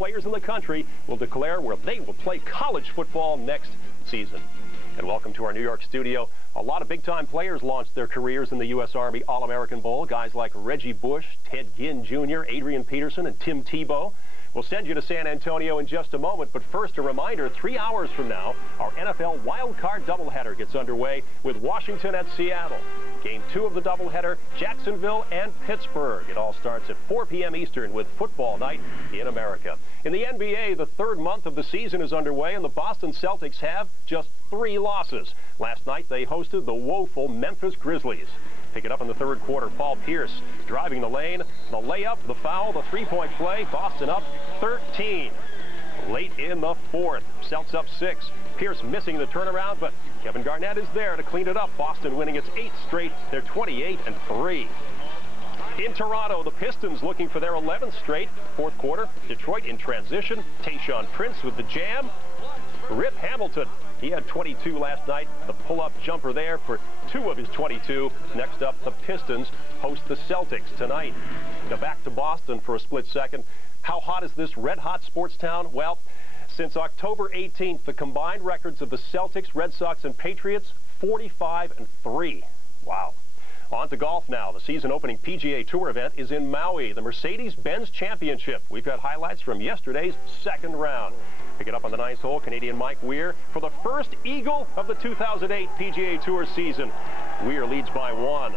players in the country will declare where they will play college football next season. And welcome to our New York studio. A lot of big-time players launched their careers in the U.S. Army All-American Bowl. Guys like Reggie Bush, Ted Ginn Jr., Adrian Peterson, and Tim Tebow. We'll send you to San Antonio in just a moment, but first a reminder, 3 hours from now, our NFL Wild Card doubleheader gets underway with Washington at Seattle. Game 2 of the doubleheader, Jacksonville and Pittsburgh. It all starts at 4 p.m. Eastern with football night in America. In the NBA, the third month of the season is underway, and the Boston Celtics have just 3 losses. Last night, they hosted the woeful Memphis Grizzlies. Pick it up in the third quarter. Paul Pierce driving the lane. The layup, the foul, the three-point play. Boston up 13. Late in the fourth. Celts up 6. Pierce missing the turnaround, but Kevin Garnett is there to clean it up. Boston winning its 8th straight. They're 28-3. In Toronto, the Pistons looking for their 11th straight. Fourth quarter, Detroit in transition. Tayshaun Prince with the jam. Rip Hamilton. He had 22 last night. The pull-up jumper there for 2 of his 22. Next up, the Pistons host the Celtics tonight. Now back to Boston for a split second. How hot is this red-hot sports town? Well, since October 18th, the combined records of the Celtics, Red Sox, and Patriots, 45-3. Wow. On to golf now. The season-opening PGA Tour event is in Maui, the Mercedes-Benz Championship. We've got highlights from yesterday's second round. Pick it up on the 9th hole, Canadian Mike Weir for the first eagle of the 2008 PGA Tour season. Weir leads by 1.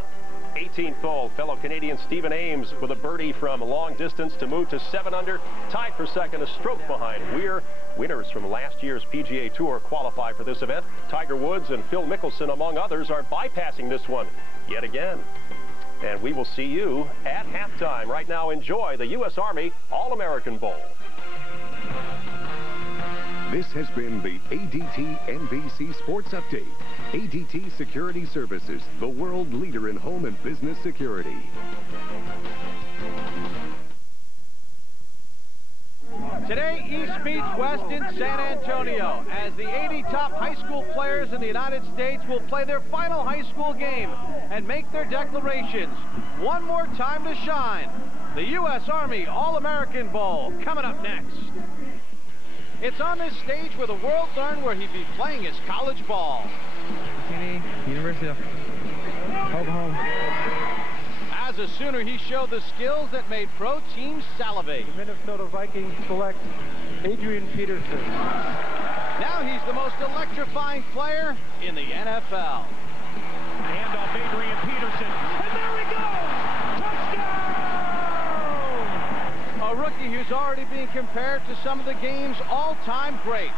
18th hole, fellow Canadian Stephen Ames with a birdie from long distance to move to 7 under. Tied for second, a stroke behind Weir. Winners from last year's PGA Tour qualify for this event. Tiger Woods and Phil Mickelson, among others, are bypassing this one yet again. And we will see you at halftime. Right now, enjoy the U.S. Army All-American Bowl. This has been the ADT NBC Sports Update. ADT Security Services, the world leader in home and business security. Today, East meets West in San Antonio as the 80 top high school players in the United States will play their final high school game and make their declarations. One more time to shine. The U.S. Army All-American Bowl coming up next. It's on this stage where the world learned where he'd be playing his college ball. University of Oklahoma. As a Sooner, he showed the skills that made pro teams salivate. The Minnesota Vikings select Adrian Peterson. Now he's the most electrifying player in the NFL. Handoff Adrian Peterson, and there he goes! Touchdown! A rookie who's already being compared to some of the game's all-time greats.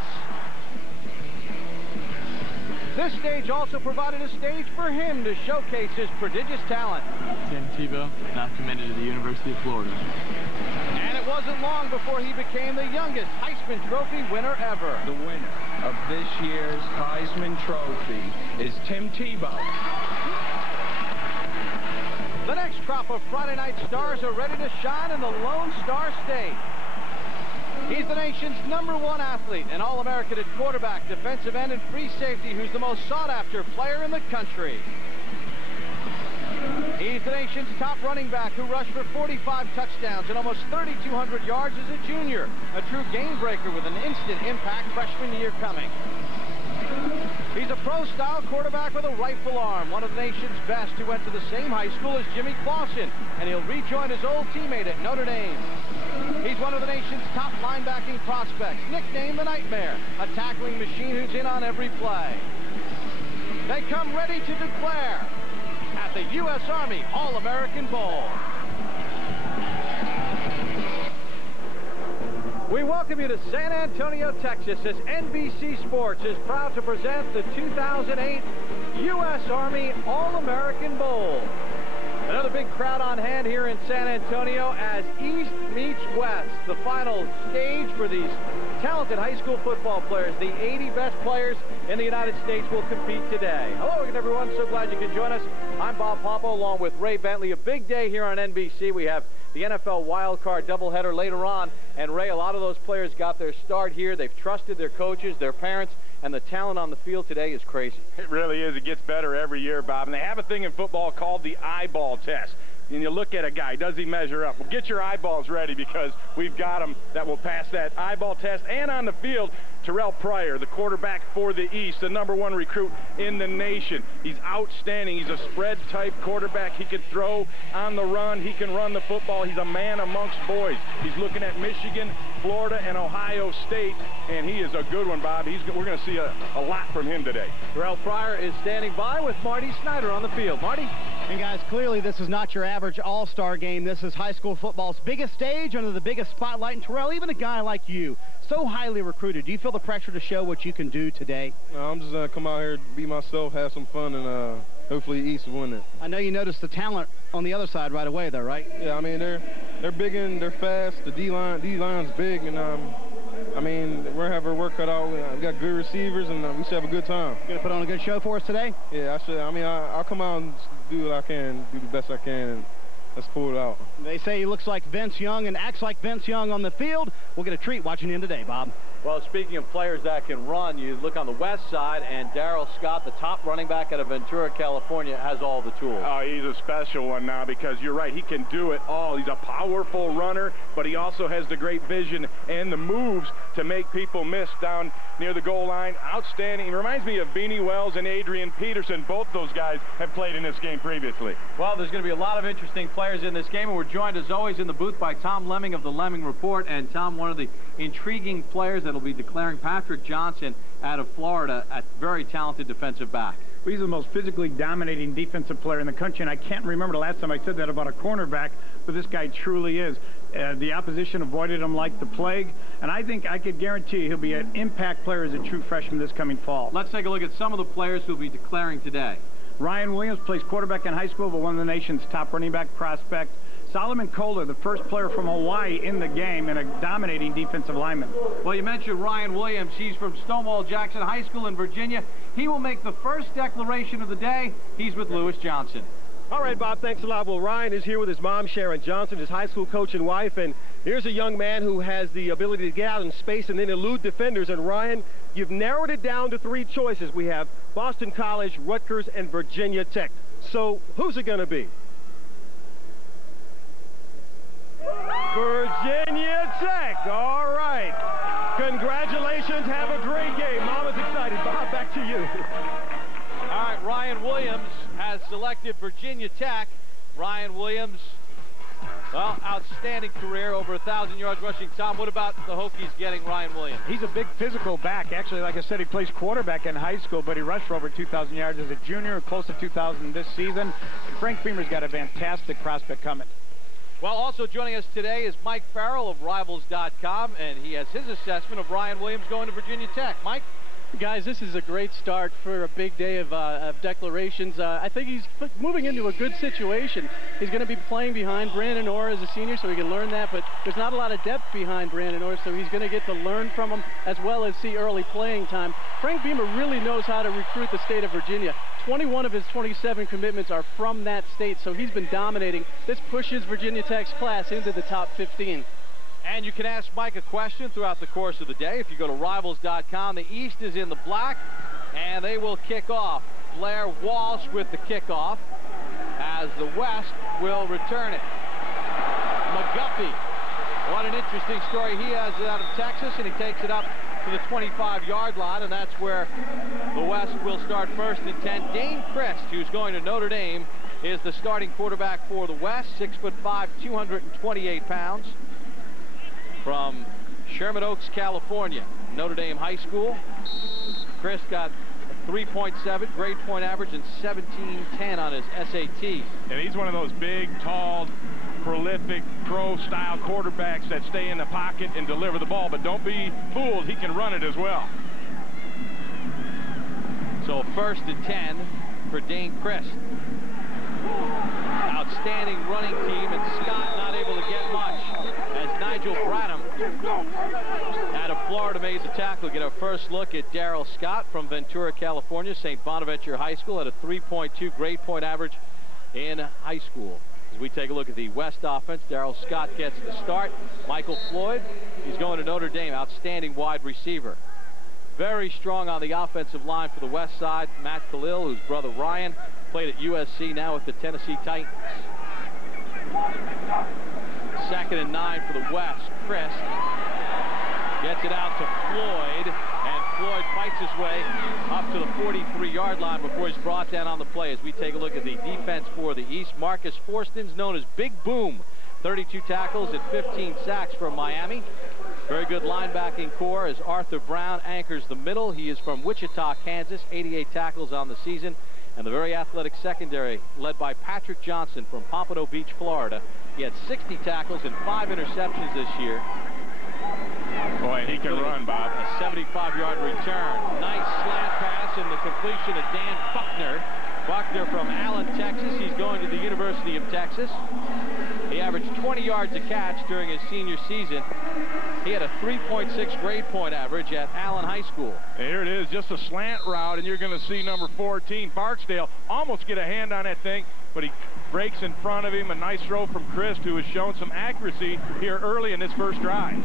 This stage also provided a stage for him to showcase his prodigious talent. Tim Tebow, now committed to the University of Florida. And it wasn't long before he became the youngest Heisman Trophy winner ever. The winner of this year's Heisman Trophy is Tim Tebow. The next crop of Friday night stars are ready to shine in the Lone Star State. He's the nation's #1 athlete, an All-American at quarterback, defensive end, and free safety, who's the most sought-after player in the country. He's the nation's top running back, who rushed for 45 touchdowns and almost 3,200 yards as a junior, a true game breaker with an instant impact freshman year coming. He's a pro-style quarterback with a rifle arm, one of the nation's best, who went to the same high school as Jimmy Clausen, and he'll rejoin his old teammate at Notre Dame. He's one of the nation's top linebacking prospects, nicknamed the Nightmare, a tackling machine who's in on every play. They come ready to declare at the U.S. Army All-American Bowl. We welcome you to San Antonio, Texas, as NBC Sports is proud to present the 2008 U.S. Army All-American Bowl. Another big crowd on hand here in San Antonio as East meets West, the final stage for these talented high school football players. The 80 best players in the United States will compete today. Hello again, everyone. So glad you could join us. I'm Bob Pompo along with Ray Bentley. A big day here on NBC. We have the NFL Wild Card doubleheader later on. And Ray, a lot of those players got their start here. They've trusted their coaches, their parents, and the talent on the field today is crazy. It really is. It gets better every year, Bob. And they have a thing in football called the eyeball test. and you look at a guy, does he measure up? Well, get your eyeballs ready because we've got him that will pass that eyeball test. And on the field, Terrell Pryor, the quarterback for the East, the #1 recruit in the nation. He's outstanding. He's a spread-type quarterback. He can throw on the run. He can run the football. He's a man amongst boys. He's looking at Michigan, Florida, and Ohio State, and he is a good one, Bob. We're going to see a lot from him today. Terrell Pryor is standing by with Marty Snyder on the field. Marty? And guys, clearly this is not your average all-star game. This is high school football's biggest stage under the biggest spotlight. And Terrell, even a guy like you, so highly recruited, do you feel the pressure to show what you can do today? No, I'm just going to come out here, be myself, have some fun, and hopefully East will win it. I know you noticed the talent on the other side right away, though, right? Yeah, I mean, they're big and they're fast. The D-line's big, and I mean, we're going to have our work cut out. We got good receivers, and we should have a good time. Going to put on a good show for us today? Yeah, I should. I mean, I'll come out and do what I can, do the best I can, and let's pull it out. They say he looks like Vince Young and acts like Vince Young on the field. We'll get a treat watching him today, Bob. Well, speaking of players that can run, you look on the west side, and Darryl Scott, the top running back out of Ventura, California, has all the tools. Oh, he's a special one now because you're right. He can do it all. He's a powerful runner, but he also has the great vision and the moves to make people miss down near the goal line. Outstanding. He reminds me of Beanie Wells and Adrian Peterson. Both those guys have played in this game previously. Well, there's going to be a lot of interesting players in this game, and we're joined, as always, in the booth by Tom Lemming of the Lemming Report. And Tom, one of the intriguing players that will be declaring Patrick Johnson out of Florida, a very talented defensive back. Well, he's the most physically dominating defensive player in the country, and I can't remember the last time I said that about a cornerback, but this guy truly is. The opposition avoided him like the plague, and I think I could guarantee he'll be an impact player as a true freshman this coming fall. Let's take a look at some of the players who will be declaring today. Ryan Williams plays quarterback in high school, but one of the nation's top running back prospects. Solomon Kohler, the first player from Hawaii in the game, and a dominating defensive lineman. Well, you mentioned Ryan Williams. He's from Stonewall Jackson High School in Virginia. He will make the first declaration of the day. He's with Lewis Johnson. All right, Bob, thanks a lot. Well, Ryan is here with his mom, Sharon Johnson, his high school coach and wife, and here's a young man who has the ability to get out in space and then elude defenders. And Ryan, you've narrowed it down to 3 choices. We have Boston College, Rutgers, and Virginia Tech. So who's it going to be? Virginia Tech. All right. Congratulations. Have a great game. Mama's excited. Bob, back to you. All right, Ryan Williams has selected Virginia Tech. Ryan Williams, well, outstanding career, over 1,000 yards rushing. Tom, what about the Hokies getting Ryan Williams? He's a big physical back. Actually, like I said, he plays quarterback in high school, but he rushed for over 2,000 yards as a junior, close to 2,000 this season. Frank Beamer's got a fantastic prospect coming. Well, also joining us today is Mike Farrell of Rivals.com, and he has his assessment of Ryan Williams going to Virginia Tech. Mike? Guys, this is a great start for a big day of declarations. I think he's moving into a good situation. He's going to be playing behind Brandon Orr as a senior, so he can learn that, but there's not a lot of depth behind Brandon Orr, so he's going to get to learn from him as well as see early playing time. Frank Beamer really knows how to recruit the state of Virginia. 21 of his 27 commitments are from that state, so he's been dominating. This pushes Virginia Tech's class into the top 15. And you can ask Mike a question throughout the course of the day. If you go to Rivals.com, the East is in the black, and they will kick off. Blair Walsh with the kickoff, as the West will return it. McGuffey, what an interesting story he has out of Texas, and he takes it up to the 25-yard line, and that's where the West will start first and 10. Dane Christ, who's going to Notre Dame, is the starting quarterback for the West, 6'5", 228 pounds. From Sherman Oaks, California, Notre Dame High School. Chris got a 3.7 grade point average and 1710 on his SAT. And he's one of those big, tall, prolific, pro-style quarterbacks that stay in the pocket and deliver the ball. But don't be fooled, he can run it as well. So first and 10 for Dane Christ. Outstanding running team, and Scott not able to get much as Nigel Bradham out of Florida made the tackle. Get a first look at Darryl Scott from Ventura, California. St. Bonaventure High School at a 3.2 grade point average in high school. As we take a look at the West offense, Darryl Scott gets the start. Michael Floyd, he's going to Notre Dame, outstanding wide receiver. Very strong on the offensive line for the West side. Matt Khalil, whose brother Ryan played at USC, now with the Tennessee Titans. 2nd and 9 for the West. Chris gets it out to Floyd, and Floyd fights his way up to the 43-yard line before he's brought down on the play. As we take a look at the defense for the East, Marcus Forston's known as Big Boom. 32 tackles and 15 sacks from Miami. Very good linebacking core as Arthur Brown anchors the middle. He is from Wichita, Kansas, 88 tackles on the season. And the very athletic secondary led by Patrick Johnson from Pompano Beach, Florida. He had 60 tackles and 5 interceptions this year. Boy, he can run, Bob. A 75-yard return. Nice slant pass and the completion of Dan Buckner. Buckner from Allen, Texas. He's going to the University of Texas. He averaged 20 yards a catch during his senior season. He had a 3.6 grade point average at Allen High School. And here it is, just a slant route, and you're going to see number 14, Barksdale, almost get a hand on that thing, but he breaks in front of him. A nice throw from Christ, who has shown some accuracy here early in this first drive.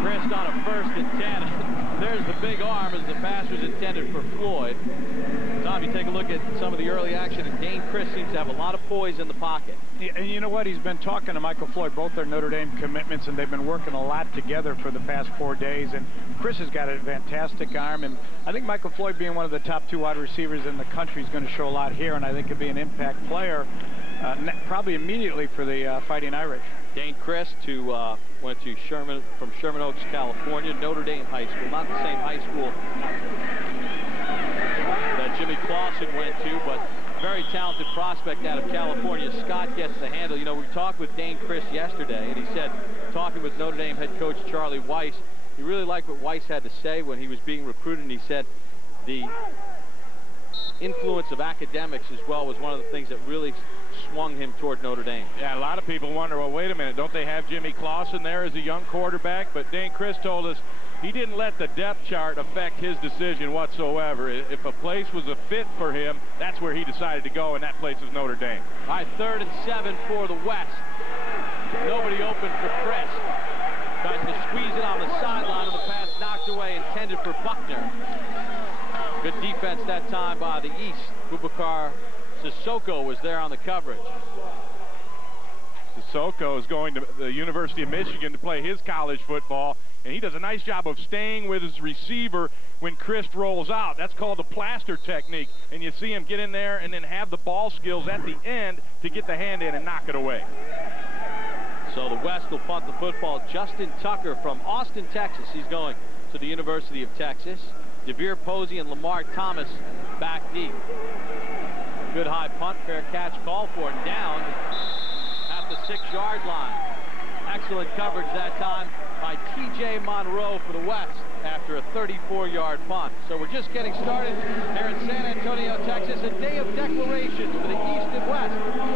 Christ on a 1st and 10. There's the big arm as the pass was intended for Floyd. Tom, you take a look at some of the early action, and Dane Christ seems to have a lot of poise in the pocket. Yeah, and you know what? He's been talking to Michael Floyd. Both are Notre Dame commitments, and they've been working a lot together for the past 4 days. And Chris has got a fantastic arm, and I think Michael Floyd, being one of the top 2 wide receivers in the country, is going to show a lot here, and I think he'll be an impact player probably immediately for the Fighting Irish. Dane Christ, who went to from Sherman Oaks, California, Notre Dame High School, not the same high school that Jimmy Clausen went to, but very talented prospect out of California. Scott gets the handle. You know, we talked with Dane Christ yesterday, and he said, talking with Notre Dame head coach Charlie Weiss, he really liked what Weiss had to say when he was being recruited, and he said the influence of academics as well was one of the things that really swung him toward Notre Dame. Yeah, a lot of people wonder, well, wait a minute, don't they have Jimmy Clausen there as a young quarterback? But Dane Christ told us he didn't let the depth chart affect his decision whatsoever. If a place was a fit for him, that's where he decided to go, and that place is Notre Dame. All right, 3rd and 7 for the West. Nobody open for Christ. Tries to squeeze it on the sideline, and the pass knocked away, intended for Buckner. Good defense that time by the East. Boubacar Sissoko was there on the coverage. Sissoko is going to the University of Michigan to play his college football, and he does a nice job of staying with his receiver when Christ rolls out. That's called the plaster technique, and you see him get in there and then have the ball skills at the end to get the hand in and knock it away. So the West will punt the football. Justin Tucker from Austin, Texas. He's going to the University of Texas. DeVere Posey and Lamar Thomas back deep. Good high punt, fair catch call for, and down at the 6-yard line. Excellent coverage that time by T.J. Monroe for the West after a 34-yard punt. So we're just getting started here in San Antonio, Texas, a day of declarations for the East and West.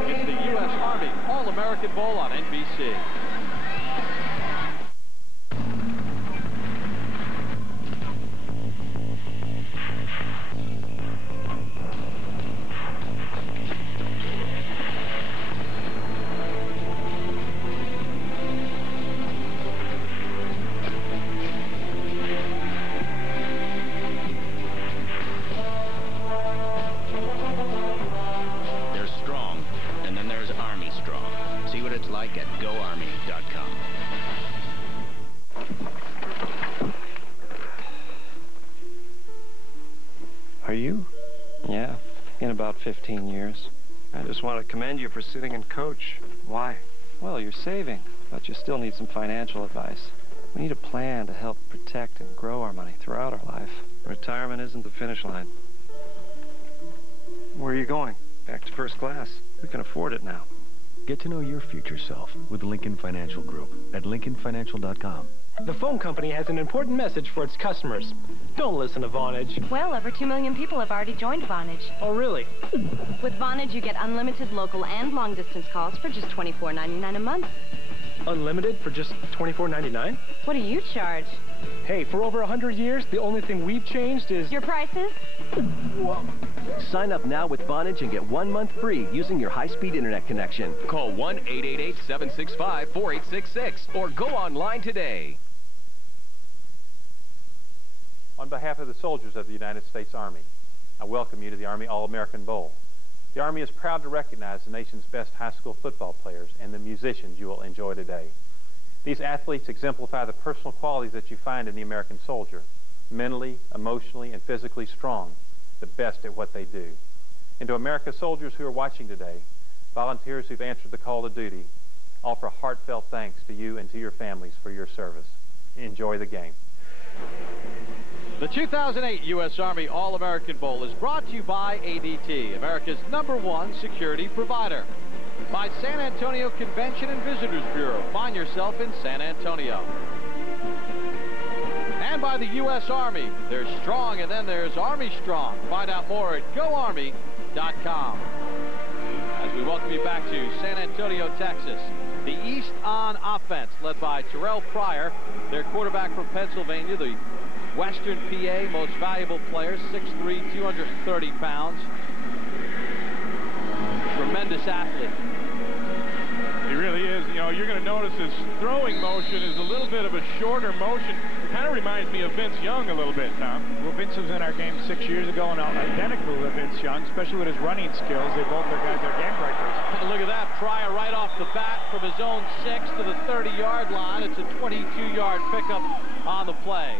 It's the U.S. Army All-American Bowl on NBC. Are you? Yeah, in about 15 years. I just want to commend you for sitting and coach. Why? Well, you're saving, but you still need some financial advice. We need a plan to help protect and grow our money throughout our life. Retirement isn't the finish line. Where are you going? Back to first class. We can afford it now. Get to know your future self with Lincoln Financial Group at lincolnfinancial.com. The phone company has an important message for its customers. Don't listen to Vonage. Well, over 2 million people have already joined Vonage. Oh, really? With Vonage, you get unlimited local and long-distance calls for just $24.99 a month. Unlimited for just $24.99? What do you charge? Hey, for over 100 years, the only thing we've changed is... Your prices? Whoa. Sign up now with Vonage and get 1 month free using your high-speed internet connection. Call 1-888-765-4866 or go online today. On behalf of the soldiers of the United States Army, I welcome you to the Army All-American Bowl. The Army is proud to recognize the nation's best high school football players and the musicians you will enjoy today. These athletes exemplify the personal qualities that you find in the American soldier: mentally, emotionally, and physically strong, the best at what they do. And to America's soldiers who are watching today, volunteers who've answered the call to duty, offer heartfelt thanks to you and to your families for your service. Enjoy the game. The 2008 U.S. Army All-American Bowl is brought to you by ADT, America's #1 security provider. By San Antonio Convention and Visitors Bureau. Find yourself in San Antonio. And by the U.S. Army. There's Strong, and then there's Army Strong. Find out more at GoArmy.com. As we welcome you back to San Antonio, Texas, the East on offense, led by Terrell Pryor, their quarterback from Pennsylvania, the Western PA most valuable player, 6'3", 230 pounds. Tremendous athlete. He really is. You know, you're going to notice his throwing motion is a little bit of a shorter motion. Kind of reminds me of Vince Young a little bit, Tom. Well, Vince was in our game 6 years ago and identical to Vince Young, especially with his running skills. They both are guys that are game breakers. And look at that. Pryor right off the bat from his own 6 to the 30-yard line. It's a 22-yard pickup on the play.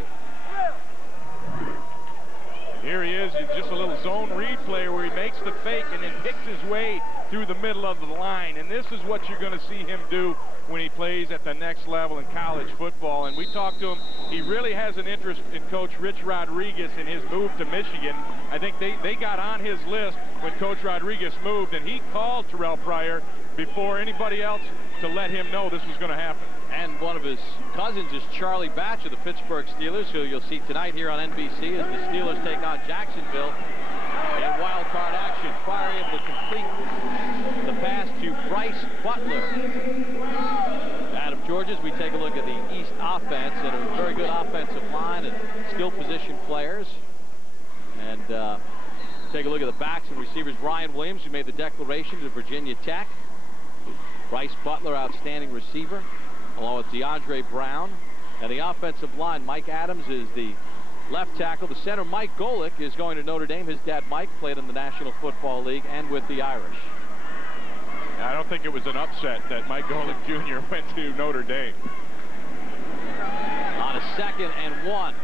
Here he is, just a little zone read play where he makes the fake and then picks his way through the middle of the line. And this is what you're going to see him do when he plays at the next level in college football. And we talked to him. He really has an interest in Coach Rich Rodriguez in his move to Michigan. I think they got on his list when Coach Rodriguez moved, and he called Terrell Pryor before anybody else to let him know this was going to happen. And one of his cousins is Charlie Batch of the Pittsburgh Steelers, who you'll see tonight here on NBC as the Steelers take on Jacksonville in wild card action. Pryor able to complete the pass to Bryce Butler. Out of Georgia's, we take a look at the East offense, and a very good offensive line and skill position players. And take a look at the backs and receivers. Ryan Williams, who made the declaration to Virginia Tech. Bryce Butler, outstanding receiver, along with DeAndre Brown. And the offensive line, Mike Adams is the left tackle. The center, Mike Golick, is going to Notre Dame. His dad, Mike, played in the National Football League and with the Irish. I don't think it was an upset that Mike Golick Jr. went to Notre Dame. On a 2nd and 1,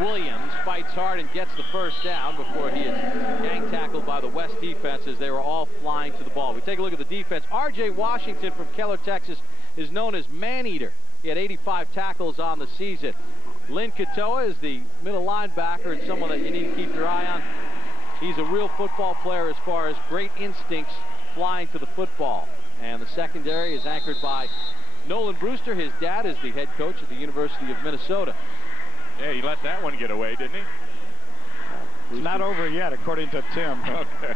Williams fights hard and gets the first down before he is gang tackled by the West defense as they were all flying to the ball. We take a look at the defense. R.J. Washington from Keller, Texas, is known as Man-Eater. He had 85 tackles on the season. Lynn Katoa is the middle linebacker and someone that you need to keep your eye on. He's a real football player as far as great instincts flying to the football. And the secondary is anchored by Nolan Brewster. His dad is the head coach at the University of Minnesota. Yeah, he let that one get away, didn't he? It's not over yet, according to Tim. Okay.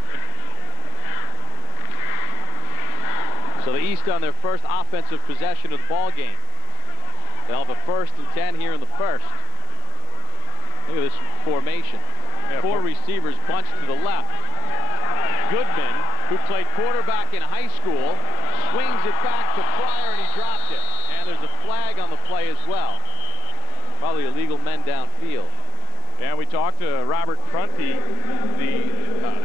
So the East on their first offensive possession of the ball game. They'll have a 1st and 10 here in the first. Look at this formation. Yeah, 4 receivers bunched to the left. Goodman, who played quarterback in high school, swings it back to Pryor, and he dropped it. And there's a flag on the play as well. Probably illegal men downfield. Yeah, we talked to Robert Prunty, the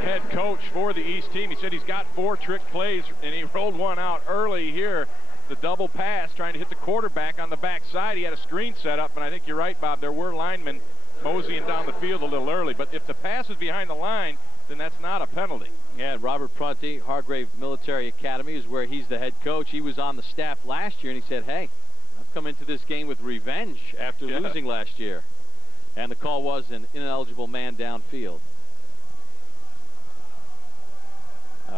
head coach for the East team. He said he's got 4 trick plays, and he rolled one out early here. The double pass, trying to hit the quarterback on the backside. He had a screen set up, and I think you're right, Bob. There were linemen moseying down the field a little early. But if the pass is behind the line, then that's not a penalty. Yeah, Robert Prunty, Hargrave Military Academy, is where he's the head coach. He was on the staff last year, and he said, hey, I've come into this game with revenge after losing last year. And the call was an ineligible man downfield.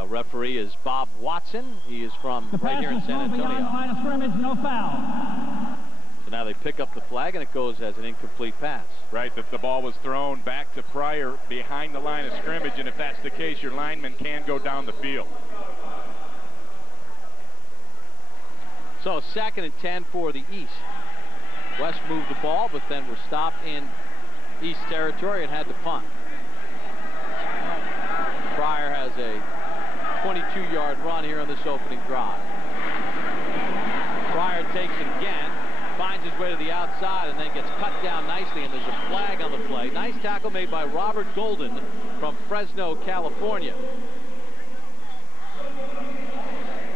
Referee is Bob Watson. He is from right here in San Antonio. Beyond the line of scrimmage, no foul. So now they pick up the flag, and it goes as an incomplete pass. Right, the ball was thrown back to Pryor behind the line of scrimmage, and if that's the case, your lineman can go down the field. So 2nd and 10 for the East. West moved the ball, but then were stopped in East territory and had to punt. Pryor has a 22-yard run here on this opening drive. Pryor takes it again, finds his way to the outside and then gets cut down nicely, and there's a flag on the play. Nice tackle made by Robert Golden from Fresno, California.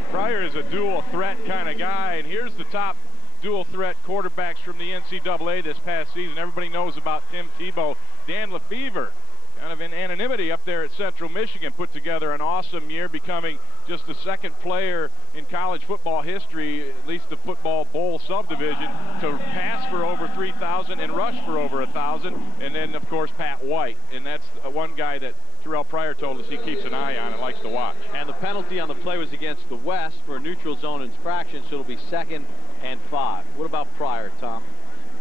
Pryor is a dual threat kind of guy, and here's the top dual threat quarterbacks from the NCAA this past season. Everybody knows about Tim Tebow. Dan Lefevre, kind of in anonymity up there at Central Michigan, put together an awesome year, becoming just the second player in college football history, at least the football bowl subdivision, to pass for over 3,000 and rush for over 1,000. And then, of course, Pat White. And that's one guy that Terrell Pryor told us he keeps an eye on and likes to watch. And the penalty on the play was against the West for a neutral zone infraction, so it'll be 2nd and 5. What about Pryor, Tom?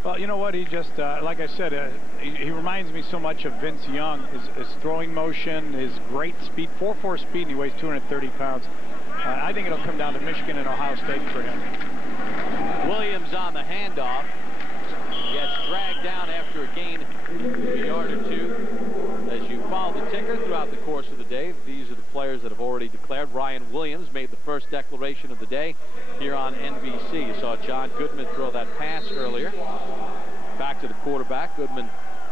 Well, you know what? He just, like I said, he reminds me so much of Vince Young. His throwing motion, his great speed, 4.4 speed, and he weighs 230 pounds. I think it'll come down to Michigan and Ohio State for him. Williams on the handoff. Gets dragged down after a gain of a yard or two. As you follow the ticker throughout the course of the day, these are the players that have already declared. Ryan Williams made the first declaration of the day here on NBC. You saw John Goodman throw that pass earlier. Back to the quarterback. Goodman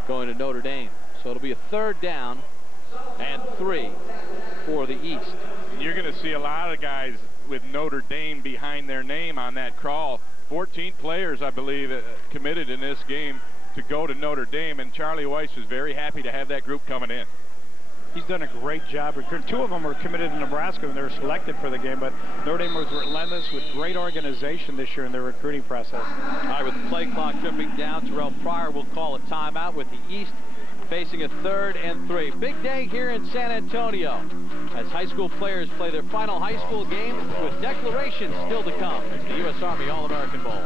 going to Notre Dame. So it'll be a 3rd down and 3 for the East. You're going to see a lot of guys with Notre Dame behind their name on that crawl. 14 players, I believe, committed in this game to go to Notre Dame, and Charlie Weiss was very happy to have that group coming in. He's done a great job recruiting. 2 of them were committed to Nebraska when they were selected for the game, but Notre Dame was relentless with great organization this year in their recruiting process. All right, with the play clock tripping down, Terrell Pryor will call a timeout with the East facing a 3rd and 3. Big day here in San Antonio as high school players play their final high school game with declarations still to come. It's the U.S. Army All-American Bowl.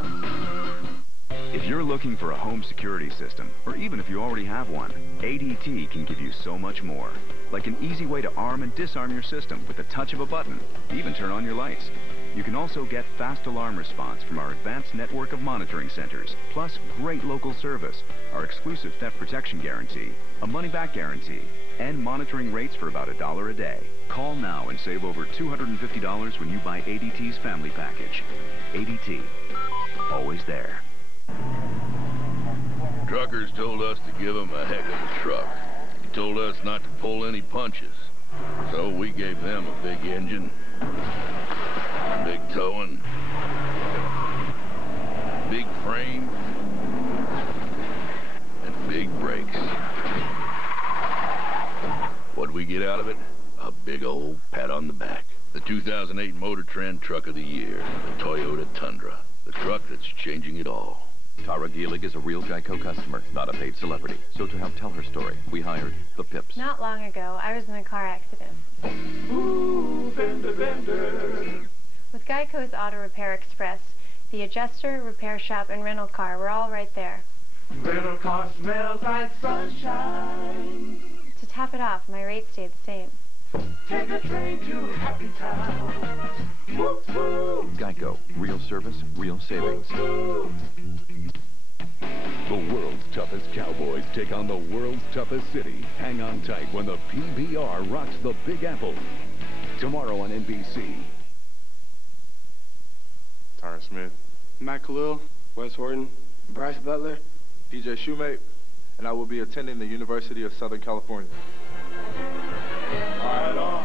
If you're looking for a home security system, or even if you already have one, ADT can give you so much more. Like an easy way to arm and disarm your system with the touch of a button, even turn on your lights. You can also get fast alarm response from our advanced network of monitoring centers, plus great local service, our exclusive theft protection guarantee, a money-back guarantee, and monitoring rates for about $1 a day. Call now and save over $250 when you buy ADT's family package. ADT, always there. Truckers told us to give them a heck of a truck. He told us not to pull any punches. So we gave them a big engine, big towing, big frame, and big brakes. What'd we get out of it? A big old pat on the back. The 2008 Motor Trend Truck of the Year, the Toyota Tundra. The truck that's changing it all. Tara Gielig is a real Geico customer, not a paid celebrity. So to help tell her story, we hired the Pips. Not long ago, I was in a car accident. Ooh, fender bender. With Geico's Auto Repair Express, the adjuster, repair shop, and rental car were all right there. Rental car smells like sunshine. To top it off, my rate stayed the same. Take a train to Happy Town. Whoop, whoop. Geico. Real service, real savings. The world's toughest Cowboys take on the world's toughest city. Hang on tight when the PBR rocks the Big Apple. Tomorrow on NBC. Tyron Smith, Matt Khalil, Wes Horton, Bryce Butler, DJ Shoemate, and I will be attending the University of Southern California. Right on.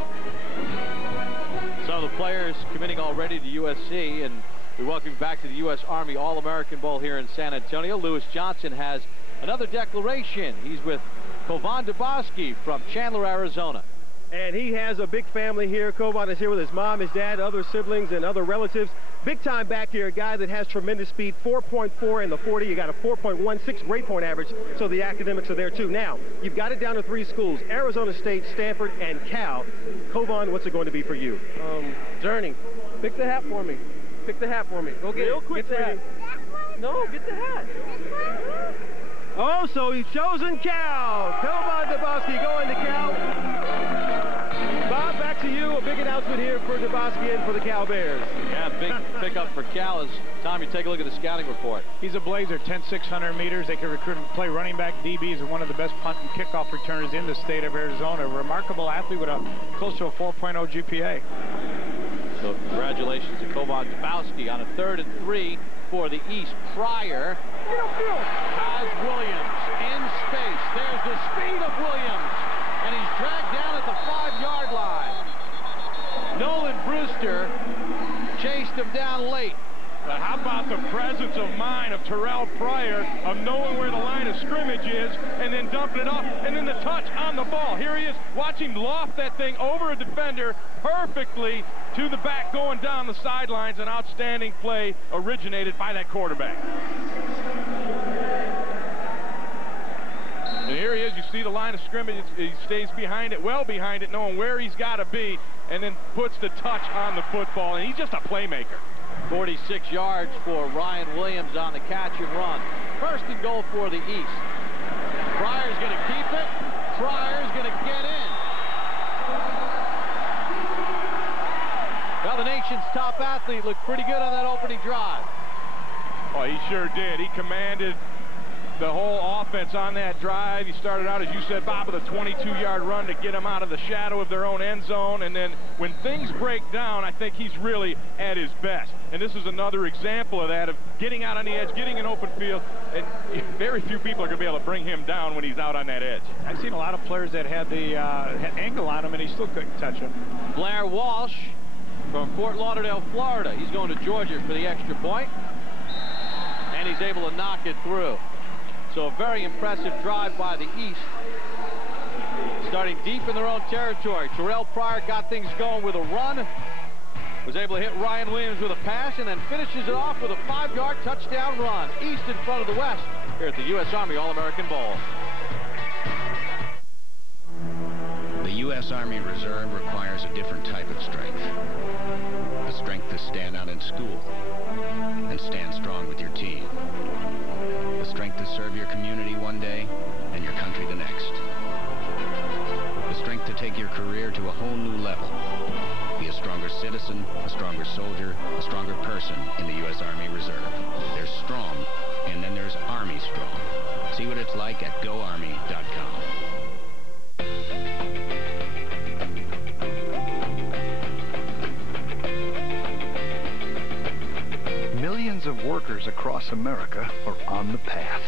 Some of the players committing already to USC, and we welcome you back to the U.S. Army All-American Bowl here in San Antonio. Lewis Johnson has another declaration. He's with Kovan Duboski from Chandler, Arizona. And he has a big family here. Kovan is here with his mom, his dad, other siblings, and other relatives. Big time back here, a guy that has tremendous speed, 4.4 in the 40. You got a 4.16 grade point average, so the academics are there too. Now, you've got it down to 3 schools, Arizona State, Stanford, and Cal. Kovan, what's it going to be for you? Journey. Pick the hat for me. Pick the hat for me. Go get Real it. Quick, get the hat. No, get the hat. Oh, so he's chosen Cal. Kovan Duboski going to Cal. Bob, back to you. A big announcement here for Duboski and for the Cal Bears. Yeah, big pickup for Cal. As Tom, you take a look at the scouting report. He's a blazer, 10,600 meters. They can recruit him to play running back, DBs, and one of the best punt and kickoff returners in the state of Arizona. A remarkable athlete with a close to a 4.0 GPA. So congratulations to Kovan Duboski on a 3rd and 3 for the East. Pryor has Williams in space. There's the speed of Williams, and he's dragged down at the 5-yard line. Nolan Brewster chased him down late. But how about the presence of mind of Terrell Pryor of knowing where the line of scrimmage is and then dumping it off, and then the touch on the ball. Here he is. Watch him loft that thing over a defender perfectly to the back going down the sidelines. An outstanding play originated by that quarterback. And here he is. You see the line of scrimmage. He stays behind it, well behind it, knowing where he's got to be, and then puts the touch on the football. And he's just a playmaker. 46 yards for Ryan Williams on the catch and run. First and goal for the East. Pryor's going to keep it. Pryor's going to get in. Well, the nation's top athlete looked pretty good on that opening drive. Oh, he sure did. He commanded the whole offense on that drive. He started out, as you said, Bob, with a 22-yard run to get them out of the shadow of their own end zone. And then when things break down, I think he's really at his best. And this is another example of that, of getting out on the edge, getting an open field. And very few people are going to be able to bring him down when he's out on that edge. I've seen a lot of players that had the angle on him, and he still couldn't touch him. Blair Walsh from Fort Lauderdale, Florida. He's going to Georgia for the extra point. And he's able to knock it through. So a very impressive drive by the East. Starting deep in their own territory. Terrell Pryor got things going with a run. Was able to hit Ryan Williams with a pass, and then finishes it off with a 5-yard touchdown run. East in front of the West here at the U.S. Army All-American Bowl. The U.S. Army Reserve requires a different type of strength. The strength to stand out in school and stand strong with your team. The strength to serve your community one day and your country the next. The strength to take your career to a whole new level. Be a stronger citizen, a stronger soldier, a stronger person in the U.S. Army Reserve. There's strong, and then there's Army Strong. See what it's like at GoArmy.com. Millions of workers across America are on the path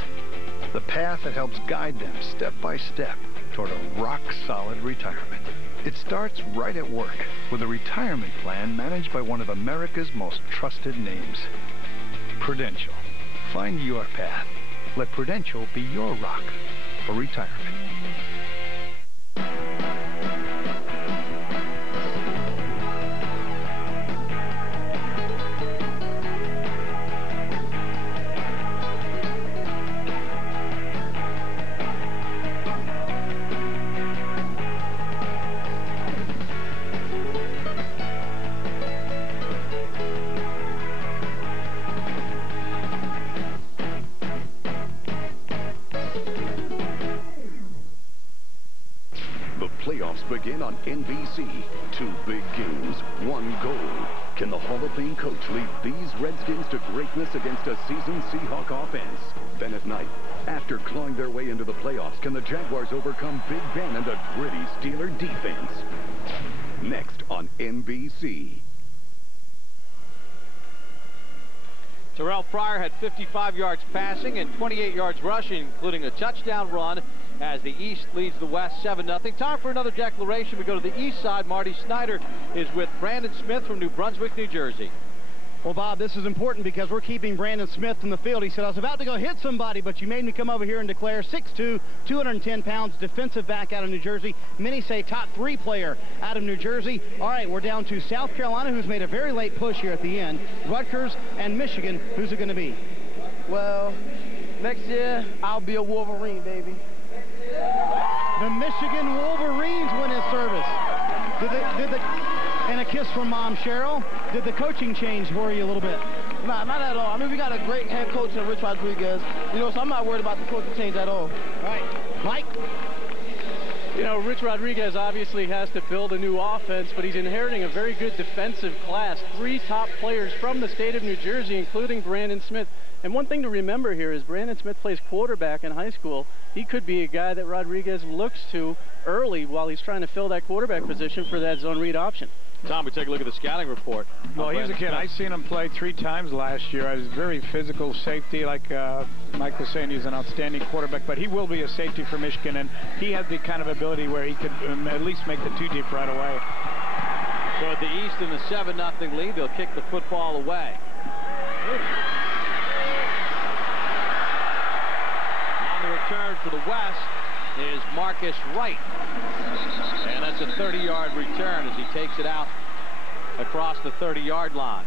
that helps guide them step by step toward a rock-solid retirement. It starts right at work with a retirement plan managed by one of America's most trusted names, Prudential. Find your path. Let Prudential be your rock for retirement. Begin on NBC. 2 big games, 1 goal. Can the Hall of Fame coach lead these Redskins to greatness against a seasoned Seahawk offense? Then at night, after clawing their way into the playoffs, can the Jaguars overcome Big Ben and a gritty Steeler defense? Next on NBC. Terrell Pryor had 55 yards passing and 28 yards rushing, including a touchdown run, as the East leads the West 7-0. Time for another declaration. We go to the East side. Marty Snyder is with Brandon Smith from New Brunswick, New Jersey. Well, Bob, this is important because we're keeping Brandon Smith in the field. He said, I was about to go hit somebody, but you made me come over here and declare. 6'2", 210 pounds, defensive back out of New Jersey. Many say top 3 player out of New Jersey. All right, we're down to South Carolina, who's made a very late push here at the end. Rutgers and Michigan. Who's it going to be? Well, next year, I'll be a Wolverine, baby. The Michigan Wolverines win his service. And a kiss from Mom Cheryl. Did the coaching change worry you a little bit? Nah, not at all. I mean, we got a great head coach in Rich Rodriguez. You know, so I'm not worried about the coaching change at all. All right. Mike? You know, Rich Rodriguez obviously has to build a new offense, but he's inheriting a very good defensive class. 3 top players from the state of New Jersey, including Brandon Smith. And one thing to remember here is Brandon Smith plays quarterback in high school. He could be a guy that Rodriguez looks to early while he's trying to fill that quarterback position for that zone read option. Tom, we take a look at the scouting report. Well, he's a kid. I've seen him play 3 times last year. He's very physical safety, like Mike was saying. He's an outstanding quarterback, but he will be a safety for Michigan, and he has the kind of ability where he could at least make the 2 deep right away. So at the East in the 7-0 lead, they'll kick the football away. On the return for the West is Marcus Wright. And that's a 30-yard return as he takes it out across the 30-yard line.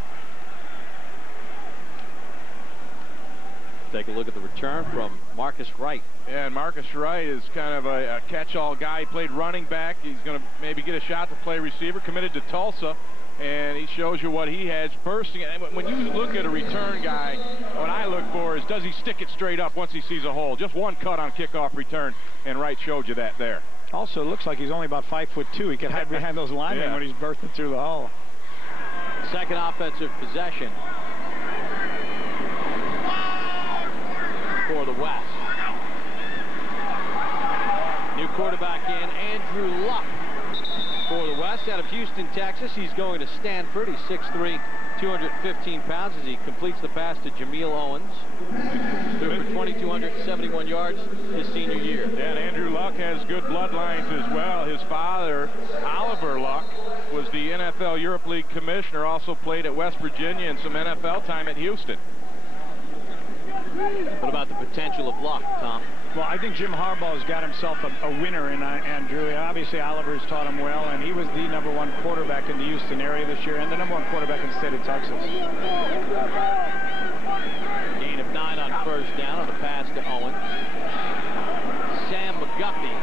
Take a look at the return from Marcus Wright. Yeah, and Marcus Wright is kind of a catch-all guy. He played running back. He's going to maybe get a shot to play receiver. Committed to Tulsa, and he shows you what he has bursting. And when you look at a return guy, what I look for is, does he stick it straight up once he sees a hole? Just one cut on kickoff return, and Wright showed you that there. Also, it looks like he's only about 5'2". He can hide behind those linemen when he's bursting through the hole. Second offensive possession for the West. New quarterback in, Andrew Luck for the West out of Houston, Texas. He's going to Stanford. He's 6'3", 215 pounds as he completes the pass to Jameel Owens. Threw for 2,271 yards his senior year. Yeah, and Andrew Luck has good bloodlines as well. His father, Oliver Luck, was the NFL Europe League commissioner, also played at West Virginia and some NFL time at Houston. What about the potential of Luck, Tom? Well, I think Jim Harbaugh's got himself a winner in Andrew. Obviously, Oliver's taught him well, and he was the #1 quarterback in the Houston area this year and the #1 quarterback in the state of Texas. Gain of 9 on first down on the pass to Owens. Sam McGuffey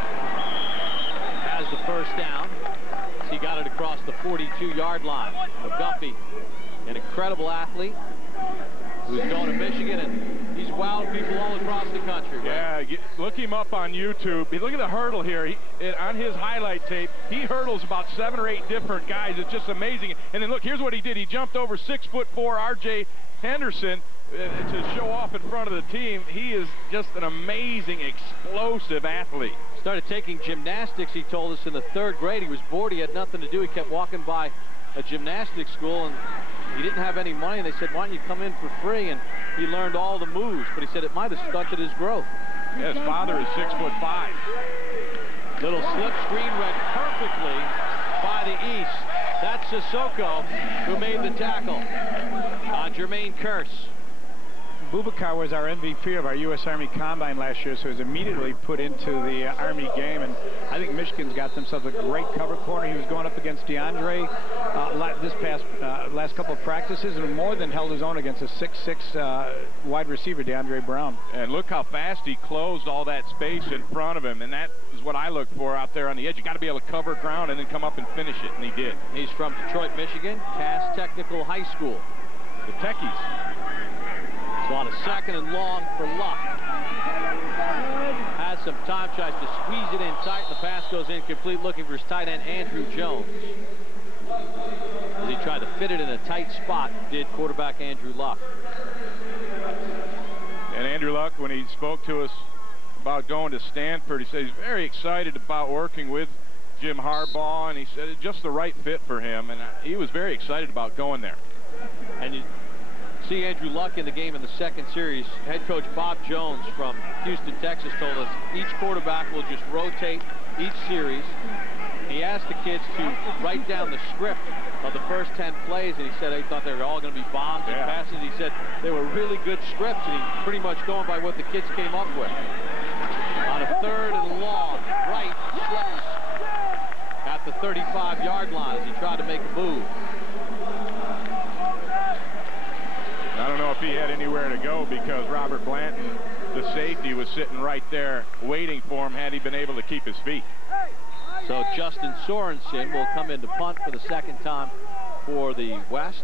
has the first down. He got it across the 42-yard line. McGuffey, an incredible athlete who's going to Michigan, and he's wowed people all across the country. Right? Yeah, look him up on YouTube. Look at the hurdle here. On his highlight tape, he hurdles about 7 or 8 different guys. It's just amazing. And then look, here's what he did. He jumped over 6'4" R.J. Henderson to show off in front of the team. He is just an amazing, explosive athlete. Started taking gymnastics, he told us, in the 3rd grade. He was bored. He had nothing to do. He kept walking by a gymnastics school, and he didn't have any money, and they said, why don't you come in for free? And he learned all the moves, but he said it might have stunted his growth. Yeah, his father is 6'5". Little slip screen read perfectly by the East. That's Sissoko who made the tackle on Jermaine Kearse. Boubacar was our MVP of our U.S. Army Combine last year, so he was immediately put into the Army game, and I think Michigan's got themselves a great cover corner. He was going up against DeAndre last couple of practices, and more than held his own against a 6'6" wide receiver, DeAndre Brown. And look how fast he closed all that space in front of him, and that is what I look for out there on the edge. You got to be able to cover ground and then come up and finish it, and he did. He's from Detroit, Michigan, Cass Technical High School. The Techies. So on a 2nd and long for Luck. Has some time, tries to squeeze it in tight. The pass goes incomplete, looking for his tight end, Andrew Jones. As he tried to fit it in a tight spot, did quarterback Andrew Luck. And Andrew Luck, when he spoke to us about going to Stanford, he said he's very excited about working with Jim Harbaugh, and he said it's just the right fit for him, and he was very excited about going there. And you see Andrew Luck in the game in the 2nd series. Head coach Bob Jones from Houston, Texas told us each quarterback will just rotate each series. He asked the kids to write down the script of the first 10 plays, and he said he thought they were all going to be bombs and passes. He said they were really good scripts, and he pretty much going by what the kids came up with. On a 3rd and long, Wright slips at the 35-yard line as he tried to make a move. I don't know if he had anywhere to go because Robert Blanton, the safety, was sitting right there waiting for him had he been able to keep his feet. So Justin Sorensen will come in to punt for the 2nd time for the West.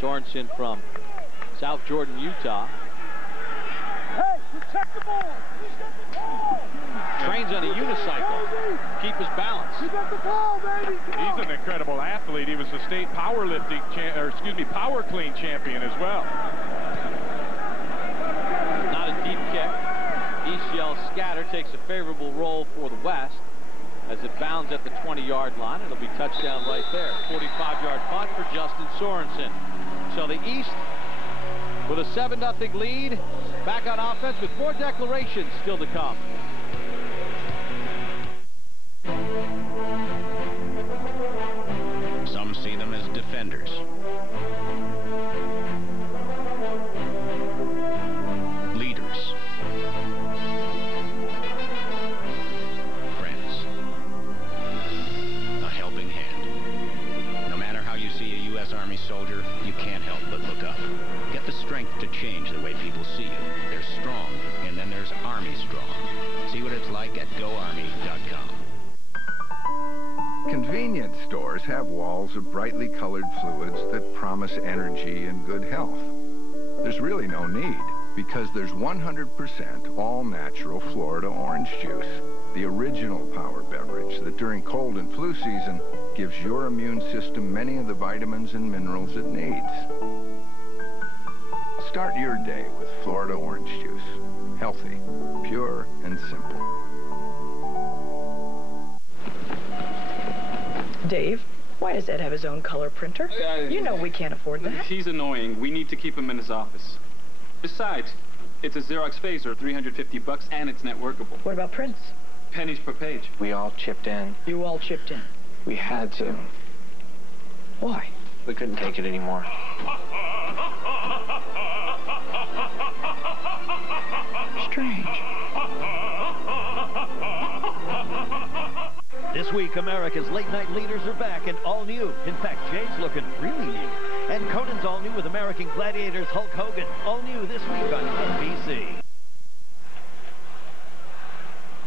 Sorensen from South Jordan, Utah. Hey, protect the ball. Trains on a unicycle. Keep his balance. You got the ball, baby. He's an incredible athlete. He was the state powerlifting power clean champion as well. Not a deep kick. ECL scatter takes a favorable roll for the West. as it bounds at the 20-yard line. It'll be touchdown right there. 45-yard punt for Justin Sorensen. So the East with a 7-0 lead, back on offense with more declarations still to come. Some see them as defenders. Leaders. Friends. A helping hand. No matter how you see a U.S. Army soldier, you can't help but look up. Get the strength to change the way people see you. There's strong, and then there's Army Strong. See what it's like at GoArmy.com. Convenience stores have walls of brightly colored fluids that promise energy and good health. There's really no need, because there's 100% all-natural Florida orange juice, the original power beverage that during cold and flu season gives your immune system many of the vitamins and minerals it needs. Start your day with Florida orange juice. Healthy, pure, and simple. Dave, why does Ed have his own color printer? You know we can't afford that. He's annoying. We need to keep him in his office. Besides, it's a Xerox phaser, $350, and it's net workable. What about prints? Pennies per page. We all chipped in. You all chipped in? We had to. Why? We couldn't take it anymore. Strange. This week, America's late-night leaders are back and all new. In fact, Jay's looking really new. And Conan's all new with American Gladiators Hulk Hogan. All new this week on NBC.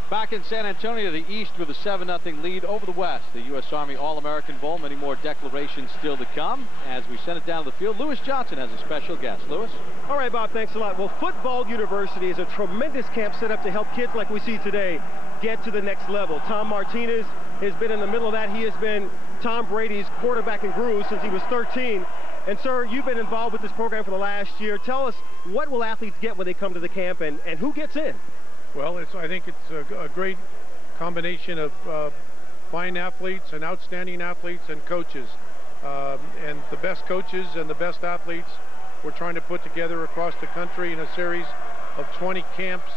Back in San Antonio, the East with a 7-0 lead over the West. The U.S. Army All-American Bowl. Many more declarations still to come. As we send it down to the field, Lewis Johnson has a special guest. Lewis? All right, Bob, thanks a lot. Well, Football University is a tremendous camp set up to help kids like we see today get to the next level. Tom Martinez has been in the middle of that. He has been Tom Brady's quarterback and guru since he was 13. And, sir, you've been involved with this program for the last year. Tell us, what will athletes get when they come to the camp, and who gets in? Well, I think it's a great combination of fine athletes and outstanding athletes and coaches. And the best coaches and the best athletes we're trying to put together across the country in a series of 20 camps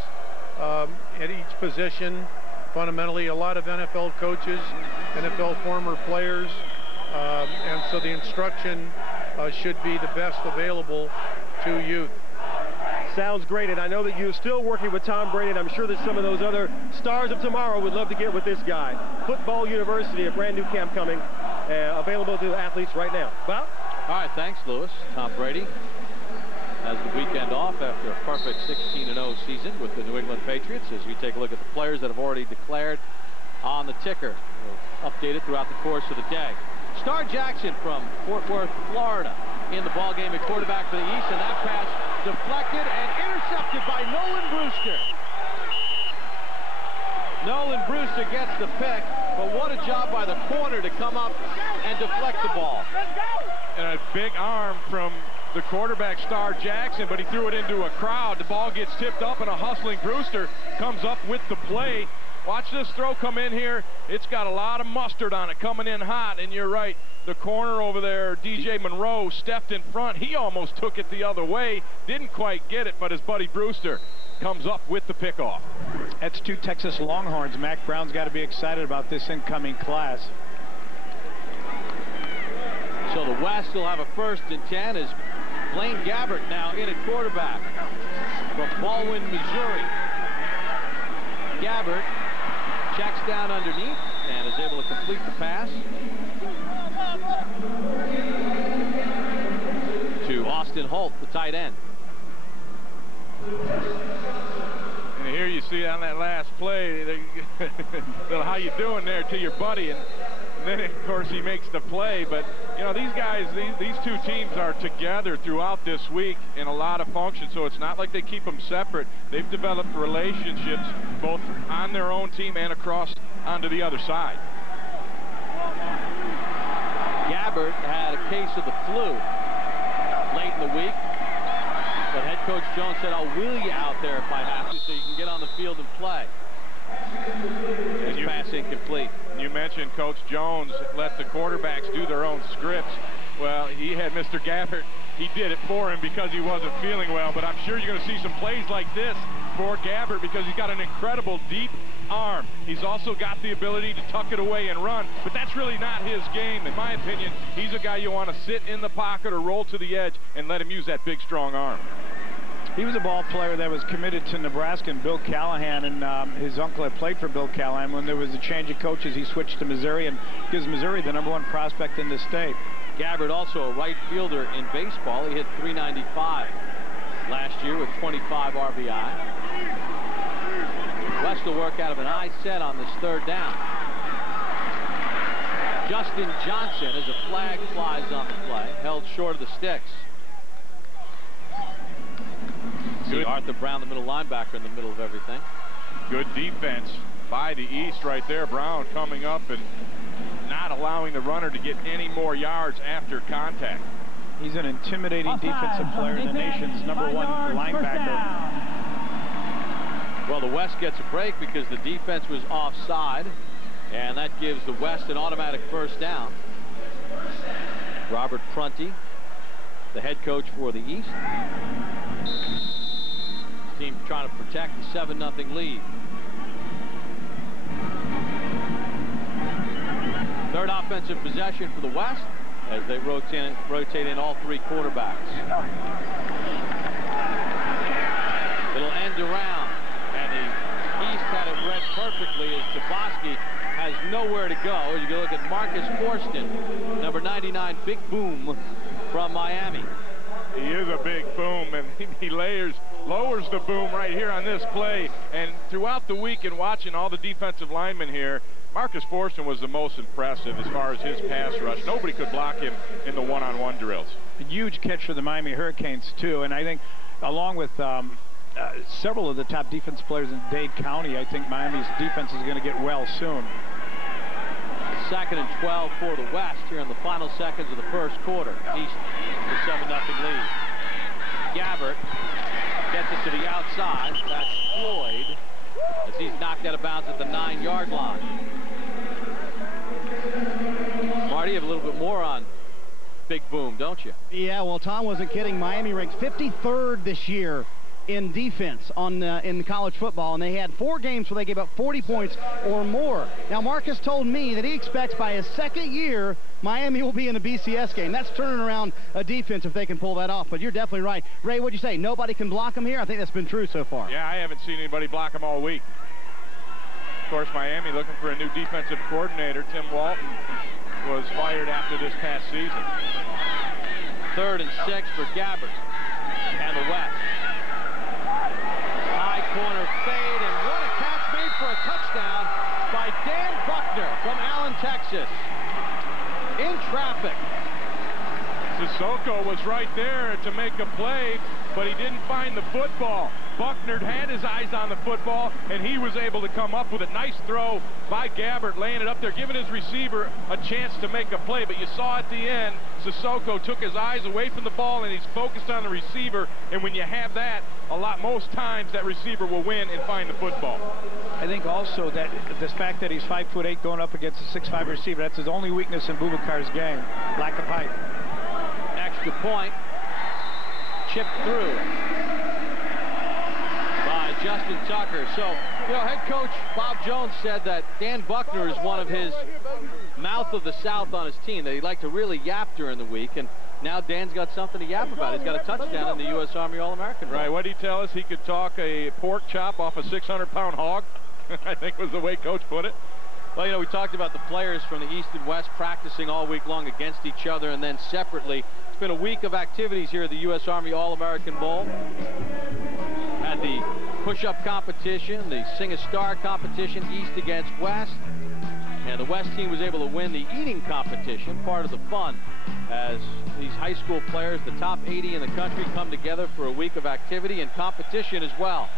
at each position. Fundamentally, a lot of NFL coaches, NFL former players, and so the instruction should be the best available to youth. Sounds great, and I know that you're still working with Tom Brady, and I'm sure that some of those other stars of tomorrow would love to get with this guy. Football University, a brand new camp coming, available to the athletes right now. Bob? All right, thanks, Lewis. Tom Brady has the weekend off after a perfect 16-0 season with the New England Patriots. As we take a look at the players that have already declared on the ticker, we'll update it throughout the course of the day. Star Jackson from Fort Worth, Florida, in the ballgame at quarterback for the East, and that pass deflected and intercepted by Nolan Brewster. Nolan Brewster gets the pick, but what a job by the corner to come up and deflect the ball. And a big arm from the quarterback, Star Jackson, but he threw it into a crowd. The ball gets tipped up, and a hustling Brewster comes up with the play. Watch this throw come in here. It's got a lot of mustard on it, coming in hot, and you're right. The corner over there, DJ Monroe, stepped in front. He almost took it the other way. Didn't quite get it, but his buddy Brewster comes up with the pickoff. That's two Texas Longhorns. Mac Brown's got to be excited about this incoming class. So the West will have a 1st and 10 as Blaine Gabbert now in at quarterback from Baldwin, Missouri. Gabbert checks down underneath and is able to complete the pass to Austin Holt, the tight end. And here you see on that last play, how you doing there to your buddy, and then of course he makes the play. But you know, these guys, these two teams are together throughout this week in a lot of functions, so it's not like they keep them separate. They've developed relationships both on their own team and across onto the other side. Gabbert had a case of the flu late in the week, but head coach Jones said, I'll wheel you out there if I have to so you can get on the field and play. His pass incomplete. You mentioned Coach Jones let the quarterbacks do their own scripts. Well, he had Mr. Gabbert. He did it for him because he wasn't feeling well, but I'm sure you're going to see some plays like this for Gabbert because he's got an incredible deep arm. He's also got the ability to tuck it away and run, but that's really not his game. In my opinion, he's a guy you want to sit in the pocket or roll to the edge and let him use that big, strong arm. He was a ball player that was committed to Nebraska and Bill Callahan, and his uncle had played for Bill Callahan. When there was a change of coaches, he switched to Missouri and gives Missouri the #1 prospect in the state. Gabbert, also a right fielder in baseball. He hit .395 last year with 25 RBI. West will work out of an I set on this 3rd down. Justin Johnson, as a flag flies on the play, held short of the sticks. See Arthur Brown, the middle linebacker, in the middle of everything. Good defense by the East right there. Brown coming up and not allowing the runner to get any more yards after contact. He's an intimidating defensive player, the nation's #1 linebacker. Well, the West gets a break because the defense was offside, and that gives the West an automatic 1st down. Robert Prunty, the head coach for the East. Team trying to protect the 7-0 lead. 3rd offensive possession for the West as they rotate in all 3 quarterbacks. Little end around, and the East had it read perfectly as Chbosky has nowhere to go. As you can look at Marcus Forston, number 99, big boom from Miami. He is a big boom, and he lowers the boom right here on this play. And throughout the week and watching all the defensive linemen here, Marcus Forston was the most impressive as far as his pass rush. Nobody could block him in the one-on-one drills. A huge catch for the Miami Hurricanes, too. And I think, along with several of the top defense players in Dade County, I think Miami's defense is going to get well soon. 2nd and 12 for the West here in the final seconds of the 1st quarter. East with 7-0 lead. Gabbert gets it to the outside. That's Floyd as he's knocked out of bounds at the 9-yard line. Marty, you have a little bit more on Big Boom, don't you? Yeah, well, Tom wasn't kidding. Miami ranked 53rd this year in defense in college football, and they had 4 games where they gave up 40 points or more. Now, Marcus told me that he expects by his 2nd year, Miami will be in a BCS game. That's turning around a defense if they can pull that off. But you're definitely right. Ray, what'd you say? Nobody can block them here? I think that's been true so far. Yeah, I haven't seen anybody block them all week. Of course, Miami looking for a new defensive coordinator. Tim Walton was fired after this past season. 3rd and 6 for Gabbert and the West. High corner fade, and what a catch made for a touchdown by Dan Buckner from Allen, Texas. In traffic. Sissoko was right there to make a play, but he didn't find the football. Buckner had his eyes on the football, and he was able to come up with a nice throw by Gabbert, laying it up there, giving his receiver a chance to make a play. But you saw at the end, Sissoko took his eyes away from the ball, and he's focused on the receiver. And when you have that, most times that receiver will win and find the football. I think also that the fact that he's 5'8" going up against a 6'5" receiver, that's his only weakness in Boubacar's game, lack of height. Extra point, chipped through by Justin Tucker. So, head coach Bob Jones said that Dan Buckner is one of his mouth of the South on his team, that he'd like to really yap during the week, and now Dan's got something to yap about. He's got a touchdown in the U.S. Army All-American. Right, what did he tell us? He could talk a pork chop off a 600-pound hog, I think was the way Coach put it. Well, we talked about the players from the East and West practicing all week long against each other and then separately. It's been a week of activities here at the U.S. Army All-American Bowl. Had the push-up competition, the Sing-a-Star competition, East against West. And the West team was able to win the eating competition, part of the fun, as these high school players, the top 80 in the country, come together for a week of activity and competition as well.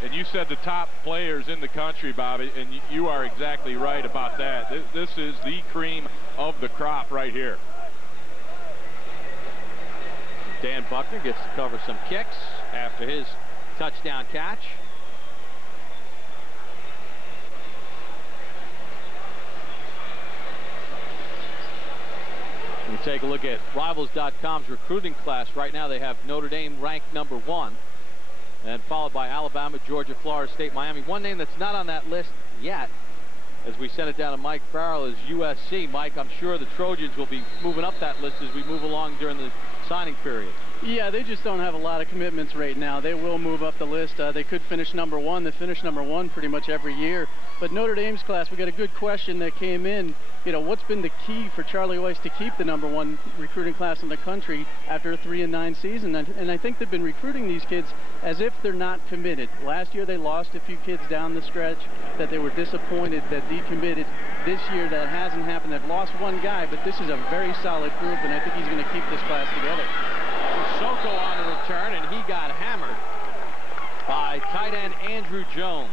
And you said the top players in the country, Bobby, and you are exactly right about that. This is the cream of the crop right here. Dan Buckner gets to cover some kicks after his touchdown catch. take a look at Rivals.com's recruiting class. Right now they have Notre Dame ranked #1, and followed by Alabama, Georgia, Florida State, Miami. One name that's not on that list yet, as we send it down to Mike Farrell, is USC. Mike, I'm sure the Trojans will be moving up that list as we move along during the signing period. Yeah, they just don't have a lot of commitments right now. They will move up the list. They could finish #1. They finish #1 pretty much every year. But Notre Dame's class, we got a good question that came in. You know, what's been the key for Charlie Weiss to keep the #1 recruiting class in the country after a 3-9 season? And I think they've been recruiting these kids as if they're not committed. Last year they lost a few kids down the stretch that they were disappointed that decommitted. This year that hasn't happened. They've lost one guy, but this is a very solid group, and I think he's going to keep this class together. Soko on the return, and he got hammered by tight end Andrew Jones.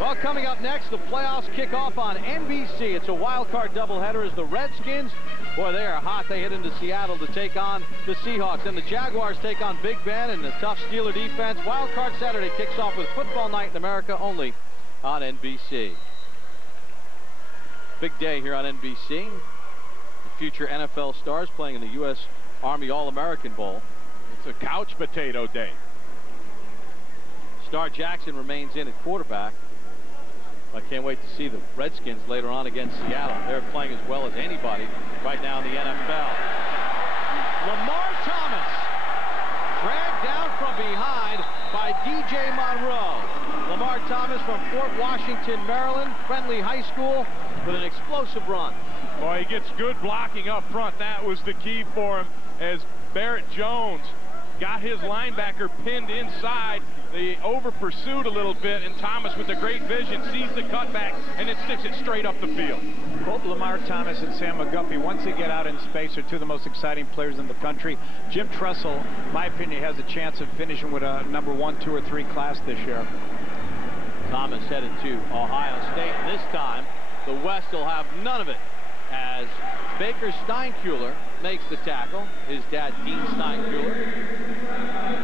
Well, coming up next, the playoffs kick off on NBC. It's a wild card doubleheader as the Redskins, boy, they are hot. They head into Seattle to take on the Seahawks. And the Jaguars take on Big Ben and the tough Steeler defense. Wild card Saturday kicks off with Football Night in America only on NBC. Big day here on NBC. The future NFL stars playing in the U.S. Army All-American Bowl. It's a couch potato day. Star Jackson remains in at quarterback. I can't wait to see the Redskins later on against Seattle. They're playing as well as anybody right now in the NFL. Lamar Thomas dragged down from behind by DJ Monroe. Lamar Thomas from Fort Washington, Maryland, Friendly High School, with an explosive run. Boy, he gets good blocking up front. That was the key for him as Barrett Jones got his linebacker pinned inside. They over-pursued a little bit, and Thomas, with the great vision, sees the cutback and then sticks it straight up the field. Both Lamar Thomas and Sam McGuffey, once they get out in space, are two of the most exciting players in the country. Jim Tressel, in my opinion, has a chance of finishing with a #1, 2, or 3 class this year. Thomas headed to Ohio State. This time, the West will have none of it, as Baker Steinkuhler makes the tackle. His dad, Dean Steinkuhler,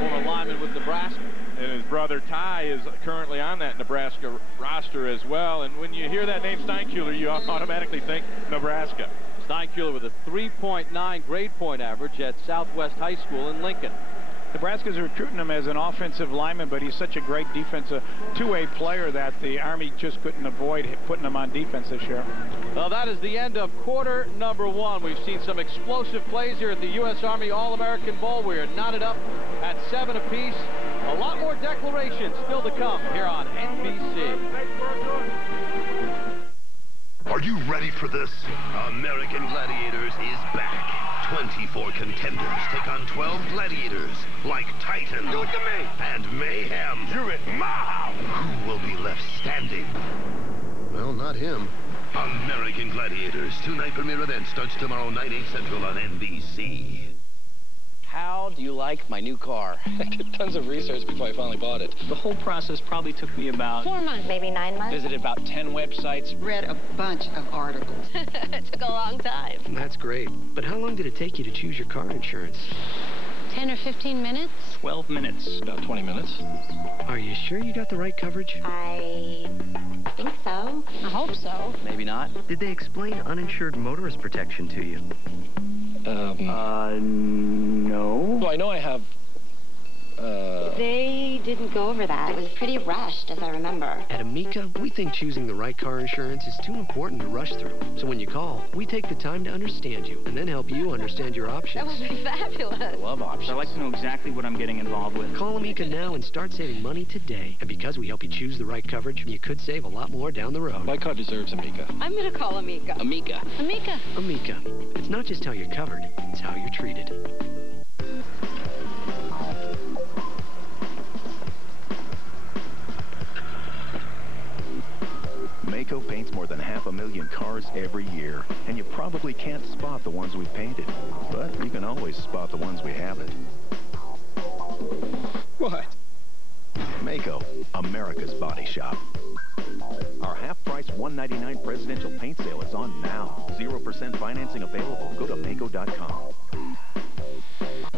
former lineman with Nebraska. And his brother Ty is currently on that Nebraska roster as well. And when you hear that name Steinkuhler, you automatically think Nebraska. Steinkuhler with a 3.9 grade point average at Southwest High School in Lincoln. Nebraska's recruiting him as an offensive lineman, but he's such a great defensive two-way player that the Army just couldn't avoid putting him on defense this year. Well, that is the end of quarter #1. We've seen some explosive plays here at the U.S. Army All-American Bowl. We are knotted up at 7 apiece. A lot more declarations still to come here on NBC. Are you ready for this? American Gladiators is back. 24 contenders take on 12 gladiators like Titan. Do it to me! And Mayhem. You're at my house. Who will be left standing? Well, not him. American Gladiators. Tonight premiere event starts tomorrow night, 8 Central on NBC. How do you like my new car? I did tons of research before I finally bought it. The whole process probably took me about 4 months, maybe 9 months. Visited about 10 websites. Read a bunch of articles. It took a long time. That's great. But how long did it take you to choose your car insurance? 10 or 15 minutes? 12 minutes. About 20 minutes. Are you sure you got the right coverage? I think so. I hope so. Maybe not. Did they explain uninsured motorist protection to you? No. Well, I know I have, They didn't go over that. It was pretty rushed, as I remember. At Amica, we think choosing the right car insurance is too important to rush through. So when you call, we take the time to understand you and then help you understand your options. That was fabulous. I love options. I like to know exactly what I'm getting involved with. Call Amica now and start saving money today. And because we help you choose the right coverage, you could save a lot more down the road. My car deserves Amica. I'm going to call Amica. Amica. Amica. Amica. It's not just how you're covered, it's how you're treated. Maaco paints more than 500,000 cars every year, and you probably can't spot the ones we've painted. But you can always spot the ones we haven't. What? Maaco, America's body shop. Our half-price $199 presidential paint sale is on now. 0% financing available. Go to Maaco.com.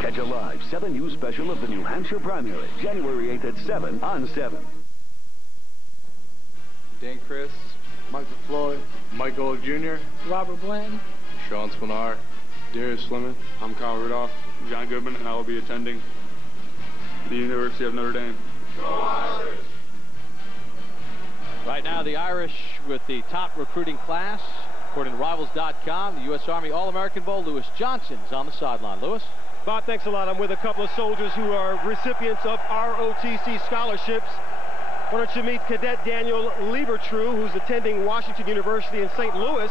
Catch a live 7 News special of the New Hampshire primary, January 8th at 7 on 7. Dan Chris, Michael Floyd, Michael Jr., Robert Blanton, Sean Spinar, Darius Slimmon. I'm Kyle Rudolph, John Goodman, and I will be attending the University of Notre Dame. Go Irish! Right now, the Irish with the top recruiting class. According to Rivals.com, the U.S. Army All-American Bowl, Lewis Johnson's on the sideline. Lewis? Bob, thanks a lot. I'm with a couple of soldiers who are recipients of ROTC scholarships. Why don't you meet Cadet Daniel Liebertrue, who's attending Washington University in St. Louis,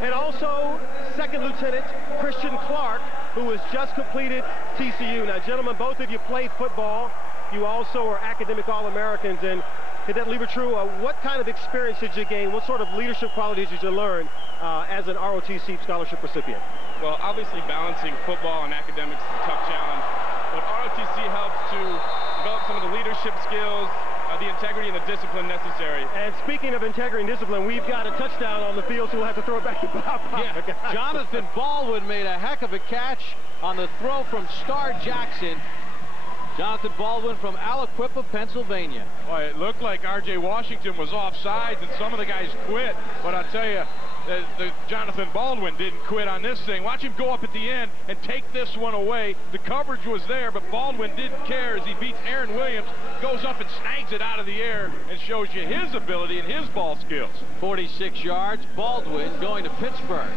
and also Second Lieutenant Christian Clark, who has just completed TCU. Now, gentlemen, both of you played football. You also are academic All-Americans. And Cadet Liebertrue, what kind of experience did you gain? What sort of leadership qualities did you learn as an ROTC scholarship recipient? Well, obviously balancing football and academics is a tough challenge, but ROTC helps to develop some of the leadership skills, the integrity and the discipline necessary. And speaking of integrity and discipline, we've got a touchdown on the field, so we'll have to throw it back to Bob. Yeah, Jonathan Baldwin made a heck of a catch on the throw from Star Jackson. Jonathan Baldwin from Aliquippa, Pennsylvania. Well, it looked like R.J. Washington was offsides, and some of the guys quit. But I'll tell you, Jonathan Baldwin didn't quit on this thing. Watch him go up at the end and take this one away. The coverage was there, but Baldwin didn't care as he beats Aaron Williams, goes up and snags it out of the air, and shows you his ability and his ball skills. 46 yards, Baldwin going to Pittsburgh.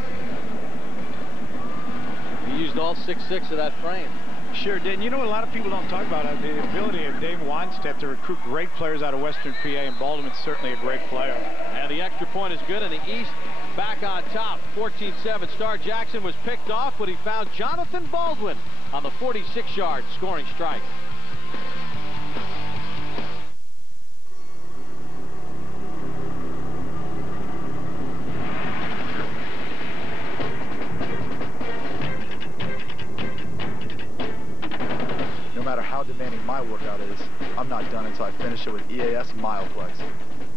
He used all 6'6" of that frame. Sure did. And you know what a lot of people don't talk about? The ability of Dave Wanstead to recruit great players out of Western PA, and Baldwin's certainly a great player. And the extra point is good, and the East back on top, 14-7. Star Jackson was picked off, but he found Jonathan Baldwin on the 46-yard scoring strike. No matter how demanding my workout is, I'm not done until I finish it with EAS Myoplex.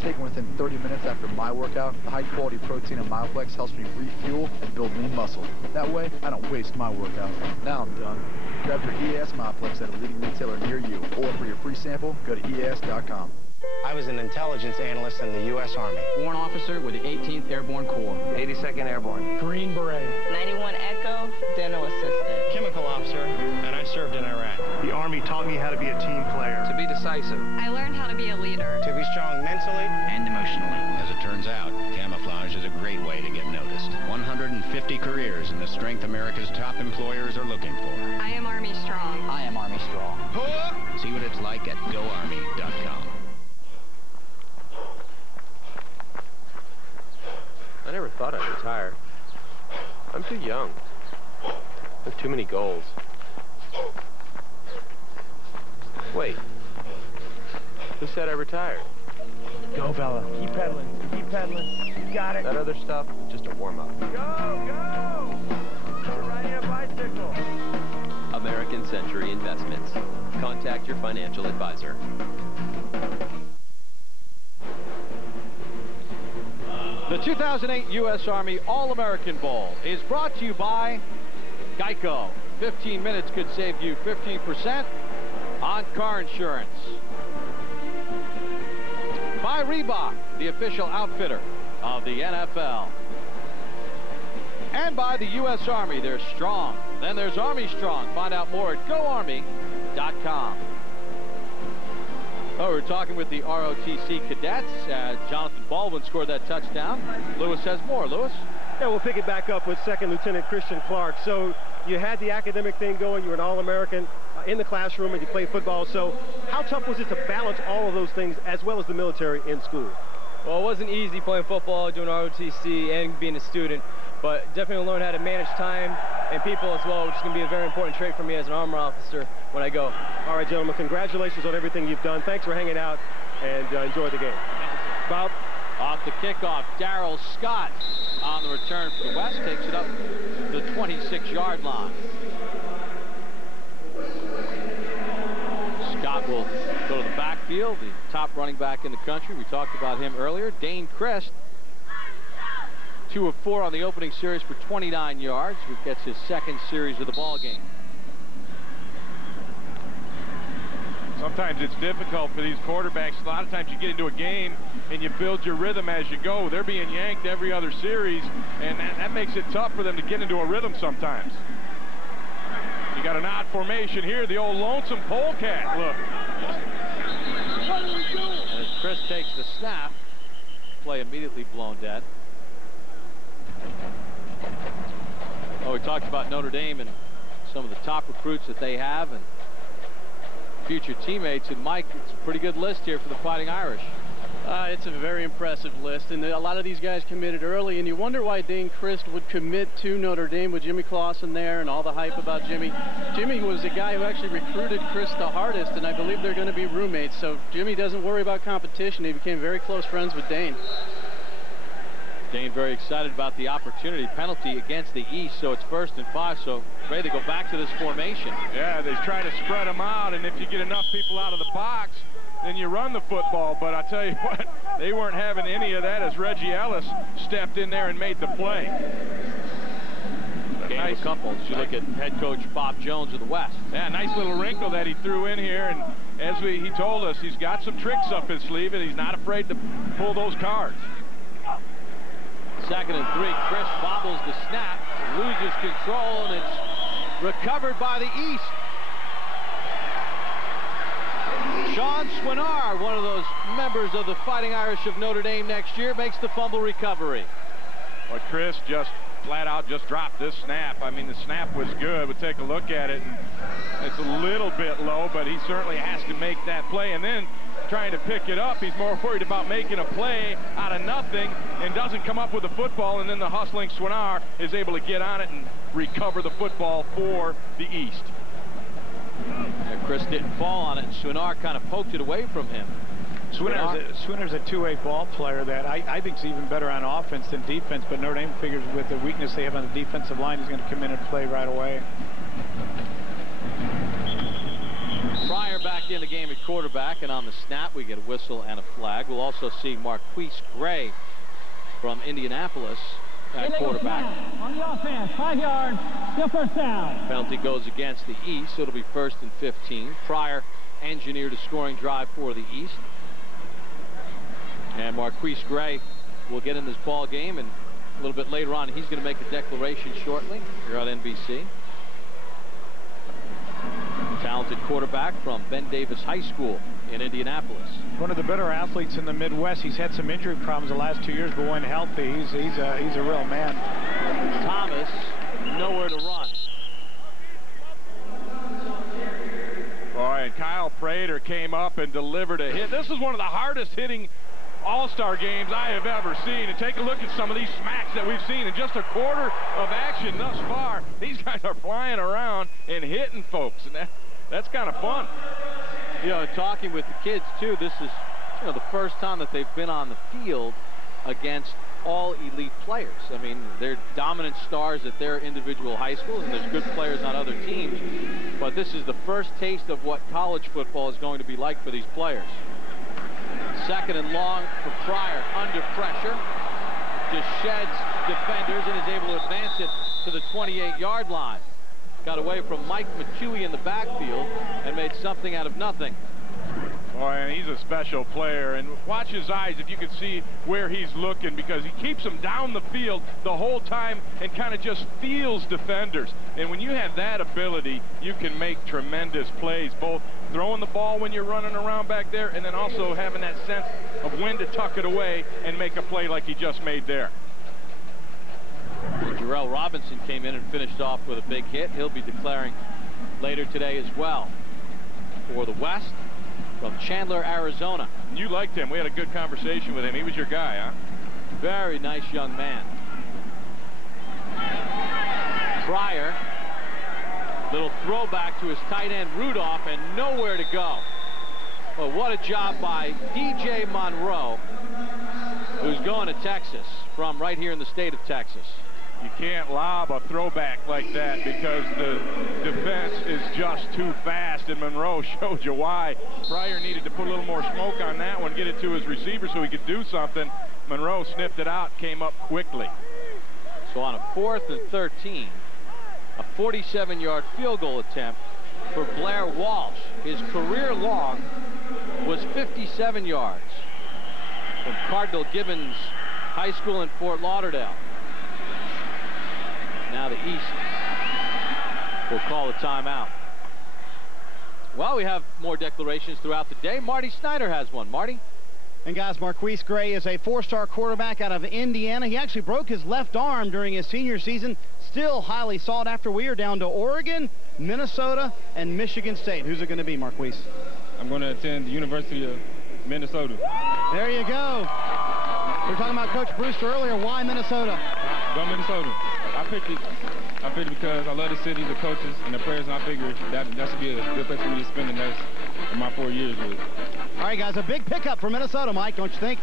Taken within 30 minutes after my workout, the high-quality protein in Myoplex helps me refuel and build lean muscle. That way, I don't waste my workout. Now I'm done. Grab your EAS Myoplex at a leading retailer near you, or for your free sample, go to EAS.com. I was an intelligence analyst in the U.S. Army. Warrant officer with the 18th Airborne Corps. 82nd Airborne. Green Beret. 91 Echo, dental assistant. Chemical officer, and I served in Iraq. The Army taught me how to be a team player. To be decisive. I learned how to be a leader. To be strong mentally and emotionally. As it turns out, camouflage is a great way to get noticed. 150 careers in the strength America's top employers are looking for. I am Army Strong. I am Army Strong. See what it's like at GoArmy.com. I never thought I'd retire. I'm too young. I have too many goals. Wait. Who said I retired? Go, fella. Keep pedaling. Keep pedaling. You got it. That other stuff, just a warm-up. Go, go! You're riding a bicycle. American Century Investments. Contact your financial advisor. The 2008 U.S. Army All-American Bowl is brought to you by Geico. 15 minutes could save you 15% on car insurance. By Reebok, the official outfitter of the NFL. And by the U.S. Army. They're strong. Then there's Army Strong. Find out more at GoArmy.com. Oh, we're talking with the ROTC cadets. Jonathan Baldwin scored that touchdown. Lewis has more. Lewis? Yeah, we'll pick it back up with Second Lieutenant Christian Clark. So you had the academic thing going. You were an All-American in the classroom, and you played football. So how tough was it to balance all of those things as well as the military in school? Well, it wasn't easy playing football, doing ROTC, and being a student. But definitely learn how to manage time and people as well, which is going to be a very important trait for me as an armor officer when I go. All right, gentlemen, congratulations on everything you've done. Thanks for hanging out, and enjoy the game. Bob? Off the kickoff, Darrell Scott on the return for the West takes it up the 26-yard line. Scott will go to the backfield, the top running back in the country. We talked about him earlier. Dane Crest, 2 of 4 on the opening series for 29 yards, which gets his second series of the ball game. Sometimes it's difficult for these quarterbacks. A lot of times you get into a game and you build your rhythm as you go. They're being yanked every other series, and that makes it tough for them to get into a rhythm sometimes. You got an odd formation here, the old lonesome polecat look. And as Chris takes the snap, play immediately blown dead. Oh, we talked about Notre Dame and some of the top recruits that they have and future teammates. And Mike, it's a pretty good list here for the Fighting Irish. It's a very impressive list, and a lot of these guys committed early, and you wonder why Dane Christ would commit to Notre Dame with Jimmy Clausen there and all the hype about Jimmy. Jimmy was the guy who actually recruited Christ the hardest, and I believe they're going to be roommates, so Jimmy doesn't worry about competition. He became very close friends with Dane. Dane very excited about the opportunity. Penalty against the East, so it's 1st and 5, so ready to go back to this formation. Yeah, they try to spread them out, and if you get enough people out of the box, then you run the football. But I tell you what, they weren't having any of that as Reggie Ellis stepped in there and made the play. Game of couples. You look at head coach Bob Jones of the West. Yeah, nice little wrinkle that he threw in here, and as he told us, he's got some tricks up his sleeve, and he's not afraid to pull those cards. 2nd and 3. Chris bobbles the snap, loses control, and it's recovered by the East. Sean Swinar, one of those members of the Fighting Irish of Notre Dame next year, makes the fumble recovery. Well, Chris just flat out just dropped this snap. I mean, the snap was good. We'll take a look at it. And it's a little bit low, but he certainly has to make that play. And then trying to pick it up, he's more worried about making a play out of nothing and doesn't come up with the football. And then the hustling Swinar is able to get on it and recover the football for the East. Yeah, Chris didn't fall on it, and Swinar kind of poked it away from him. Swinner's a two-way ball player that I think is even better on offense than defense, but Notre Dame figures with the weakness they have on the defensive line, he's going to come in and play right away. Pryor back in the game at quarterback, and on the snap we get a whistle and a flag. We'll also see Marquise Gray from Indianapolis at quarterback. On the offense, 5 yards, still 1st down. Penalty goes against the East, so it'll be 1st and 15. Pryor engineered a scoring drive for the East. And Marquise Gray will get in this ball game, and a little bit later on he's going to make a declaration shortly here on NBC. Talented quarterback from Ben Davis High School in Indianapolis. One of the better athletes in the Midwest. He's had some injury problems the last 2 years, but when healthy, he's a real man. Thomas nowhere to run. Boy, and Kyle Prater came up and delivered a hit. This is one of the hardest hitting all-star games I have ever seen. And take a look at some of these smacks that we've seen in just a quarter of action thus far. These guys are flying around and hitting folks, and that's kind of fun. You know, talking with the kids too, this is, you know, the first time that they've been on the field against all elite players. I mean, they're dominant stars at their individual high schools, and there's good players on other teams. But this is the first taste of what college football is going to be like for these players. 2nd and long for Pryor, under pressure. Just sheds defenders and is able to advance it to the 28-yard line. Got away from Mike McHugh in the backfield and made something out of nothing. Boy, and he's a special player, and watch his eyes if you can see where he's looking, because he keeps them down the field the whole time and kind of just feels defenders. And when you have that ability, you can make tremendous plays, both throwing the ball when you're running around back there and then also having that sense of when to tuck it away and make a play like he just made there. Jarrell Robinson came in and finished off with a big hit. He'll be declaring later today as well. For the West, from Chandler, Arizona. You liked him. We had a good conversation with him. He was your guy, huh? Very nice young man. Pryor, little throwback to his tight end Rudolph, and nowhere to go. Well, what a job by DJ Monroe, who's going to Texas from right here in the state of Texas. You can't lob a throwback like that because the defense is just too fast, and Monroe showed you why. Pryor needed to put a little more smoke on that one, get it to his receiver so he could do something. Monroe sniffed it out, came up quickly. So on a 4th and 13, a 47-yard field goal attempt for Blair Walsh. His career long was 57 yards from Cardinal Gibbons High School in Fort Lauderdale. Now the East will call a timeout. Well, we have more declarations throughout the day. Marty Snyder has one. Marty? And guys, Marquise Gray is a four-star quarterback out of Indiana. He actually broke his left arm during his senior season. Still highly sought after. We are down to Oregon, Minnesota, and Michigan State. Who's it going to be, Marquise? I'm going to attend the University of Minnesota. There you go. We were talking about Coach Brewster earlier. Why Minnesota? Go Minnesota. I picked it because I love the city, the coaches, and the players, and I figured that should be a good place for me to spend the next of my 4 years with. All right, guys, a big pickup for Minnesota, Mike, don't you think?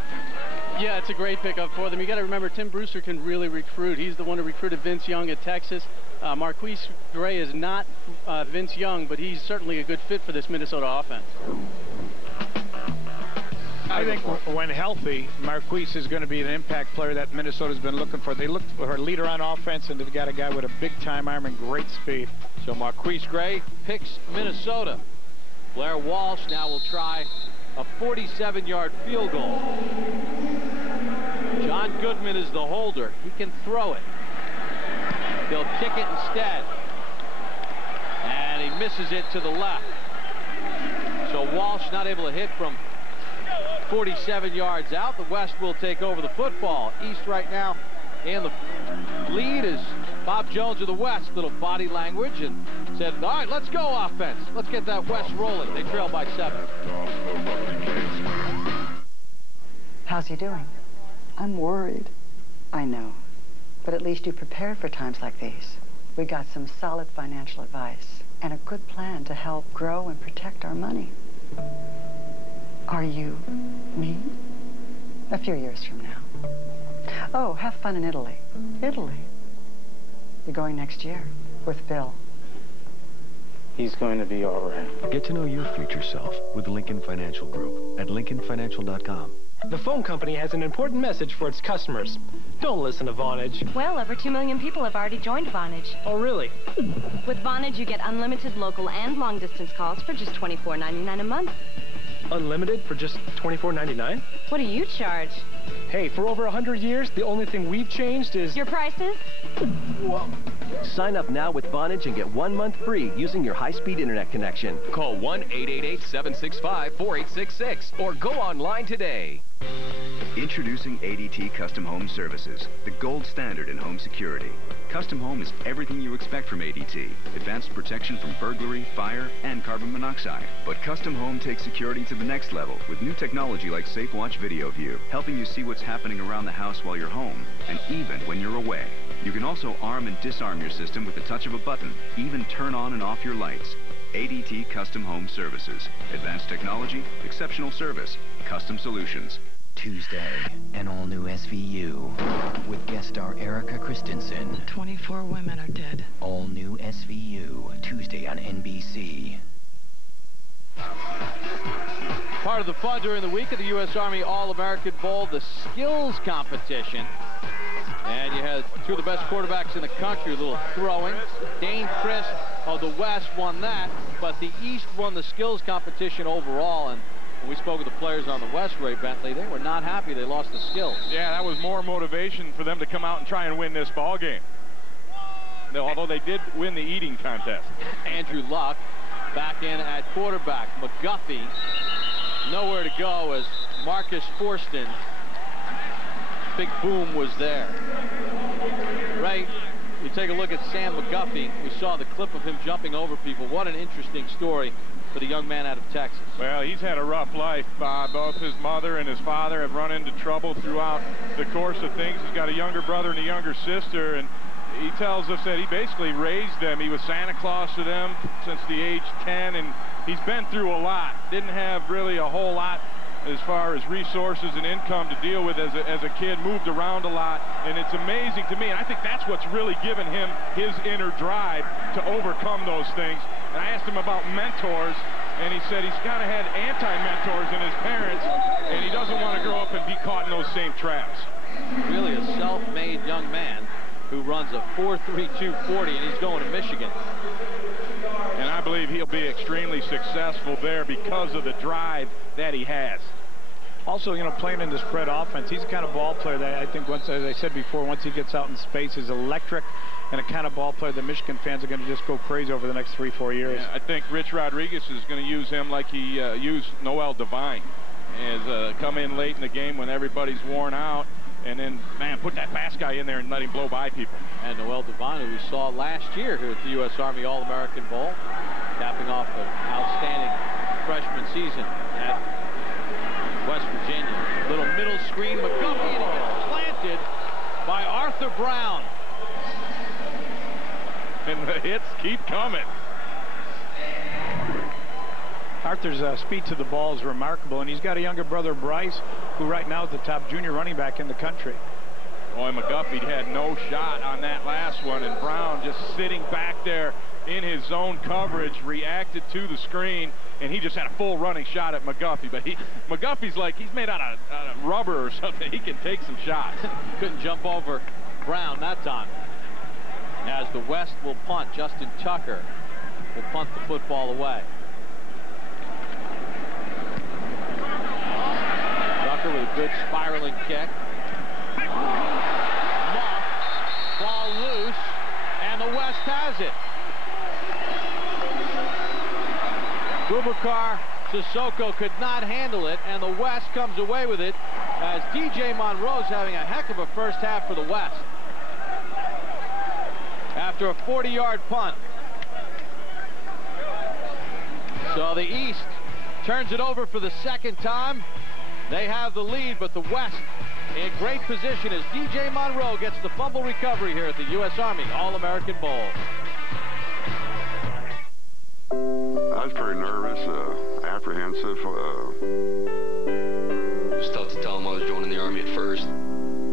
Yeah, it's a great pickup for them. You got to remember, Tim Brewster can really recruit. He's the one who recruited Vince Young at Texas. Marquise Gray is not Vince Young, but he's certainly a good fit for this Minnesota offense. I think when healthy, Marquise is going to be an impact player that Minnesota's been looking for. They looked for a leader on offense, and they've got a guy with a big-time arm and great speed. So Marquise Gray picks Minnesota. Blair Walsh now will try a 47-yard field goal. John Goodman is the holder. He can throw it. They'll kick it instead. And he misses it to the left. So Walsh not able to hit from 47 yards out. The West will take over the football. East right now in the lead is Bob Jones of the West. Little body language and said, all right, let's go offense. Let's get that West rolling. They trail by 7. How's he doing? I'm worried. I know. But at least you prepared for times like these. We got some solid financial advice and a good plan to help grow and protect our money. Are you me? A few years from now. Oh, have fun in Italy. Italy. You're going next year with Bill. He's going to be all right. Get to know your future self with Lincoln Financial Group at lincolnfinancial.com. The phone company has an important message for its customers. Don't listen to Vonage. Well, over 2 million people have already joined Vonage. Oh, really? With Vonage, you get unlimited local and long-distance calls for just $24.99 a month. Unlimited for just $24.99? What do you charge? Hey, for over 100 years, the only thing we've changed is... Your prices? Whoa. Sign up now with Vonage and get 1 month free using your high-speed internet connection. Call 1-888-765-4866 or go online today. Introducing ADT Custom Home Services, the gold standard in home security. Custom Home is everything you expect from ADT. Advanced protection from burglary, fire, and carbon monoxide. But Custom Home takes security to the next level with new technology like Safe Watch Video View, helping you see what's happening around the house while you're home, and even when you're away. You can also arm and disarm your system with the touch of a button, even turn on and off your lights. ADT Custom Home Services. Advanced technology, exceptional service, custom solutions. Tuesday, an all-new SVU with guest star Erica Christensen. 24 women are dead. All-new SVU, Tuesday on NBC. Part of the fun during the week of the U.S. Army All-American Bowl, the skills competition. And you had two of the best quarterbacks in the country, a little throwing. Dane Christ of the West won that, but the East won the skills competition overall. And when we spoke with the players on the West, Ray Bentley, they were not happy they lost the skills. Yeah, that was more motivation for them to come out and try and win this ball game. Although they did win the eating contest. Andrew Luck back in at quarterback. McGuffey nowhere to go as Marcus Forston. Big boom was there. Ray, you take a look at Sam McGuffey. We saw the clip of him jumping over people. What an interesting story for the young man out of Texas. Well, he's had a rough life. Both his mother and his father have run into trouble throughout the course of things. He's got a younger brother and a younger sister, and he tells us that he basically raised them. He was Santa Claus to them since the age 10, and he's been through a lot. Didn't have really a whole lot as far as resources and income to deal with as a kid, moved around a lot, and it's amazing to me, and I think that's what's really given him his inner drive to overcome those things. And I asked him about mentors, and he said he's kind of had anti-mentors in his parents, and he doesn't want to grow up and be caught in those same traps. Really a self-made young man who runs a 4.32 40, and he's going to Michigan. And I believe he'll be extremely successful there because of the drive that he has. Also, you know, playing in the spread offense, he's the kind of ball player that I think, once, as I said before, once he gets out in space, is electric, and a kind of ball player that Michigan fans are going to just go crazy over the next 3-4 years. Yeah, I think Rich Rodriguez is going to use him like he used Noel Devine, as come in late in the game when everybody's worn out, and then, man, put that fast guy in there and let him blow by people. And Noel Devine, who we saw last year here at the U.S. Army All-American Bowl, capping off an outstanding freshman season at West Virginia. Little middle screen, McGuffey, and he gets planted by Arthur Brown. And the hits keep coming. Arthur's speed to the ball is remarkable, and he's got a younger brother, Bryce, who right now is the top junior running back in the country. Boy, McGuffey had no shot on that last one, and Brown just sitting back there in his zone coverage, reacted to the screen, and he just had a full running shot at McGuffey. But McGuffey's like he's made out of rubber or something. He can take some shots. Couldn't jump over Brown that time. As the West will punt, Justin Tucker will punt the football away. Tucker with a good spiraling kick. Muff, ball loose, and the West has it. Boubacar Sissoko could not handle it, and the West comes away with it as DJ Monroe's having a heck of a first half for the West. After a 40-yard punt. So the East turns it over for the second time. They have the lead, but the West in great position as DJ Monroe gets the fumble recovery here at the U.S. Army All-American Bowl. I was pretty nervous, apprehensive. It was tough to tell them I was joining the Army at first.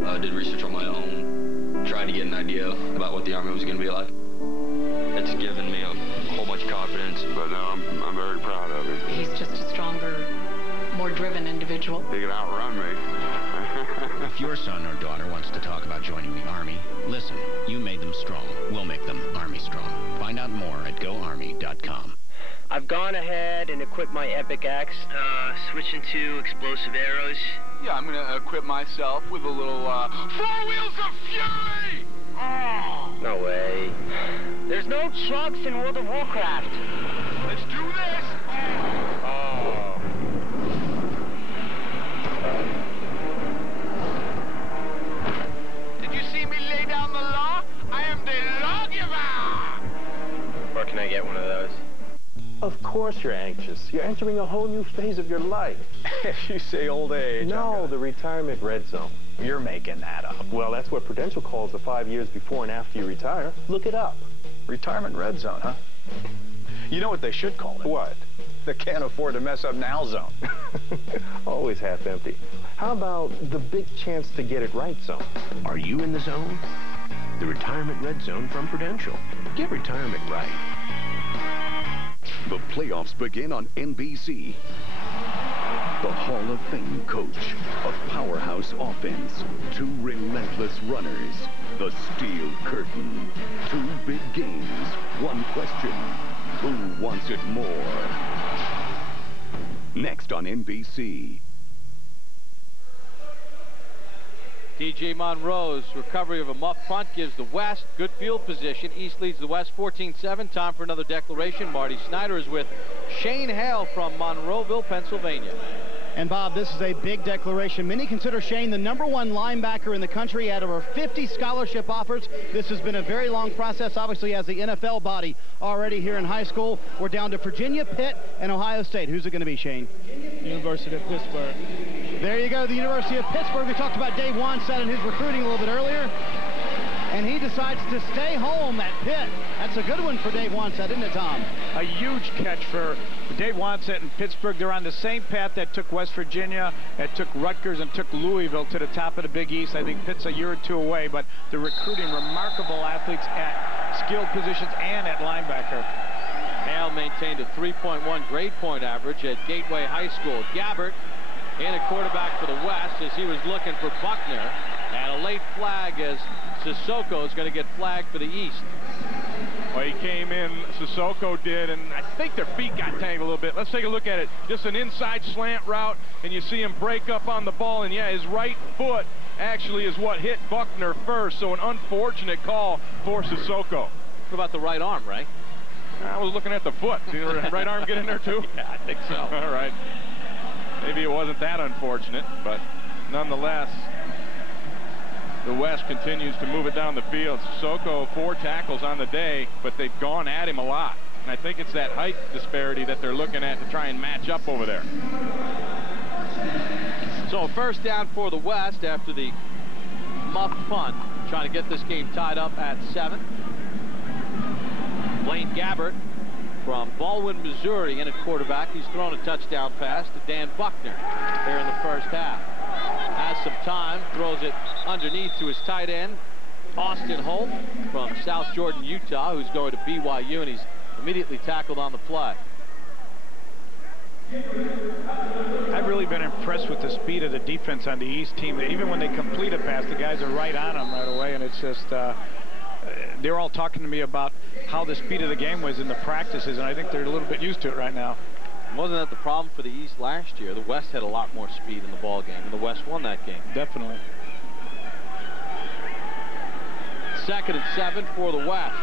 I did research on my own, tried to get an idea about what the Army was going to be like. It's given me a whole bunch of confidence. But no, I'm very proud of him. He's just a stronger, more driven individual. He can outrun me. If your son or daughter wants to talk about joining the Army, listen, you made them strong. We'll make them Army strong. Find out more at GoArmy.com. I've gone ahead and equipped my Epic Axe, switching to explosive arrows. Yeah, I'm gonna equip myself with a little, 4 Wheels of Fury! Oh. No way. There's no trucks in World of Warcraft. Let's do this! Oh. Did you see me lay down the law? I am the lawgiver! Where can I get one of those? Of course you're anxious. You're entering a whole new phase of your life. If you say old age. No, the retirement red zone. You're making that up. Well, that's what Prudential calls the 5 years before and after you retire. Look it up. Retirement red zone, huh? You know what they should call it? What? The can't afford to mess up now zone. Always half empty. How about the big chance to get it right zone? Are you in the zone? The retirement red zone from Prudential. Get retirement right. The playoffs begin on NBC. The Hall of Fame coach, a powerhouse offense, 2 relentless runners, the steel curtain, 2 big games, 1 question, who wants it more? Next on NBC. DJ Monroe's recovery of a muff punt gives the West good field position. East leads the West 14-7. Time for another declaration. Marty Snyder is with Shane Hale from Monroeville, Pennsylvania. And Bob, this is a big declaration. Many consider Shane the #1 linebacker in the country. He had over 50 scholarship offers. This has been a very long process, obviously, as the NFL body already here in high school. We're down to Virginia, Pitt, and Ohio State. Who's it going to be, Shane? University of Pittsburgh. There you go, the University of Pittsburgh. We talked about Dave Wannstedt and his recruiting a little bit earlier. And he decides to stay home at Pitt. That's a good one for Dave Wannstedt, isn't it, Tom? A huge catch for Dave Wannstedt in Pittsburgh. They're on the same path that took West Virginia, that took Rutgers, and took Louisville to the top of the Big East. I think Pitt's a year or 2 away, but they're recruiting remarkable athletes at skilled positions and at linebacker. Hale maintained a 3.1 grade point average at Gateway High School. Gabbert in a quarterback for the West as he was looking for And a late flag as Sissoko is going to get flagged for the East. Well, he came in, Sissoko did, and I think their feet got tangled a little bit. Let's take a look at it. Just an inside slant route, and you see him break up on the ball, and yeah, his right foot actually is what hit Buckner first, so an unfortunate call for Sissoko. What about the right arm, Ray? I was looking at the foot. Did the right arm get in there too? Yeah, I think so. All right. Maybe it wasn't that unfortunate, but nonetheless, the West continues to move it down the field. Sissoko 4 tackles on the day, but they've gone at him a lot. And I think it's that height disparity that they're looking at to try and match up over there. So first down for the West after the muff punt, trying to get this game tied up at 7. Blaine Gabbert from Baldwin, Missouri, in at quarterback. He's thrown a touchdown pass to Dan Buckner there in the first half. Has some time, throws it underneath to his tight end, Austin Holt from South Jordan, Utah, who's going to BYU, and he's immediately tackled on the play. I've really been impressed with the speed of the defense on the East team. Even when they complete a pass, the guys are right on them right away, and it's just they're all talking to me about how the speed of the game was in the practices, and I think they're a little bit used to it right now. Wasn't that the problem for the East last year? The West had a lot more speed in the ball game, and the West won that game. Definitely. 2nd and 7 for the West.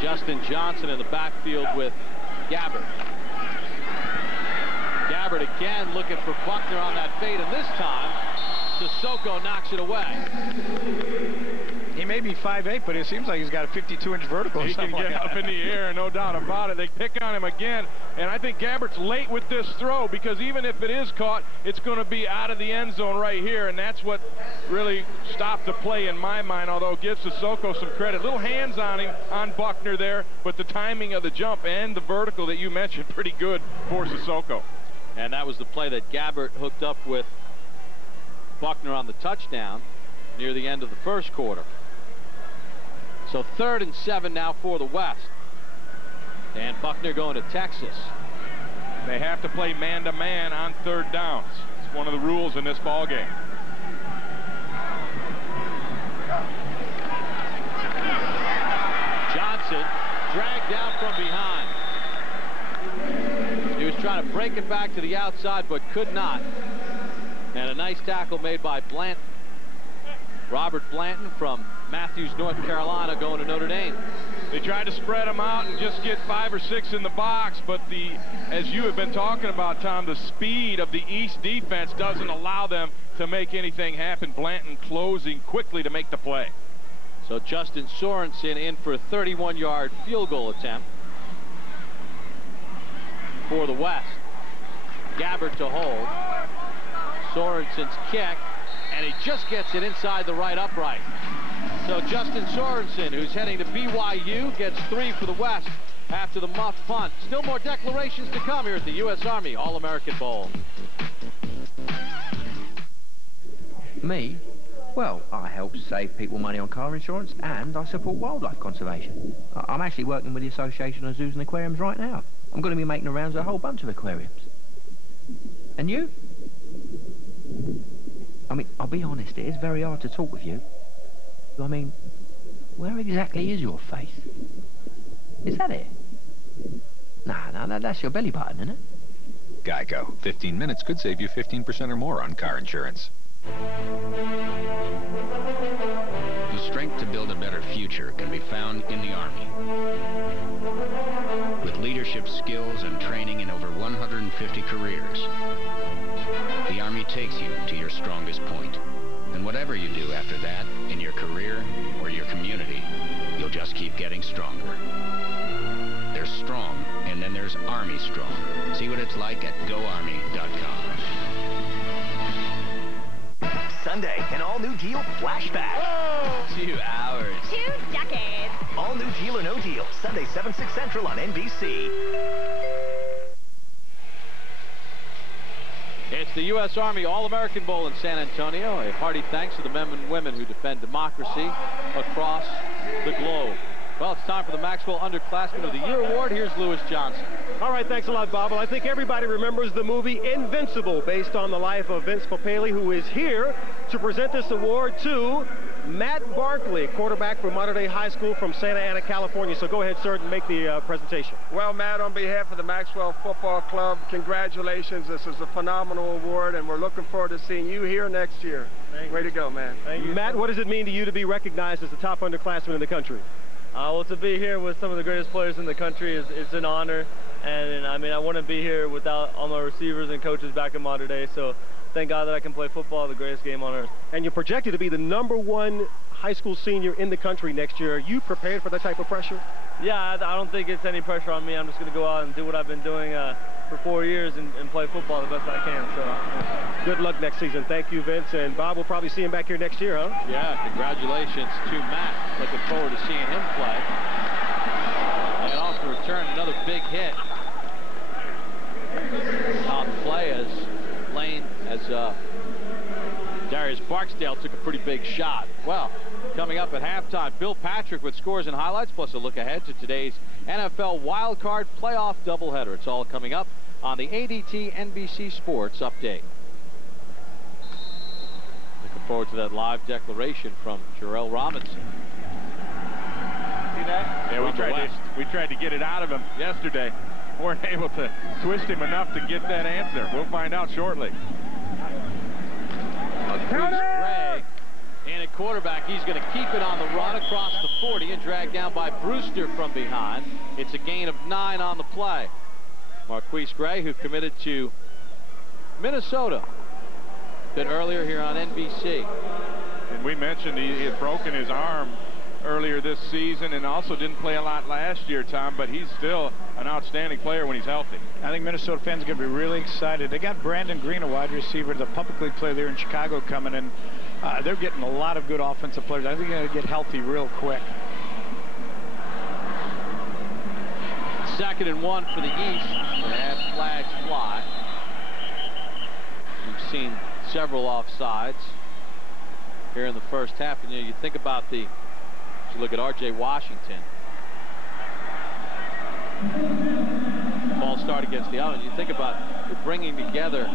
Justin Johnson in the backfield with Gabbert. Gabbert again looking for Buckner on that fade, and this time Sissoko knocks it away. He may be 5'8", but it seems like he's got a 52-inch vertical. He can get up in the air, no doubt about it. They pick on him again, and I think Gabbert's late with this throw, because even if it is caught, it's going to be out of the end zone right here, and that's what really stopped the play in my mind, although it gives Sissoko some credit. Little hands on him, on Buckner there, but the timing of the jump and the vertical that you mentioned, pretty good for Sissoko. And that was the play that Gabbert hooked up with Buckner on the touchdown near the end of the first quarter. So 3rd and 7 now for the West. And Buckner going to Texas. They have to play man-to-man on 3rd downs. It's one of the rules in this ball game. Johnson dragged down from behind. He was trying to break it back to the outside, but could not. And a nice tackle made by Blanton. Robert Blanton from Matthews, North Carolina, going to Notre Dame. They tried to spread them out and just get 5 or 6 in the box, but as you have been talking about, Tom, the speed of the East defense doesn't allow them to make anything happen. Blanton closing quickly to make the play. So Justin Sorensen in for a 31-yard field goal attempt for the West. Gabbert to hold. Sorensen's kick, and he just gets it inside the right upright. So Justin Sorensen, who's heading to BYU, gets 3 for the West after the muff punt. Still more declarations to come here at the U.S. Army All-American Bowl. Me? Well, I help save people money on car insurance, and I support wildlife conservation. I'm actually working with the Association of Zoos and Aquariums right now. I'm going to be making the rounds at a whole bunch of aquariums. And you? I mean, I'll be honest, it is very hard to talk with you. I mean, where exactly is your face? Is that it? Nah, that's your belly button, isn't it? Geico. 15 minutes could save you 15% or more on car insurance. The strength to build a better future can be found in the Army. With leadership skills and training in over 150 careers, the Army takes you to your strongest point. And whatever you do after that, in your career or your community, you'll just keep getting stronger. There's strong, and then there's Army Strong. See what it's like at GoArmy.com. Sunday, an all-new deal flashback. Whoa! 2 hours. 2 decades. All-new Deal or No Deal, Sunday, 7, 6 Central on NBC. It's the U.S. Army All-American Bowl in San Antonio. A hearty thanks to the men and women who defend democracy across the globe. Well, it's time for the Maxwell Underclassmen of the Year Award. Here's Lewis Johnson. All right, thanks a lot, Bob. Well, I think everybody remembers the movie Invincible, based on the life of Vince Papale, who is here to present this award to Matt Barkley, quarterback from Monterey High School from Santa Ana, California. So go ahead, sir, and make the presentation. Well, Matt, on behalf of the Maxwell Football Club, congratulations. This is a phenomenal award, and we're looking forward to seeing you here next year. Way to go, man. Thank you. Matt, what does it mean to you to be recognized as the top underclassman in the country? Well, to be here with some of the greatest players in the country is an honor. And I mean, I wouldn't be here without all my receivers and coaches back in modern day. So thank God that I can play football, the greatest game on earth. And you're projected to be the #1 high school senior in the country next year. Are you prepared for that type of pressure? Yeah, I don't think it's any pressure on me. I'm just going to go out and do what I've been doing for 4 years and play football the best I can. So good luck next season. Thank you, Vince. And Bob, we'll probably see him back here next year, huh? Yeah, congratulations to Matt. Looking forward to seeing him play. And off the return, another big hit. On the play as Darius Barksdale took a pretty big shot. Well, coming up at halftime, Bill Patrick with scores and highlights, plus a look ahead to today's NFL wildcard playoff doubleheader. It's all coming up on the ADT NBC Sports Update. Looking forward to that live declaration from Jarrell Robinson. See that? Yeah, we tried to get it out of him yesterday. Weren't able to twist him enough to get that answer. We'll find out shortly. Gray in at quarterback. He's going to keep it on the run across the 40 and dragged down by Brewster from behind. It's a gain of 9 on the play. Marquise Gray, who committed to Minnesota a bit earlier here on NBC. And we mentioned he had broken his arm earlier this season and also didn't play a lot last year, Tom, but he's still an outstanding player when he's healthy. I think Minnesota fans are going to be really excited. They got Brandon Green, a wide receiver, the publicly play there in Chicago coming in. They're getting a lot of good offensive players. I think they're going to get healthy real quick. 2nd and 1 for the East. And flags fly. We've seen several offsides here in the first half. And you think about you look at R.J. Washington. False start against the Island. You think about bringing together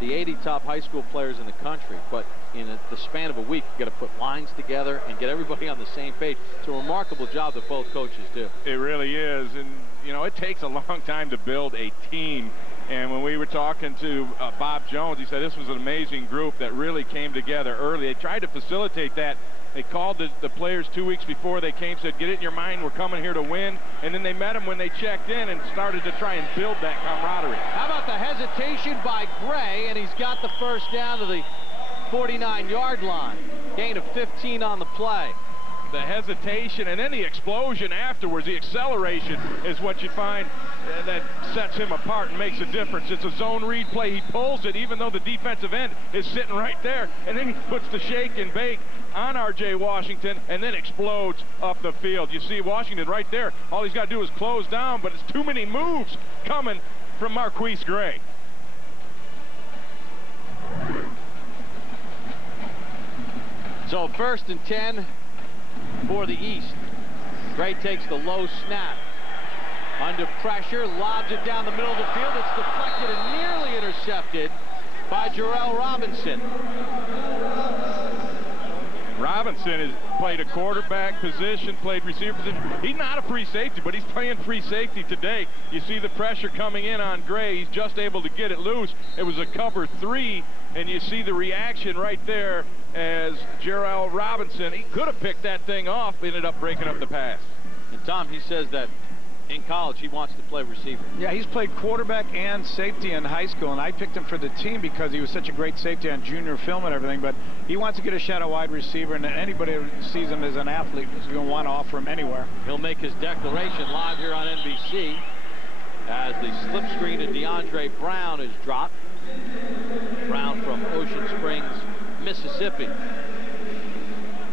the 80 top high school players in the country, but in the span of a week, you got to put lines together and get everybody on the same page. It's a remarkable job that both coaches do. It really is, and you know, it takes a long time to build a team. And when we were talking to Bob Jones, he said this was an amazing group that really came together early. They tried to facilitate that. They called the players 2 weeks before they came, said, get it in your mind, we're coming here to win. And then they met them when they checked in and started to try and build that camaraderie. How about the hesitation by Gray, and he's got the first down to the 49-yard line. Gain of 15 on the play. The hesitation and then the explosion afterwards, the acceleration is what you find that sets him apart and makes a difference. It's a zone read play. He pulls it even though the defensive end is sitting right there, and then he puts the shake and bake on R.J. Washington and then explodes up the field. You see Washington right there. All he's got to do is close down, but it's too many moves coming from Marquise Gray. So 1st and 10 for the East. Gray takes the low snap. Under pressure, lobs it down the middle of the field. It's deflected and nearly intercepted by Jarrell Robinson. Robinson has played a quarterback position, played receiver position. He's not a free safety, but he's playing free safety today. You see the pressure coming in on Gray. He's just able to get it loose. It was a cover 3, and you see the reaction right there as Jarrell Robinson, he could have picked that thing off, ended up breaking up the pass. And Tom, he says that in college he wants to play receiver. Yeah, he's played quarterback and safety in high school, and I picked him for the team because he was such a great safety on junior film and everything, but he wants to get a shot at wide receiver, and anybody who sees him as an athlete is going to want to offer him anywhere. He'll make his declaration live here on NBC as the slip screen to DeAndre Brown is dropped. Brown from Ocean Springs, Mississippi.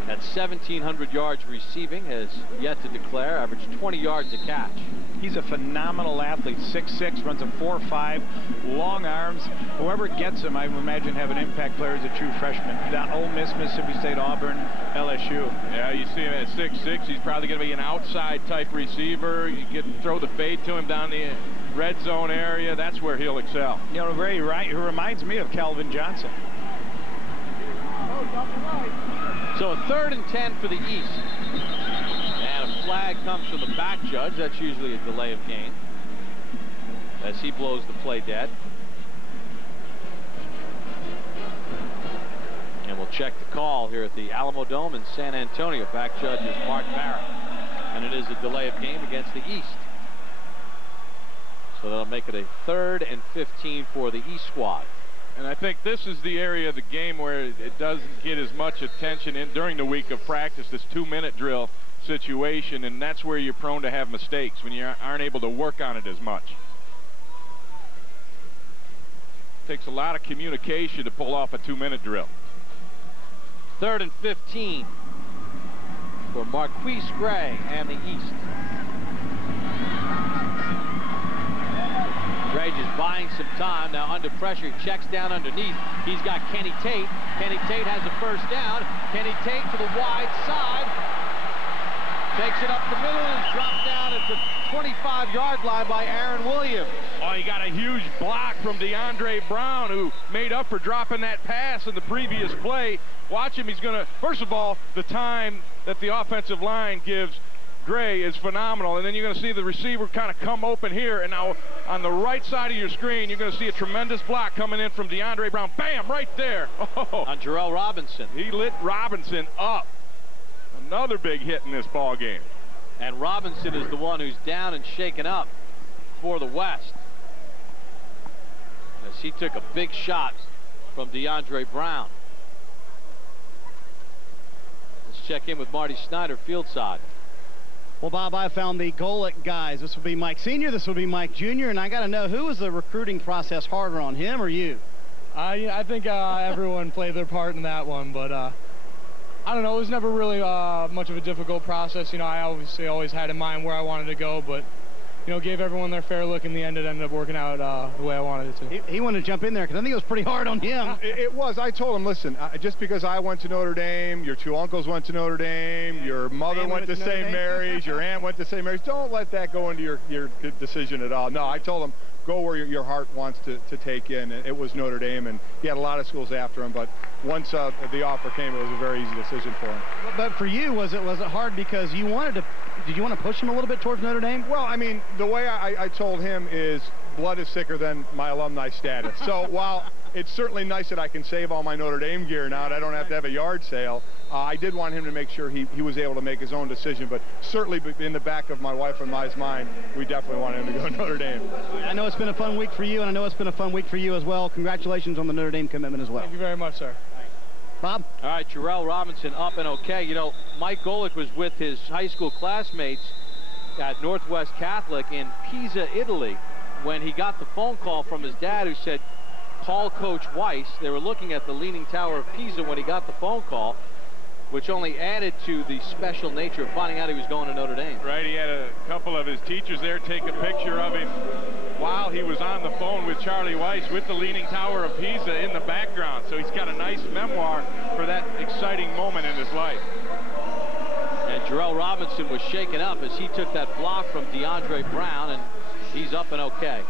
At 1,700 yards receiving, has yet to declare, averaged 20 yards a catch. He's a phenomenal athlete, 6'6", runs a 4.5, long arms. Whoever gets him, I would imagine, have an impact player as a true freshman. Down Ole Miss, Mississippi State, Auburn, LSU. Yeah, you see him at 6'6". He's probably going to be an outside type receiver. You get throw the fade to him down the red zone area. That's where he'll excel. You know, very right. He reminds me of Calvin Johnson. Oh, double right. So a 3rd and 10 for the East. And a flag comes from the back judge. That's usually a delay of game, as he blows the play dead. And we'll check the call here at the Alamo Dome in San Antonio. Back judge is Mark Barrett. And it is a delay of game against the East. So that'll make it a 3rd and 15 for the East squad. And I think this is the area of the game where it doesn't get as much attention during the week of practice, this 2-minute drill situation, and that's where you're prone to have mistakes, when you aren't able to work on it as much. Takes a lot of communication to pull off a 2-minute drill. 3rd and 15 for Marquise Gray and the East. Gray just buying some time. Now under pressure, he checks down underneath. He's got Kenny Tate. Kenny Tate has a first down. Kenny Tate to the wide side. Takes it up the middle and is dropped down at the 25-yard line by Aaron Williams. Oh, he got a huge block from DeAndre Brown, who made up for dropping that pass in the previous play. Watch him. He's going to, first of all, the time that the offensive line gives Gray is phenomenal, and then you're going to see the receiver kind of come open here, and now on the right side of your screen you're going to see a tremendous block coming in from DeAndre Brown. Bam, right there. Oh, on Jarrell Robinson. He lit Robinson up. Another big hit in this ball game. And Robinson is the one who's down and shaken up for the West, as he took a big shot from DeAndre Brown. Let's check in with Marty Snyder, field side. Well, Bob, I found the Golick guys. This will be Mike Sr., this will be Mike Jr., and I got to know, who was the recruiting process harder on, him or you? I think everyone played their part in that one, but I don't know. It was never really much of a difficult process. You know, I obviously always had in mind where I wanted to go, but, you know, gave everyone their fair look. In the end, it ended up working out the way I wanted it to. He wanted to jump in there because I think it was pretty hard on him. It was. I told him, listen, just because I went to Notre Dame, your 2 uncles went to Notre Dame, your mother went to St. Mary's, your aunt went to St. Mary's, don't let that go into your decision at all. No, I told him, go where your heart wants to take in. It was Notre Dame, and he had a lot of schools after him, but once the offer came, it was a very easy decision for him. But for you, was it hard because you wanted to, did you want to push him a little bit towards Notre Dame? Well, I mean, the way I told him is blood is thicker than my alumni status. So while it's certainly nice that I can save all my Notre Dame gear now and I don't have to have a yard sale, I did want him to make sure he was able to make his own decision. But certainly in the back of my wife and my mind, we definitely wanted him to go to Notre Dame. I know it's been a fun week for you, and I know it's been a fun week for you as well. Congratulations on the Notre Dame commitment as well. Thank you very much, sir. Bob? All right, Jarrell Robinson up and okay. You know, Mike Golick was with his high school classmates at Northwest Catholic in Pisa, Italy, when he got the phone call from his dad who said, call Coach Weiss. They were looking at the Leaning Tower of Pisa when he got the phone call, which only added to the special nature of finding out he was going to Notre Dame. Right, he had a couple of his teachers there take a picture of him while he was on the phone with Charlie Weiss with the Leaning Tower of Pisa in the background. So he's got a nice memoir for that exciting moment in his life. And Jarrell Robinson was shaken up as he took that block from DeAndre Brown, and he's up and okay.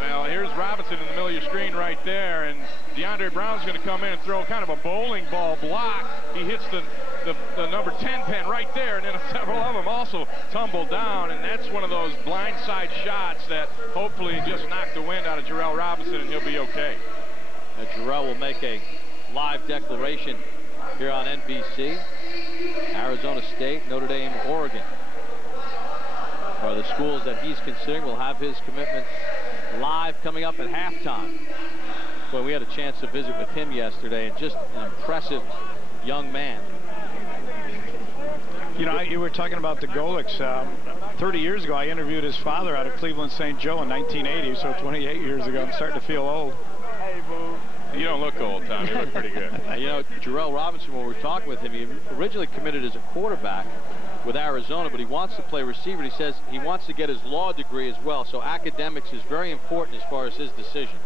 Well, here's Robinson in the middle of your screen right there, and DeAndre Brown's going to come in and throw kind of a bowling ball block. He hits the number 10 pin right there, and then several of them also tumble down, and that's one of those blindside shots that hopefully just knock the wind out of Jarrell Robinson, and he'll be okay. And Jarrell will make a live declaration here on NBC. Arizona State, Notre Dame, Oregon are the schools that he's considering. Will have his commitment live coming up at halftime. Boy, we had a chance to visit with him yesterday, and just an impressive young man. You know, you were talking about the Golicks. 30 years ago, I interviewed his father out of Cleveland St. Joe in 1980, so 28 years ago. I'm starting to feel old. Hey, boo. You don't look old, Tom. You look pretty good. You know, Jarrell Robinson, when we were talking with him, he originally committed as a quarterback with Arizona, but he wants to play receiver. He says he wants to get his law degree as well, so academics is very important as far as his decision.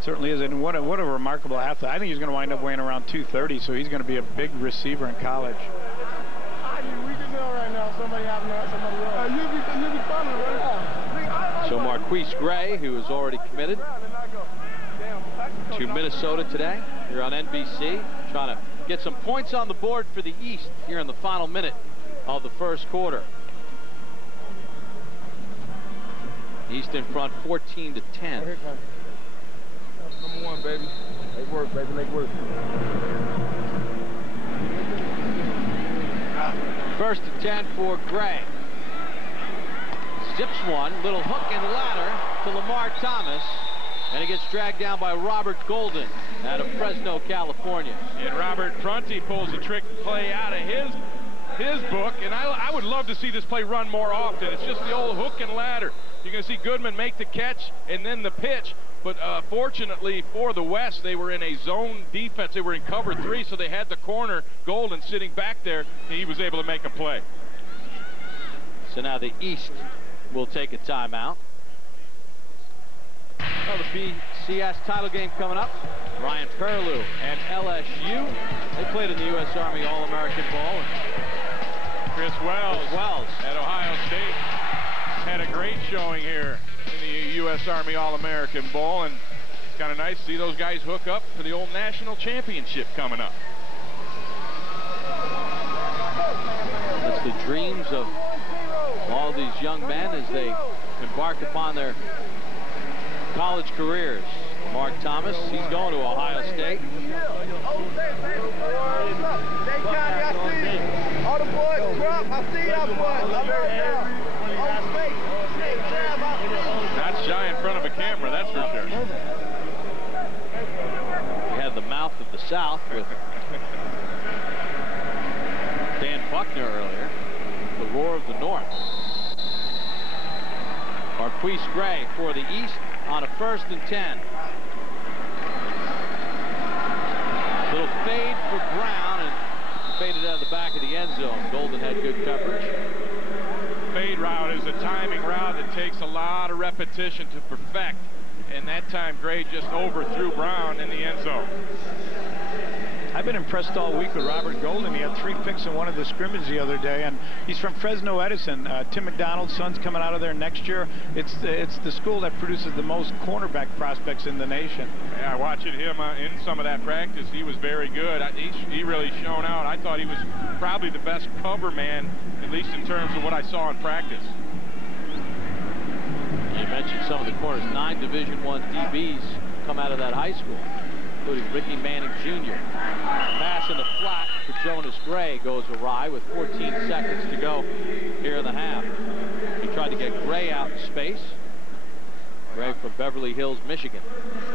Certainly is, and what a remarkable athlete. I think he's going to wind up weighing around 230, so he's going to be a big receiver in college. We can tell right now somebody having somebody else. You'll be funny right now. So Marquise Gray, who is already committed to Minnesota today, here on NBC, trying to get some points on the board for the East here in the final minute of the first quarter. East in front 14-10. Here comes. That's number one, baby. Leg work, baby, leg work. First and 10 for Gray. Zips one, little hook and ladder to Lamar Thomas, and he gets dragged down by Robert Golden out of Fresno, California. And Robert Prunty pulls a trick play out of his book, and I would love to see this play run more often. It's just the old hook and ladder. You're going to see Goodman make the catch and then the pitch, but fortunately for the West, they were in a zone defense. They were in cover 3, so they had the corner, Golden, sitting back there, and he was able to make a play. So now the East will take a timeout. Well, the BCS title game coming up. Ryan Perlew and LSU. They played in the U.S. Army All-American Bowl. Chris Wells at Ohio State had a great showing here in the U.S. Army All-American Bowl, and it's kind of nice to see those guys hook up for the old national championship coming up. That's the dreams of all these young men as they embark upon their college careers. Mark Thomas, he's going to Ohio State. All the boys, drop. I see y'all boys. Not shy in front of a camera, that's for sure. We had the mouth of the South with Dan Buckner earlier. The roar of the North. Marquise Gray for the East on a 1st and 10. Little fade for Brown and faded out of the back of the end zone. Golden had good coverage. Fade route is a timing route that takes a lot of repetition to perfect, and that time Gray just overthrew Brown in the end zone. I've been impressed all week with Robert Golden. He had 3 picks in one of the scrimmages the other day, and he's from Fresno Edison. Tim McDonald's son's coming out of there next year. It's the school that produces the most cornerback prospects in the nation. Yeah, watching him in some of that practice, he was very good. He really shone out. I thought he was probably the best cover man, at least in terms of what I saw in practice. You mentioned some of the corners. 9 Division I DBs come out of that high school, including Ricky Manning Jr. Pass in the flat for Jonas Gray goes awry with 14 seconds to go here in the half. He tried to get Gray out in space. Gray from Beverly Hills, Michigan.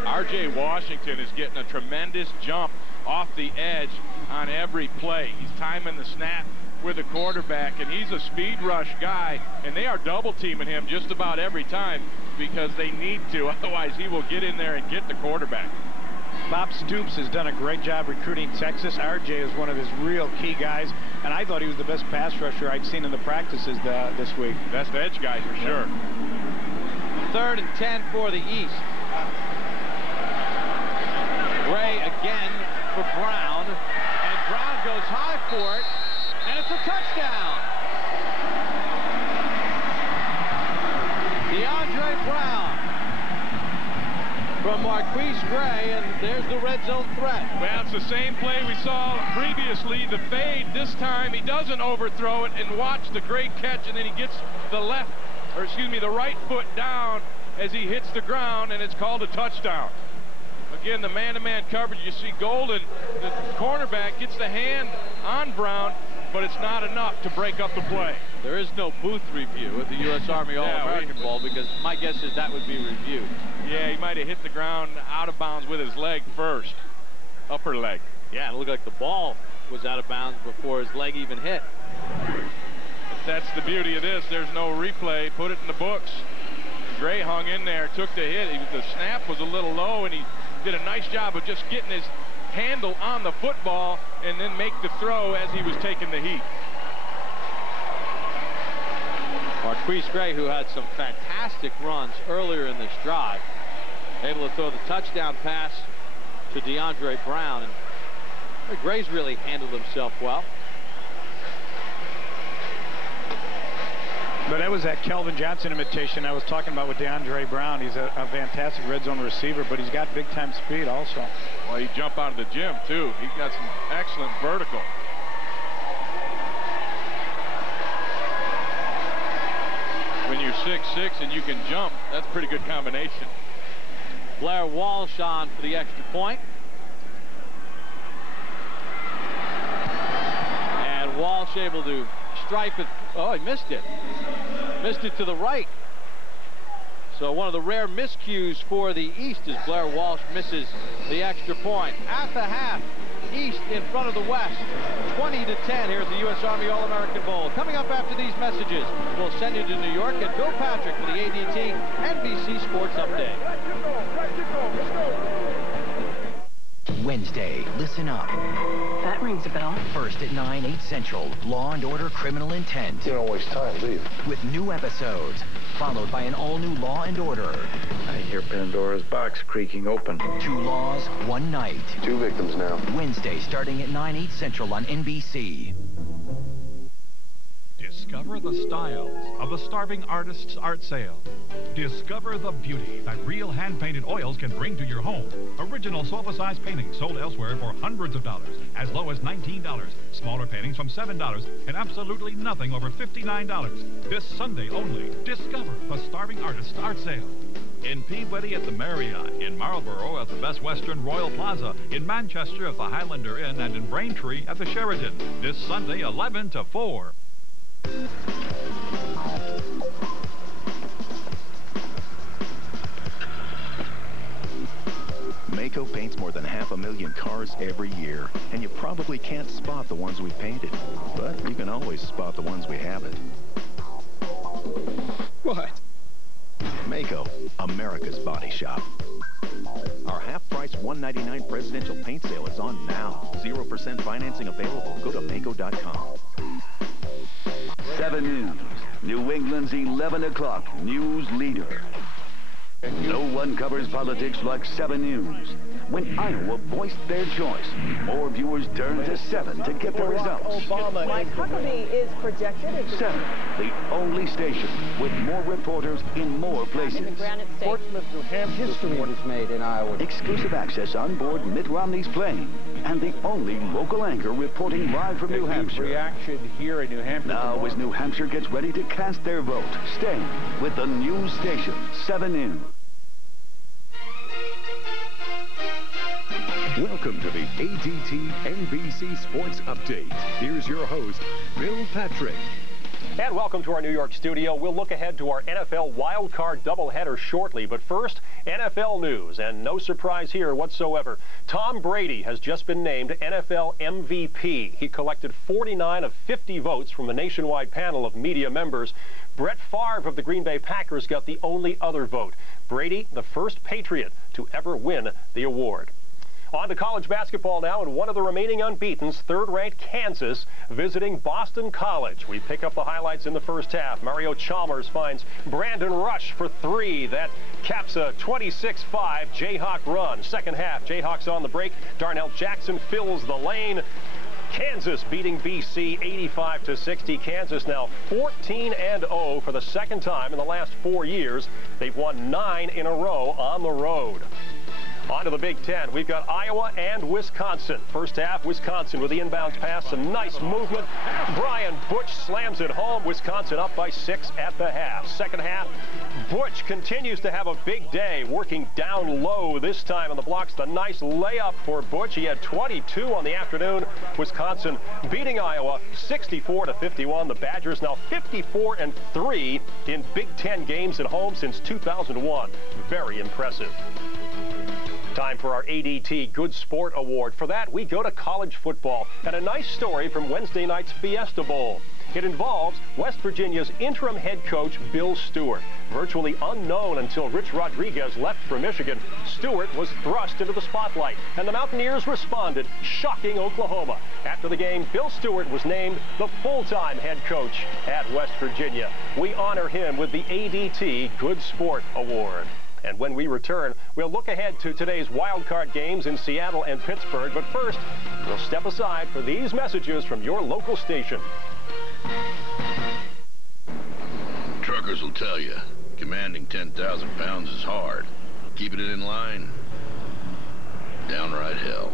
R.J. Washington is getting a tremendous jump off the edge on every play. He's timing the snap with a quarterback, and he's a speed rush guy, and they are double teaming him just about every time because they need to. Otherwise, he will get in there and get the quarterback. Bob Stoops has done a great job recruiting Texas. RJ is one of his real key guys, and I thought he was the best pass rusher I'd seen in the practices this week. Best edge guy for sure. 3rd and 10 for the East. Gray again for Brown, and Brown goes high for it, and it's a touchdown. DeAndre Brown from Marquise Gray, and there's the red zone threat. Well, it's the same play we saw previously. The fade, this time he doesn't overthrow it, and watch the great catch, and then he gets the the right foot down as he hits the ground, and it's called a touchdown. Again, the man-to-man coverage, you see Golden, the cornerback, gets the hand on Brown, but it's not enough to break up the play. There is no booth review at the U.S. Army All-American Bowl, because my guess is that would be reviewed. Yeah, he might have hit the ground out of bounds with his leg first, upper leg. Yeah, it looked like the ball was out of bounds before his leg even hit. But that's the beauty of this. There's no replay. Put it in the books. Gray hung in there, took the hit. The snap was a little low, and he did a nice job of just getting his handle on the football and then make the throw as he was taking the heat. Marquise Gray, who had some fantastic runs earlier in this drive, able to throw the touchdown pass to DeAndre Brown, and Gray's really handled himself well. But that was that Kelvin Johnson imitation I was talking about with DeAndre Brown. He's a fantastic red zone receiver, but he's got big-time speed also. Well, he jumped out of the gym, too. He's got some excellent vertical. When you're 6'6" and you can jump, that's a pretty good combination. Blair Walsh on for the extra point. And Walsh able to stripe it. Oh, he missed it. Missed it to the right. So one of the rare miscues for the East is Blair Walsh misses the extra point. At the half, East in front of the West, 20-10 here at the U.S. Army All-American Bowl. Coming up after these messages, we'll send you to New York and Bill Patrick for the ADT NBC Sports Update. Wednesday, listen up. That rings a bell. First at 9, 8 Central, Law & Order Criminal Intent. You don't waste time, do you? With new episodes, followed by an all-new Law & Order. I hear Pandora's box creaking open. 2 laws, 1 night. 2 victims now. Wednesday, starting at 9, 8 Central on NBC. Discover the styles of the Starving Artist's Art Sale. Discover the beauty that real hand-painted oils can bring to your home. Original sofa-size paintings sold elsewhere for hundreds of dollars, as low as $19. Smaller paintings from $7, and absolutely nothing over $59. This Sunday only, discover the Starving Artist's Art Sale. In Peabody at the Marriott, in Marlborough at the Best Western Royal Plaza, in Manchester at the Highlander Inn, and in Braintree at the Sheraton. This Sunday, 11 to 4. Maaco paints more than 500,000 cars every year, and you probably can't spot the ones we've painted. But you can always spot the ones we haven't. What? Maaco, America's body shop. Our half-price $199 presidential paint sale is on now. 0% financing available. Go to Maaco.com. 7 News, New England's 11 o'clock news leader. No one covers politics like 7 News. When Iowa voiced their choice, more viewers turned to 7 to get the results. Mike Huckabee is projected as 7, the only station with more reporters in more places. Portsmouth, New Hampshire. History was made in Iowa. Exclusive access on board Mitt Romney's plane, and the only local anchor reporting live from New Hampshire. Reaction here in New Hampshire. Now, as New Hampshire gets ready to cast their vote, stay with the news station, 7 News. Welcome to the ADT NBC Sports Update. Here's your host, Bill Patrick. And welcome to our New York studio. We'll look ahead to our NFL wildcard doubleheader shortly. But first, NFL news, and no surprise here whatsoever. Tom Brady has just been named NFL MVP. He collected 49 of 50 votes from a nationwide panel of media members. Brett Favre of the Green Bay Packers got the only other vote. Brady, the first Patriot to ever win the award. On to college basketball now, and one of the remaining unbeatens, third-ranked Kansas, visiting Boston College. We pick up the highlights in the first half. Mario Chalmers finds Brandon Rush for 3. That caps a 26-5 Jayhawk run. Second half, Jayhawks on the break. Darnell Jackson fills the lane. Kansas beating BC 85-60. Kansas now 14-0 for the second time in the last 4 years. They've won 9 in a row on the road. On to the Big Ten. We've got Iowa and Wisconsin. First half, Wisconsin with the inbounds pass. Some nice movement. Brian Butch slams it home. Wisconsin up by 6 at the half. Second half, Butch continues to have a big day, working down low this time on the blocks. The nice layup for Butch. He had 22 on the afternoon. Wisconsin beating Iowa 64-51. The Badgers now 54-3 in Big Ten games at home since 2001. Very impressive. Time for our ADT Good Sport Award. For that, we go to college football and a nice story from Wednesday night's Fiesta Bowl. It involves West Virginia's interim head coach, Bill Stewart. Virtually unknown until Rich Rodriguez left for Michigan, Stewart was thrust into the spotlight, and the Mountaineers responded, shocking Oklahoma. After the game, Bill Stewart was named the full-time head coach at West Virginia. We honor him with the ADT Good Sport Award. And when we return, we'll look ahead to today's wildcard games in Seattle and Pittsburgh. But first, we'll step aside for these messages from your local station. Truckers will tell you, commanding 10,000 pounds is hard. Keeping it in line, downright hell.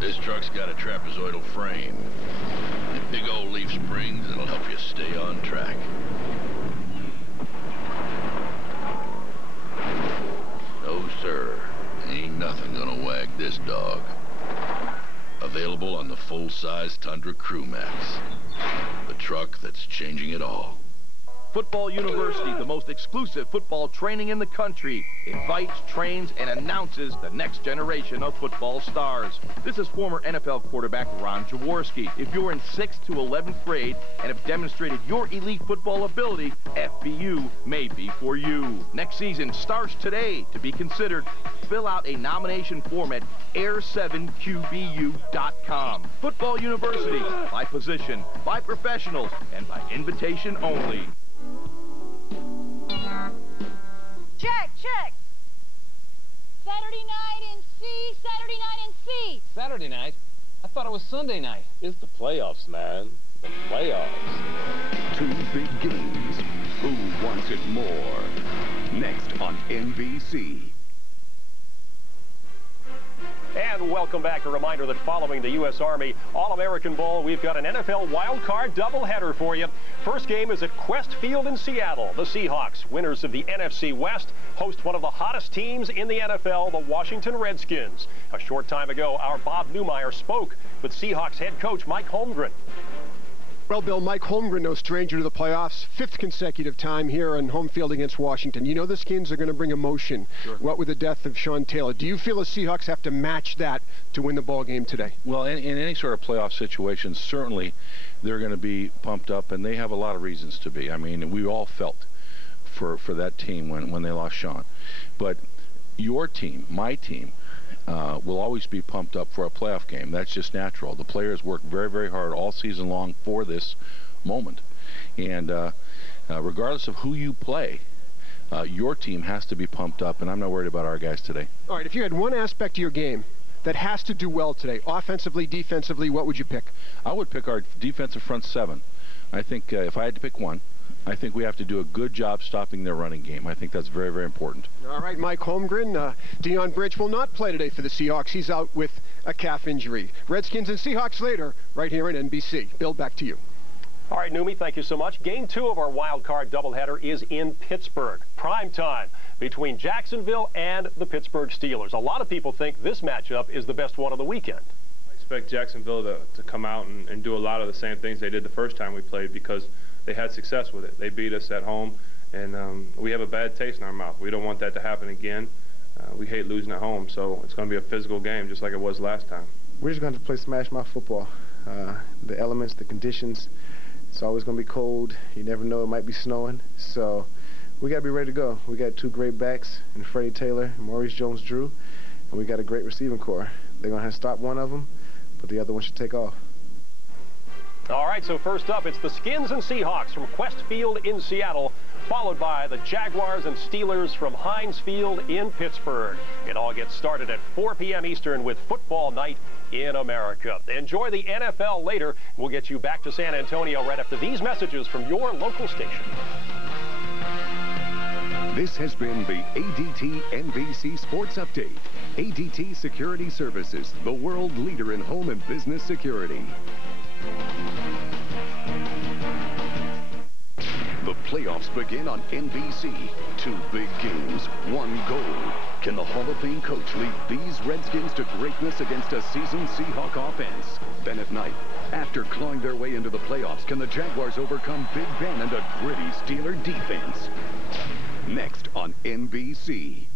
This truck's got a trapezoidal frame and big old leaf springs that'll help you stay on track. No, sir. Ain't nothing gonna wag this dog. Available on the full-size Tundra Crew Max. The truck that's changing it all. Football University, the most exclusive football training in the country, invites, trains, and announces the next generation of football stars. This is former NFL quarterback Ron Jaworski. If you're in 6th to 11th grade and have demonstrated your elite football ability, FBU may be for you. Next season starts today. To be considered, fill out a nomination form at air7qbu.com. Football University, by position, by professionals, and by invitation only. Check. Saturday night in C, Saturday night in C. Saturday night? I thought it was Sunday night. It's the playoffs, man. The playoffs. 2 big games. Who wants it more? Next on NBC. And welcome back. A reminder that following the U.S. Army All-American Bowl, we've got an NFL wildcard doubleheader for you. First game is at Quest Field in Seattle. The Seahawks, winners of the NFC West, host one of the hottest teams in the NFL, the Washington Redskins. A short time ago, our Bob Newmeyer spoke with Seahawks head coach Mike Holmgren. Well, Bill, Mike Holmgren, no stranger to the playoffs. 5th consecutive time here on home field against Washington. You know the Skins are going to bring emotion. Sure. What with the death of Sean Taylor. Do you feel the Seahawks have to match that to win the ball game today? Well, in any sort of playoff situation, certainly they're going to be pumped up, and they have a lot of reasons to be. I mean, we all felt for that team when they lost Sean. But your team, my team, will always be pumped up for a playoff game. That's just natural. The players work very, very hard all season long for this moment. And regardless of who you play, your team has to be pumped up, and I'm not worried about our guys today. All right, if you had one aspect of your game that has to do well today, offensively, defensively, what would you pick? I would pick our defensive front 7. I think if I had to pick one, I think we have to do a good job stopping their running game. I think that's very, very important. All right, Mike Holmgren. Dion Bridge will not play today for the Seahawks. He's out with a calf injury. Redskins and Seahawks later, right here on NBC. Bill, back to you. All right, Numi, thank you so much. Game 2 of our wild card doubleheader is in Pittsburgh. Prime time between Jacksonville and the Pittsburgh Steelers. A lot of people think this matchup is the best one of the weekend. I expect Jacksonville to come out and do a lot of the same things they did the first time we played, because they had success with it. They beat us at home, and we have a bad taste in our mouth. We don't want that to happen again. We hate losing at home, so it's going to be a physical game just like it was last time. We're just going to play smash mouth football. The elements, the conditions, it's always going to be cold. You never know, it might be snowing. So we got to be ready to go. We got 2 great backs in Freddie Taylor and Maurice Jones-Drew, and we got a great receiving core. They're going to have to stop one of them, but the other one should take off. All right, so first up, it's the Skins and Seahawks from Quest Field in Seattle, followed by the Jaguars and Steelers from Heinz Field in Pittsburgh. It all gets started at 4 p.m. Eastern with Football Night in America. Enjoy the NFL later. We'll get you back to San Antonio right after these messages from your local station. This has been the ADT NBC Sports Update. ADT Security Services, the world leader in home and business security. The playoffs begin on NBC. 2 big games, 1 goal. Can the Hall of Fame coach lead these Redskins to greatness against a seasoned Seahawk offense? Then at night, after clawing their way into the playoffs, can the Jaguars overcome Big Ben and a gritty Steeler defense? Next on NBC.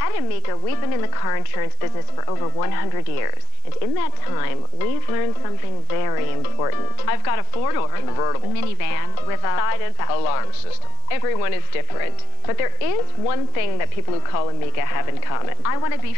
At Amica, we've been in the car insurance business for over 100 years. And in that time, we've learned something very important. I've got a 4-door convertible minivan with a side impact alarm system. Everyone is different. But there is one thing that people who call Amica have in common. I want to be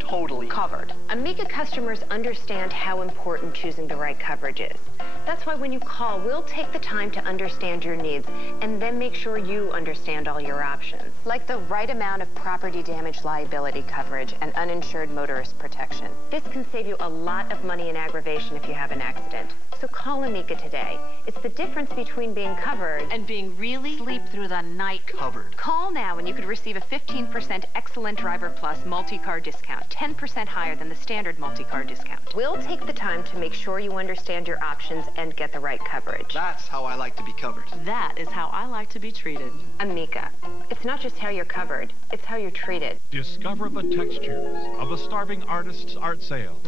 totally covered. Amica customers understand how important choosing the right coverage is. That's why when you call, we'll take the time to understand your needs and then make sure you understand all your options, like the right amount of property damage liability coverage and uninsured motorist protection. This can save you a lot of money in aggravation if you have an accident. So call Amica today. It's the difference between being covered And being really Sleep through the night covered. Call now and you could receive a 15% Excellent Driver Plus multi-car discount, 10% higher than the standard multi-car discount. We'll take the time to make sure you understand your options and get the right coverage. That's how I like to be covered. That is how I like to be treated. Amica. It's not just how you're covered, it's how you're treated. Discover the textures of the Starving Artist's art sale.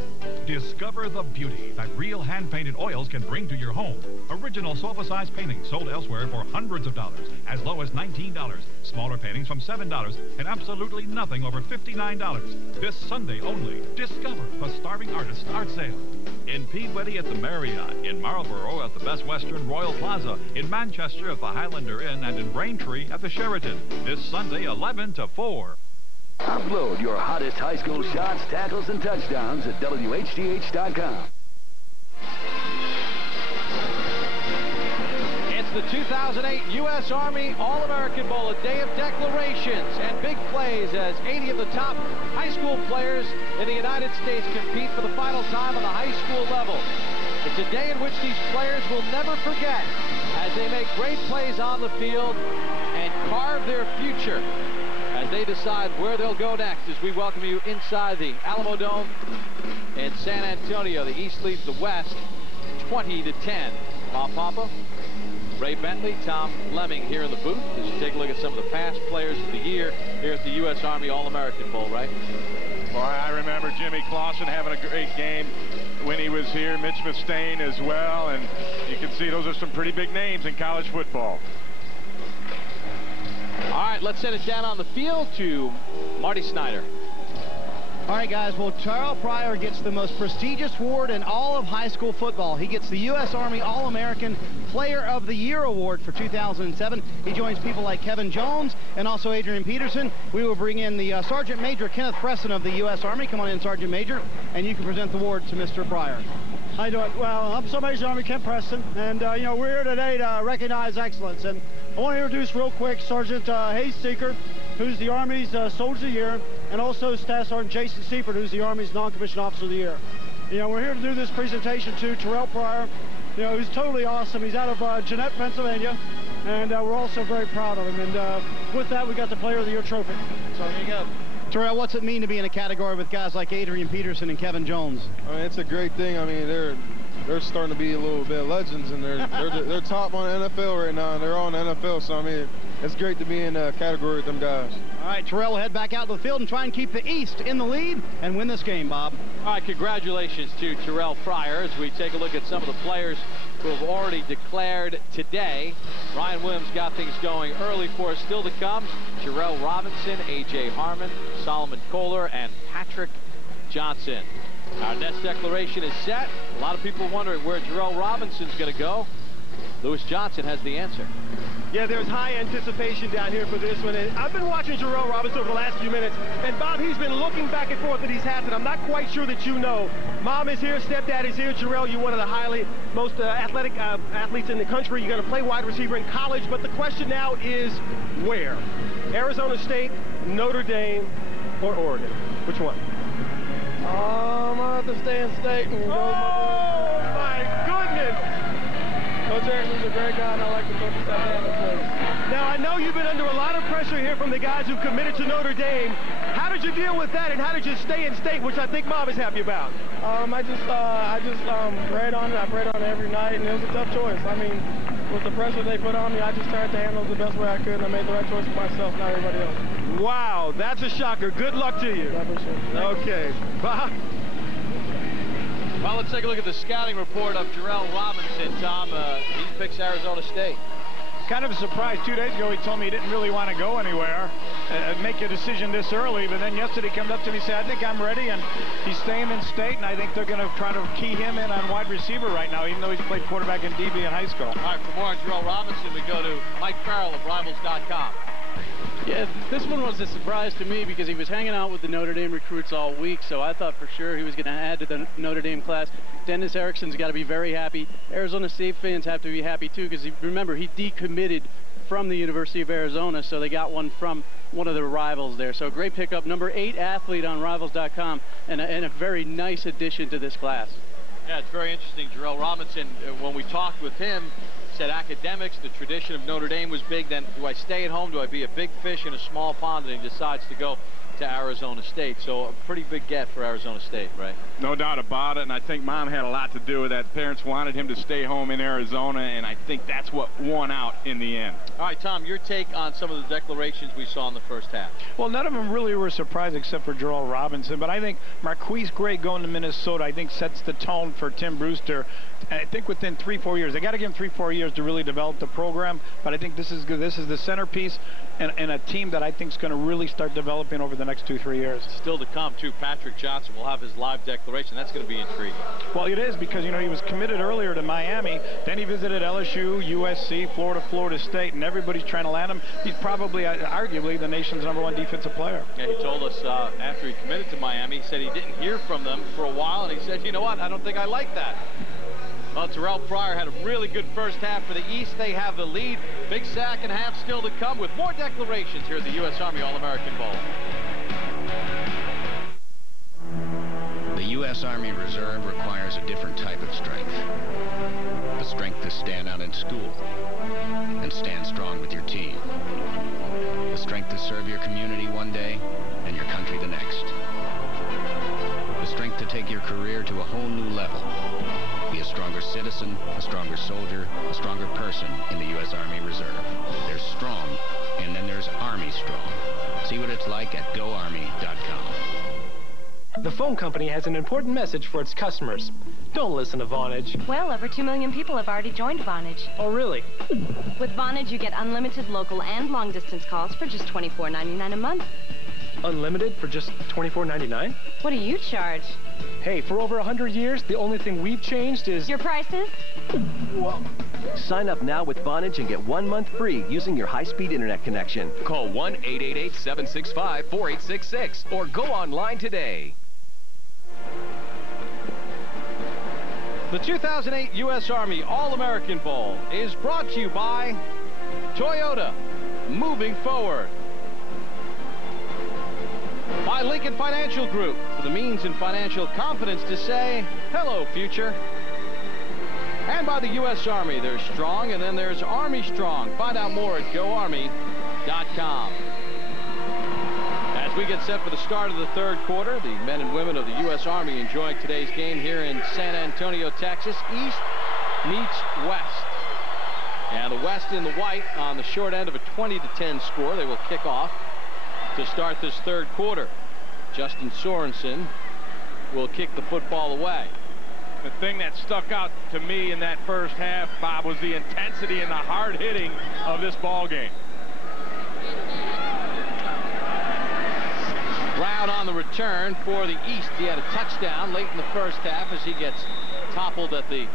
Discover the beauty that real hand-painted oils can bring to your home. Original sofa-size paintings sold elsewhere for hundreds of dollars, as low as $19. Smaller paintings from $7, and absolutely nothing over $59. This Sunday only, discover the Starving Artist's art sale. In Peabody at the Marriott, in Marlborough at the Best Western Royal Plaza, in Manchester at the Highlander Inn, and in Braintree at the Sheraton. This Sunday, 11 to 4. Upload your hottest high school shots, tackles, and touchdowns at WHDH.com. It's the 2008 U.S. Army All-American Bowl, a day of declarations and big plays as 80 of the top high school players in the United States compete for the final time on the high school level. It's a day in which these players will never forget as they make great plays on the field and carve their future as they decide where they'll go next, as we welcome you inside the Alamo Dome in San Antonio. The East leads the West 20-10. Bob Pompa, Ray Bentley, Tom Lemming here in the booth as you take a look at some of the past players of the year here at the U.S. Army All-American Bowl, right? Well, I remember Jimmy Clausen having a great game when he was here, Mitch Mustaine as well, and you can see those are some pretty big names in college football. All right, let's send it down on the field to Marty Snyder. All right, guys, well, Terrell Pryor gets the most prestigious award in all of high school football. He gets the U.S. Army All-American Player of the Year Award for 2007. He joins people like Kevin Jones and also Adrian Peterson. We will bring in the Sergeant Major Kenneth Preston of the U.S. Army. Come on in, Sergeant Major, and you can present the award to Mr. Pryor. How you doing? Well, I'm Sergeant Major Army Ken Preston, and, you know, we're here today to recognize excellence. And I want to introduce real quick Sergeant Hayes Seeker, who's the Army's Soldier of the Year, and also Staff Sergeant Jason Seifert, who's the Army's Non-Commissioned Officer of the Year. You know, we're here to do this presentation to Terrell Pryor, you know, who's totally awesome. He's out of Jeanette, Pennsylvania, and we're also very proud of him. And with that, we got the Player of the Year trophy. So there you go. Terrell, what's it mean to be in a category with guys like Adrian Peterson and Kevin Jones? I mean, it's a great thing. I mean, they're starting to be a little bit legends, and they're top on the NFL right now, and they're on the NFL. So I mean, it's great to be in a category with them guys. All right, Terrell will head back out to the field and try and keep the East in the lead and win this game, Bob. All right, congratulations to Terrell Pryor as we take a look at some of the players who have already declared today. Ryan Williams got things going early for us. Still to come, Jarrell Robinson, A.J. Harmon, Solomon Kohler, and Patrick Johnson. Our next declaration is set. A lot of people wondering where Jarrell Robinson's going to go. Lewis Johnson has the answer. Yeah, there's high anticipation down here for this one. And I've been watching Jarrell Robinson over the last few minutes. And, Bob, he's been looking back and forth at these hats, and I'm not quite sure that you know. Mom is here, stepdad is here. Jarrell, you're one of the most athletic athletes in the country. You're going to play wide receiver in college. But the question now is where? Arizona State, Notre Dame, or Oregon? Which one? I'm going to have to stay in state and go. Oh, my goodness. Coach Harrison's a great guy, and I like to put the step in the place. Now, I know you've been under a lot of pressure here from the guys who committed to Notre Dame. How did you deal with that, and how did you stay in state, which I think Mom is happy about? I just prayed on it. I prayed on it every night, and it was a tough choice. I mean, with the pressure they put on me, I just tried to handle it the best way I could, and I made the right choice for myself, not everybody else. Wow, that's a shocker. Good luck to you. Okay. Bob? Well, let's take a look at the scouting report of Jarrell Robinson. Tom, he picks Arizona State. Kind of a surprise. 2 days ago, he told me he didn't really want to go anywhere, make a decision this early. But then yesterday, he came up to me and said, I think I'm ready. And he's staying in state, and I think they're going to try to key him in on wide receiver right now, even though he's played quarterback in DB in high school. All right, for more on Jarrell Robinson, we go to Mike Farrell of Rivals.com. Yeah, This one was a surprise to me because he was hanging out with the Notre Dame recruits all week, so I thought for sure he was going to add to the Notre Dame class. Dennis Erickson's got to be very happy. Arizona State fans have to be happy too, because remember, he decommitted from the University of Arizona, so they got one from one of their rivals there. So a great pickup, number 8 athlete on Rivals.com, and a very nice addition to this class. Yeah, it's very interesting. Jarrell Robinson, when we talked with him, said academics, the tradition of Notre Dame was big. Then do I stay at home? Do I be a big fish in a small pond? And he decides to go to Arizona State. So a pretty big get for Arizona State, right? No doubt about it, and I think Mom had a lot to do with that. Parents wanted him to stay home in Arizona, and I think that's what won out in the end. All right, Tom, your take on some of the declarations we saw in the first half. Well, none of them really were surprised except for Jarrell Robinson, but I think Marquise Gray going to Minnesota, I think, sets the tone for Tim Brewster. I think within 3-4 years, they got to give him 3-4 years to really develop the program, but I think this is good. This is the centerpiece and a team that I think is going to really start developing over the next 2-3 years. Still to come, too. Patrick Johnson will have his live declaration. That's going to be intriguing. Well, it is, because, you know, he was committed earlier to Miami. Then he visited LSU, USC, Florida State, and everybody's trying to land him. He's probably, arguably, the nation's #1 defensive player. Yeah, he told us after he committed to Miami, he said he didn't hear from them for a while, and he said, you know what, I don't think I like that. Well, Terrell Pryor had a really good first half for the East. They have the lead. Big second half still to come with more declarations here at the U.S. Army All-American Bowl. The U.S. Army Reserve requires a different type of strength. The strength to stand out in school and stand strong with your team. The strength to serve your community one day and your country the next. The strength to take your career to a whole new level. Be a stronger citizen, a stronger soldier, a stronger person in the U.S. Army Reserve. There's strong, and then there's Army Strong. See what it's like at GoArmy.com. The phone company has an important message for its customers. Don't listen to Vonage. Well, over 2 million people have already joined Vonage. Oh, really? With Vonage, you get unlimited local and long-distance calls for just $24.99 a month. Unlimited for just $24.99? What do you charge? Hey, for over 100 years, the only thing we've changed is... Your prices? Whoa. Sign up now with Vonage and get 1 month free using your high-speed internet connection. Call 1-888-765-4866 or go online today. The 2008 U.S. Army All-American Bowl is brought to you by Toyota, moving forward. By Lincoln Financial Group, for the means and financial confidence to say, hello, future. And by the U.S. Army, there's Strong, and then there's Army Strong. Find out more at GoArmy.com. As we get set for the start of the third quarter, the men and women of the U.S. Army enjoying today's game here in San Antonio, Texas. East meets West. And the West in the white on the short end of a 20-10 score. They will kick off to start this third quarter. Justin Sorensen will kick the football away. The thing that stuck out to me in that first half, Bob, was the intensity and the hard hitting of this ball game. Brown on the return for the East. He had a touchdown late in the first half as he gets toppled at the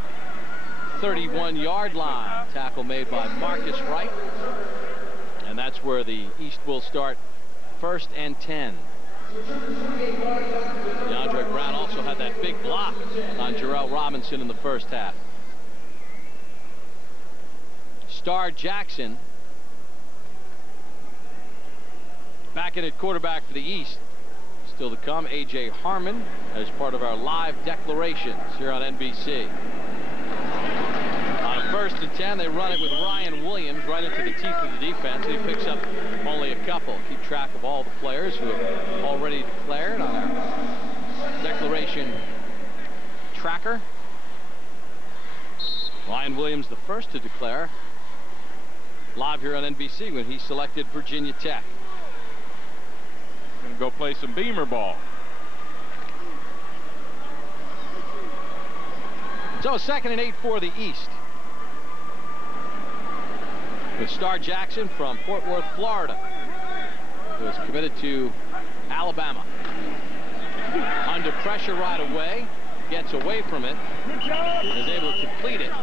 31-yard line. Tackle made by Marcus Wright. And that's where the East will start 1st and 10. DeAndre Brown also had that big block on Jarrell Robinson in the first half. Star Jackson back in at quarterback for the East. Still to come, A.J. Harmon as part of our live declarations here on NBC. On a 1st and 10, they run it with Ryan Williams right into the teeth of the defense. He picks up only a couple. Keep track of all the players who have already declared on our declaration tracker. Ryan Williams, the first to declare, live here on NBC when he selected Virginia Tech. Gonna go play some Beamer ball. So 2nd and 8 for the East. With Star Jackson from Fort Worth, Florida, who is committed to Alabama. Under pressure right away, gets away from it, is able to complete it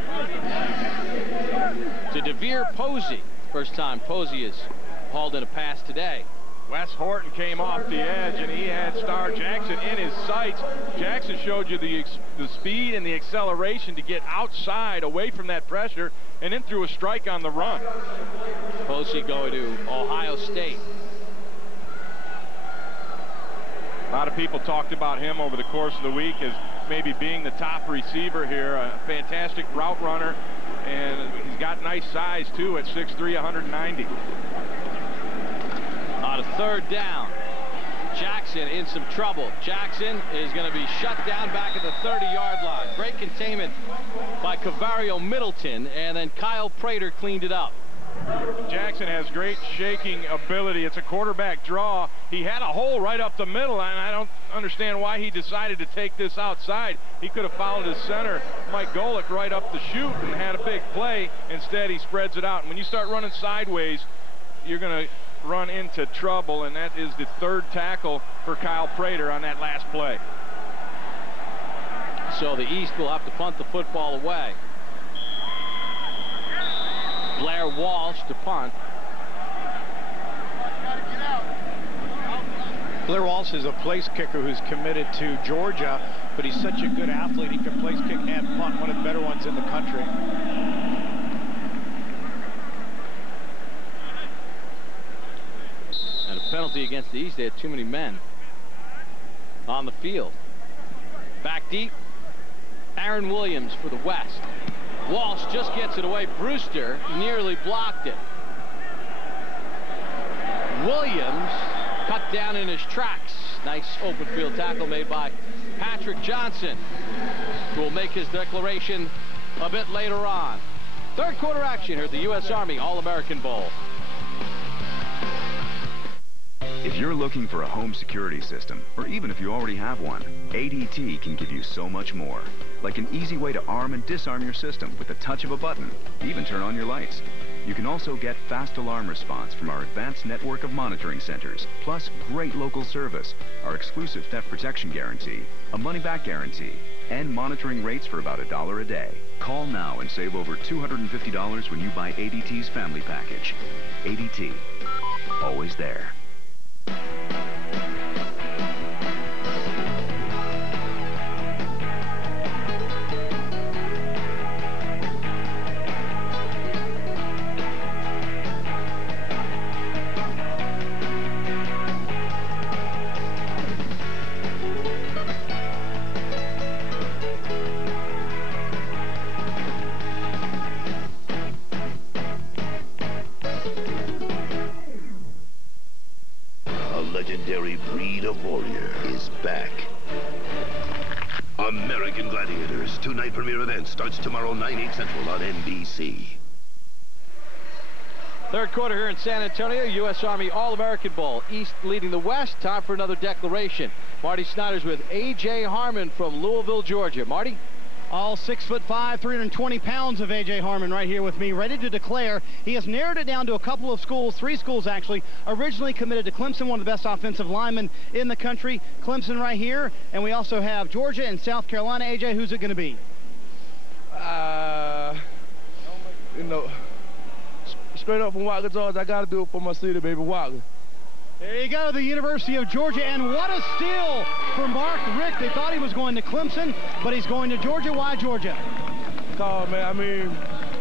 to DeVere Posey. First time Posey has hauled in a pass today. Wes Horton came off the edge, and he had Star Jackson in his sights. Jackson showed you the speed and the acceleration to get outside, away from that pressure, and then threw a strike on the run. Posey going to Ohio State. A lot of people talked about him over the course of the week as maybe being the top receiver here, a fantastic route runner, and he's got nice size, too, at 6'3", 190. On a 3rd down, Jackson in some trouble. Jackson is going to be shut down back at the 30-yard line. Great containment by Cavario Middleton, and then Kyle Prater cleaned it up. Jackson has great shaking ability. It's a quarterback draw. He had a hole right up the middle, and I don't understand why he decided to take this outside. He could have followed his center, Mike Golick, right up the chute and had a big play. Instead, he spreads it out. And when you start running sideways, you're going to run into trouble, and that is the 3rd tackle for Kyle Prater on that last play. So the East will have to punt the football away. Blair Walsh to punt. Blair Walsh is a place kicker who's committed to Georgia, but he's such a good athlete. He can place kick and punt, one of the better ones in the country. And a penalty against the East. They had too many men on the field. Back deep, Aaron Williams for the West. Walsh just gets it away. Brewster nearly blocked it. Williams cut down in his tracks. Nice open field tackle made by Patrick Johnson, who will make his declaration a bit later on. 3rd quarter action here at the U.S. Army All-American Bowl. If you're looking for a home security system, or even if you already have one, ADT can give you so much more. Like an easy way to arm and disarm your system with the touch of a button, even turn on your lights. You can also get fast alarm response from our advanced network of monitoring centers, plus great local service, our exclusive theft protection guarantee, a money-back guarantee, and monitoring rates for about $1 a day. Call now and save over $250 when you buy ADT's family package. ADT, always there. Legendary breed of warrior is back. American Gladiators, 2-night premiere event starts tomorrow 9/8 Central on NBC. 3rd quarter here in San Antonio, U.S. Army All-American Bowl. East leading the West. Time for another declaration. Marty Snyder's with A.J. Harmon from Louisville, Georgia. Marty? All 6'5", 320 pounds of A.J. Harmon right here with me, ready to declare. He has narrowed it down to a couple of schools, 3 schools actually. Originally committed to Clemson, one of the best offensive linemen in the country. Clemson right here, and we also have Georgia and South Carolina. A.J., who's it going to be? You know, straight up from Walker, Georgia, I got to do it for my city, baby, Walker. There you go, the University of Georgia, and what a steal for Mark Richt. They thought he was going to Clemson, but he's going to Georgia. Why Georgia? Call, man, I mean,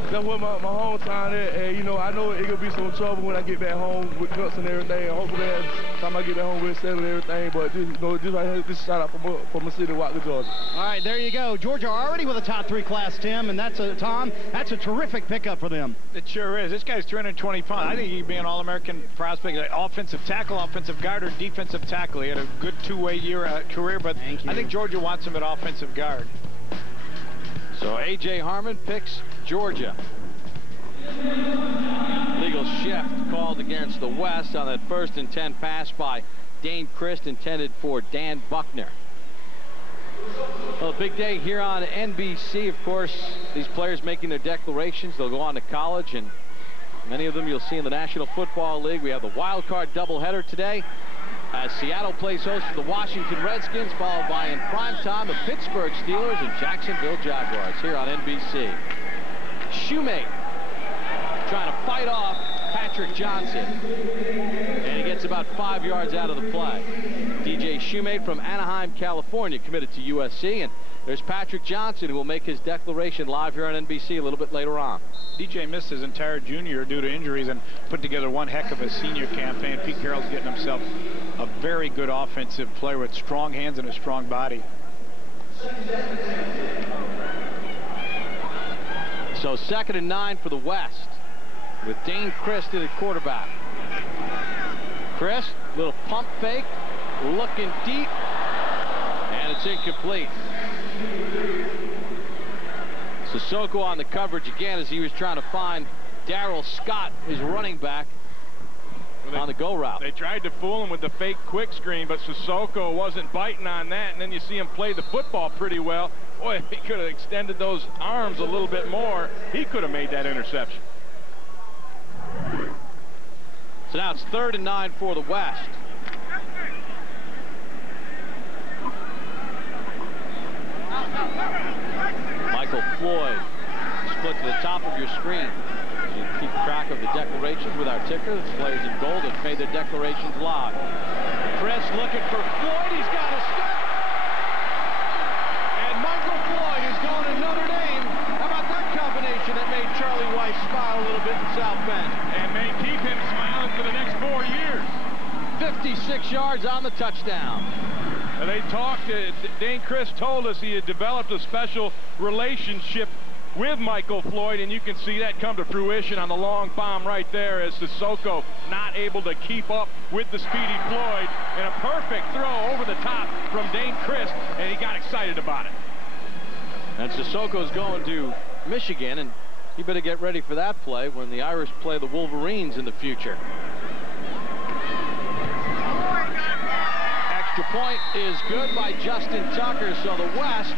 that's what my hometown is, and, you know, I know it could be some trouble when I get back home with guts and everything. Hopefully, by the time I get back home, we'll settle everything, but this, you know, this right here, this shout out for my city, Walker, Georgia. All right, there you go. Georgia already with a top 3 class, Tim, and that's a, Tom, that's a terrific pickup for them. It sure is. This guy's 320 pounds. I think he'd be an All-American prospect, offensive tackle, offensive guard, or defensive tackle. He had a good 2-way career, but I think Georgia wants him at offensive guard. So A.J. Harmon picks Georgia. Legal shift called against the West on that 1st and 10 pass by Dane Christ, intended for Dan Buckner. Well, a big day here on NBC. Of course, these players making their declarations. They'll go on to college, and many of them you'll see in the National Football League. We have the wild card doubleheader today as Seattle plays host to the Washington Redskins, followed by in prime time the Pittsburgh Steelers and Jacksonville Jaguars here on NBC. Shoemate trying to fight off Patrick Johnson. And he gets about 5 yards out of the play. DJ Shoemate from Anaheim, California, committed to USC. And there's Patrick Johnson, who will make his declaration live here on NBC a little bit later on. DJ missed his entire junior year due to injuries and put together one heck of a senior campaign. Pete Carroll's getting himself a very good offensive player with strong hands and a strong body. So 2nd and 9 for the West with Dane Christ at quarterback. Christ, little pump fake, looking deep, and it's incomplete. Sissoko on the coverage again as he was trying to find Darrell Scott, his running back, on the go route. They tried to fool him with the fake quick screen, but Sissoko wasn't biting on that, and then you see him play the football pretty well. Boy, if he could have extended those arms a little bit more, he could have made that interception. So now it's 3rd and 9 for the West. Michael Floyd, split to the top of your screen. You keep track of the declarations with our ticker. The players in gold have made their declarations live. Chris looking for Floyd. He's got a step. And Michael Floyd is going to Notre Dame. How about that combination that made Charlie Weiss smile a little bit in South Bend? And may keep him smiling for the next 4 years. 56 yards on the touchdown. And they talked, Dane Christ told us he had developed a special relationship with Michael Floyd, and you can see that come to fruition on the long bomb right there as Sissoko not able to keep up with the speedy Floyd, and a perfect throw over the top from Dane Christ, and he got excited about it. And Sissoko's going to Michigan, and you better get ready for that play when the Irish play the Wolverines in the future. Extra point is good by Justin Tucker, so the West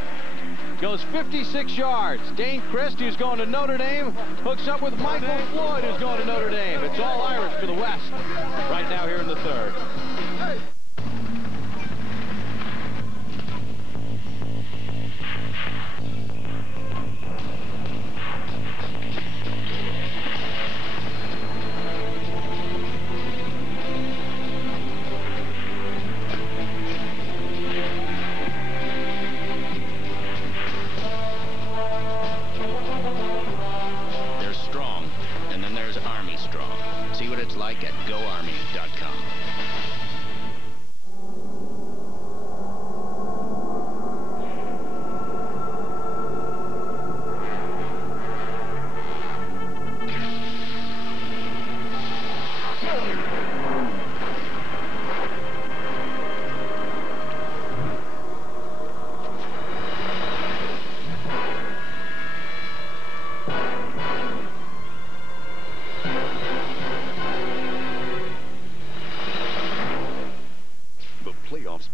goes 56 yards. Dane Christ, who's going to Notre Dame, hooks up with Michael Floyd, who's going to Notre Dame. It's all Irish for the West right now here in the 3rd. Like at GoArmy.com.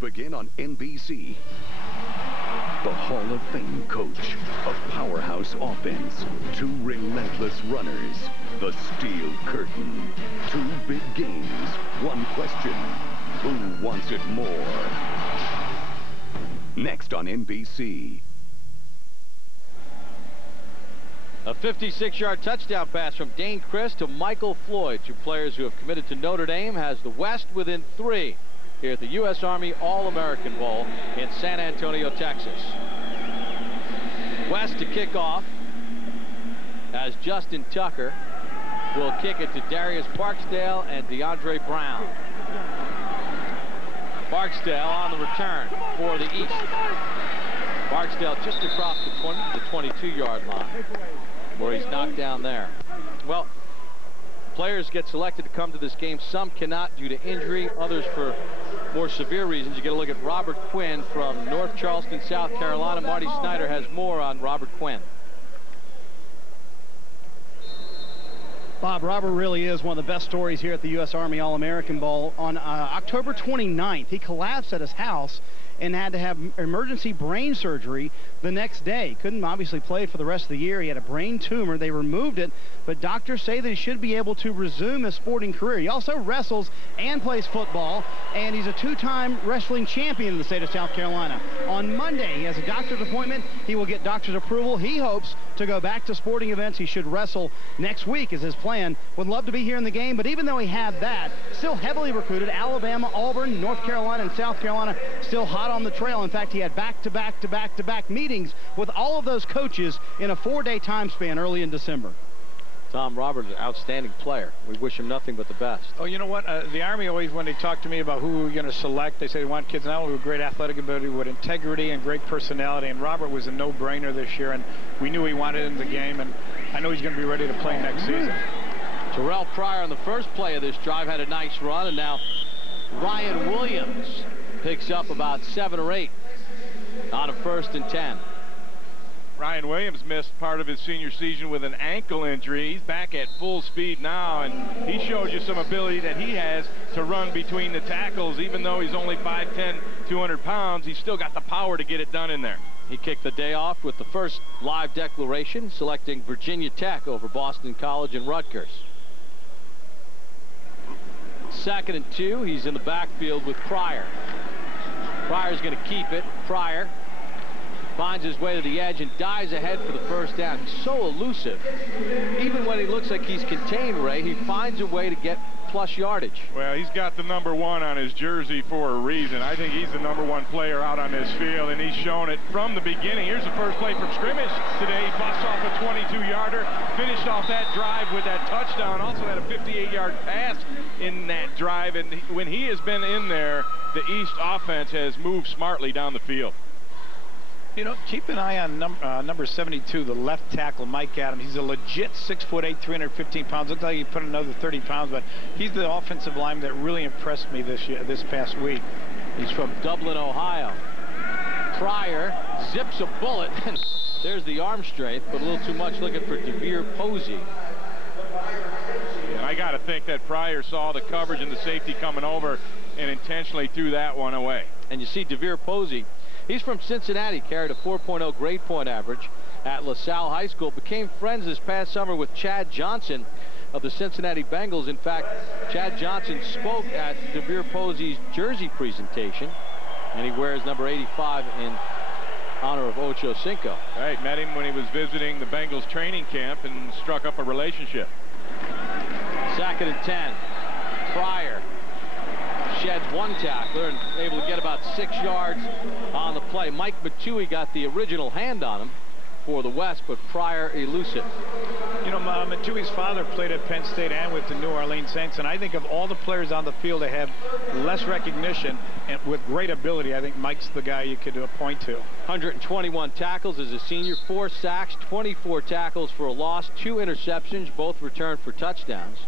Begin on NBC. The Hall of Fame coach, a powerhouse offense, 2 relentless runners, the steel curtain, 2 big games, 1 question. Who wants it more? Next on NBC. A 56-yard touchdown pass from Dane Christ to Michael Floyd. 2 players who have committed to Notre Dame, has the West within 3. Here at the U.S. Army All-American Bowl in San Antonio, Texas. West to kick off as Justin Tucker will kick it to Darius Barksdale and DeAndre Brown. Barksdale on the return for the East. Barksdale just across the 22-yard line where he's knocked down there. Well, players get selected to come to this game. Some cannot due to injury, others for more severe reasons. You get a look at Robert Quinn from North Charleston, South Carolina. Marty Snyder has more on Robert Quinn. Bob, Robert really is one of the best stories here at the U.S. Army All-American Bowl. On October 29th, he collapsed at his house and had to have emergency brain surgery the next day. Couldn't obviously play for the rest of the year. He had a brain tumor. They removed it, but doctors say that he should be able to resume his sporting career. He also wrestles and plays football, and he's a two-time wrestling champion in the state of South Carolina. On Monday, he has a doctor's appointment. He will get doctor's approval. He hopes to go back to sporting events. He should wrestle next week is his plan. Would love to be here in the game, but even though he had that, still heavily recruited. Alabama, Auburn, North Carolina, and South Carolina still hot on the trail. In fact, he had back-to-back meetings with all of those coaches in a 4-day time span early in December. Tom Roberts, an outstanding player. We wish him nothing but the best. Oh, you know what? The Army always, when they talk to me about who we're going to select, they say they want kids not only with great athletic ability, with integrity and great personality. And Robert was a no-brainer this year, and we knew he wanted in the game, and I know he's going to be ready to play next season. Terrell Pryor on the first play of this drive had a nice run, and now Ryan Williams picks up about 7 or 8 on a 1st and 10. Ryan Williams missed part of his senior season with an ankle injury. He's back at full speed now, and he showed you some ability that he has to run between the tackles. Even though he's only 5'10", 200 pounds, he's still got the power to get it done in there. He kicked the day off with the first live declaration, selecting Virginia Tech over Boston College and Rutgers. 2nd and 2, he's in the backfield with Pryor. Pryor's going to keep it. Pryor finds his way to the edge and dives ahead for the 1st down. He's so elusive. Even when he looks like he's contained, Ray, he finds a way to get plus yardage. Well, he's got the #1 on his jersey for a reason. I think he's the #1 player out on this field, and he's shown it from the beginning. Here's the first play from scrimmage today. He busts off a 22-yarder, finished off that drive with that touchdown. Also had a 58-yard pass in that drive, and when he has been in there, the East offense has moved smartly down the field. You know, keep an eye on number 72, the left tackle, Mike Adams. He's a legit 6'8", 315 pounds. Looks like he put another 30 pounds, but he's the offensive lineman that really impressed me this past week. He's from Dublin, Ohio. Pryor zips a bullet, and there's the arm strength, but a little too much looking for DeVere Posey. And I got to think that Pryor saw the coverage and the safety coming over and intentionally threw that one away. And you see DeVere Posey. He's from Cincinnati, carried a 4.0 grade point average at LaSalle High School. Became friends this past summer with Chad Johnson of the Cincinnati Bengals. In fact, Chad Johnson spoke at DeVere Posey's jersey presentation, and he wears number 85 in honor of Ocho Cinco. Right, met him when he was visiting the Bengals training camp and struck up a relationship. 2nd and 10. Pryor sheds 1 tackler and able to get about 6 yards on the play. Mike Matui got the original hand on him for the West, but Pryor elusive. You know, Matui's father played at Penn State and with the New Orleans Saints, and I think of all the players on the field that have less recognition and with great ability, I think Mike's the guy you could point to. 121 tackles as a senior, 4 sacks, 24 tackles for a loss, 2 interceptions, both returned for touchdowns.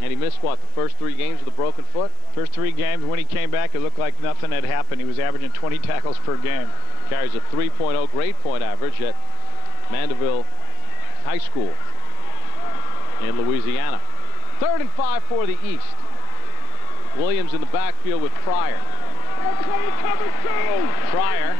And he missed, what, the first 3 games with a broken foot? First 3 games. When he came back, it looked like nothing had happened. He was averaging 20 tackles per game. Carries a 3.0 grade point average at Mandeville High School in Louisiana. 3rd and 5 for the East. Williams in the backfield with Pryor. Pryor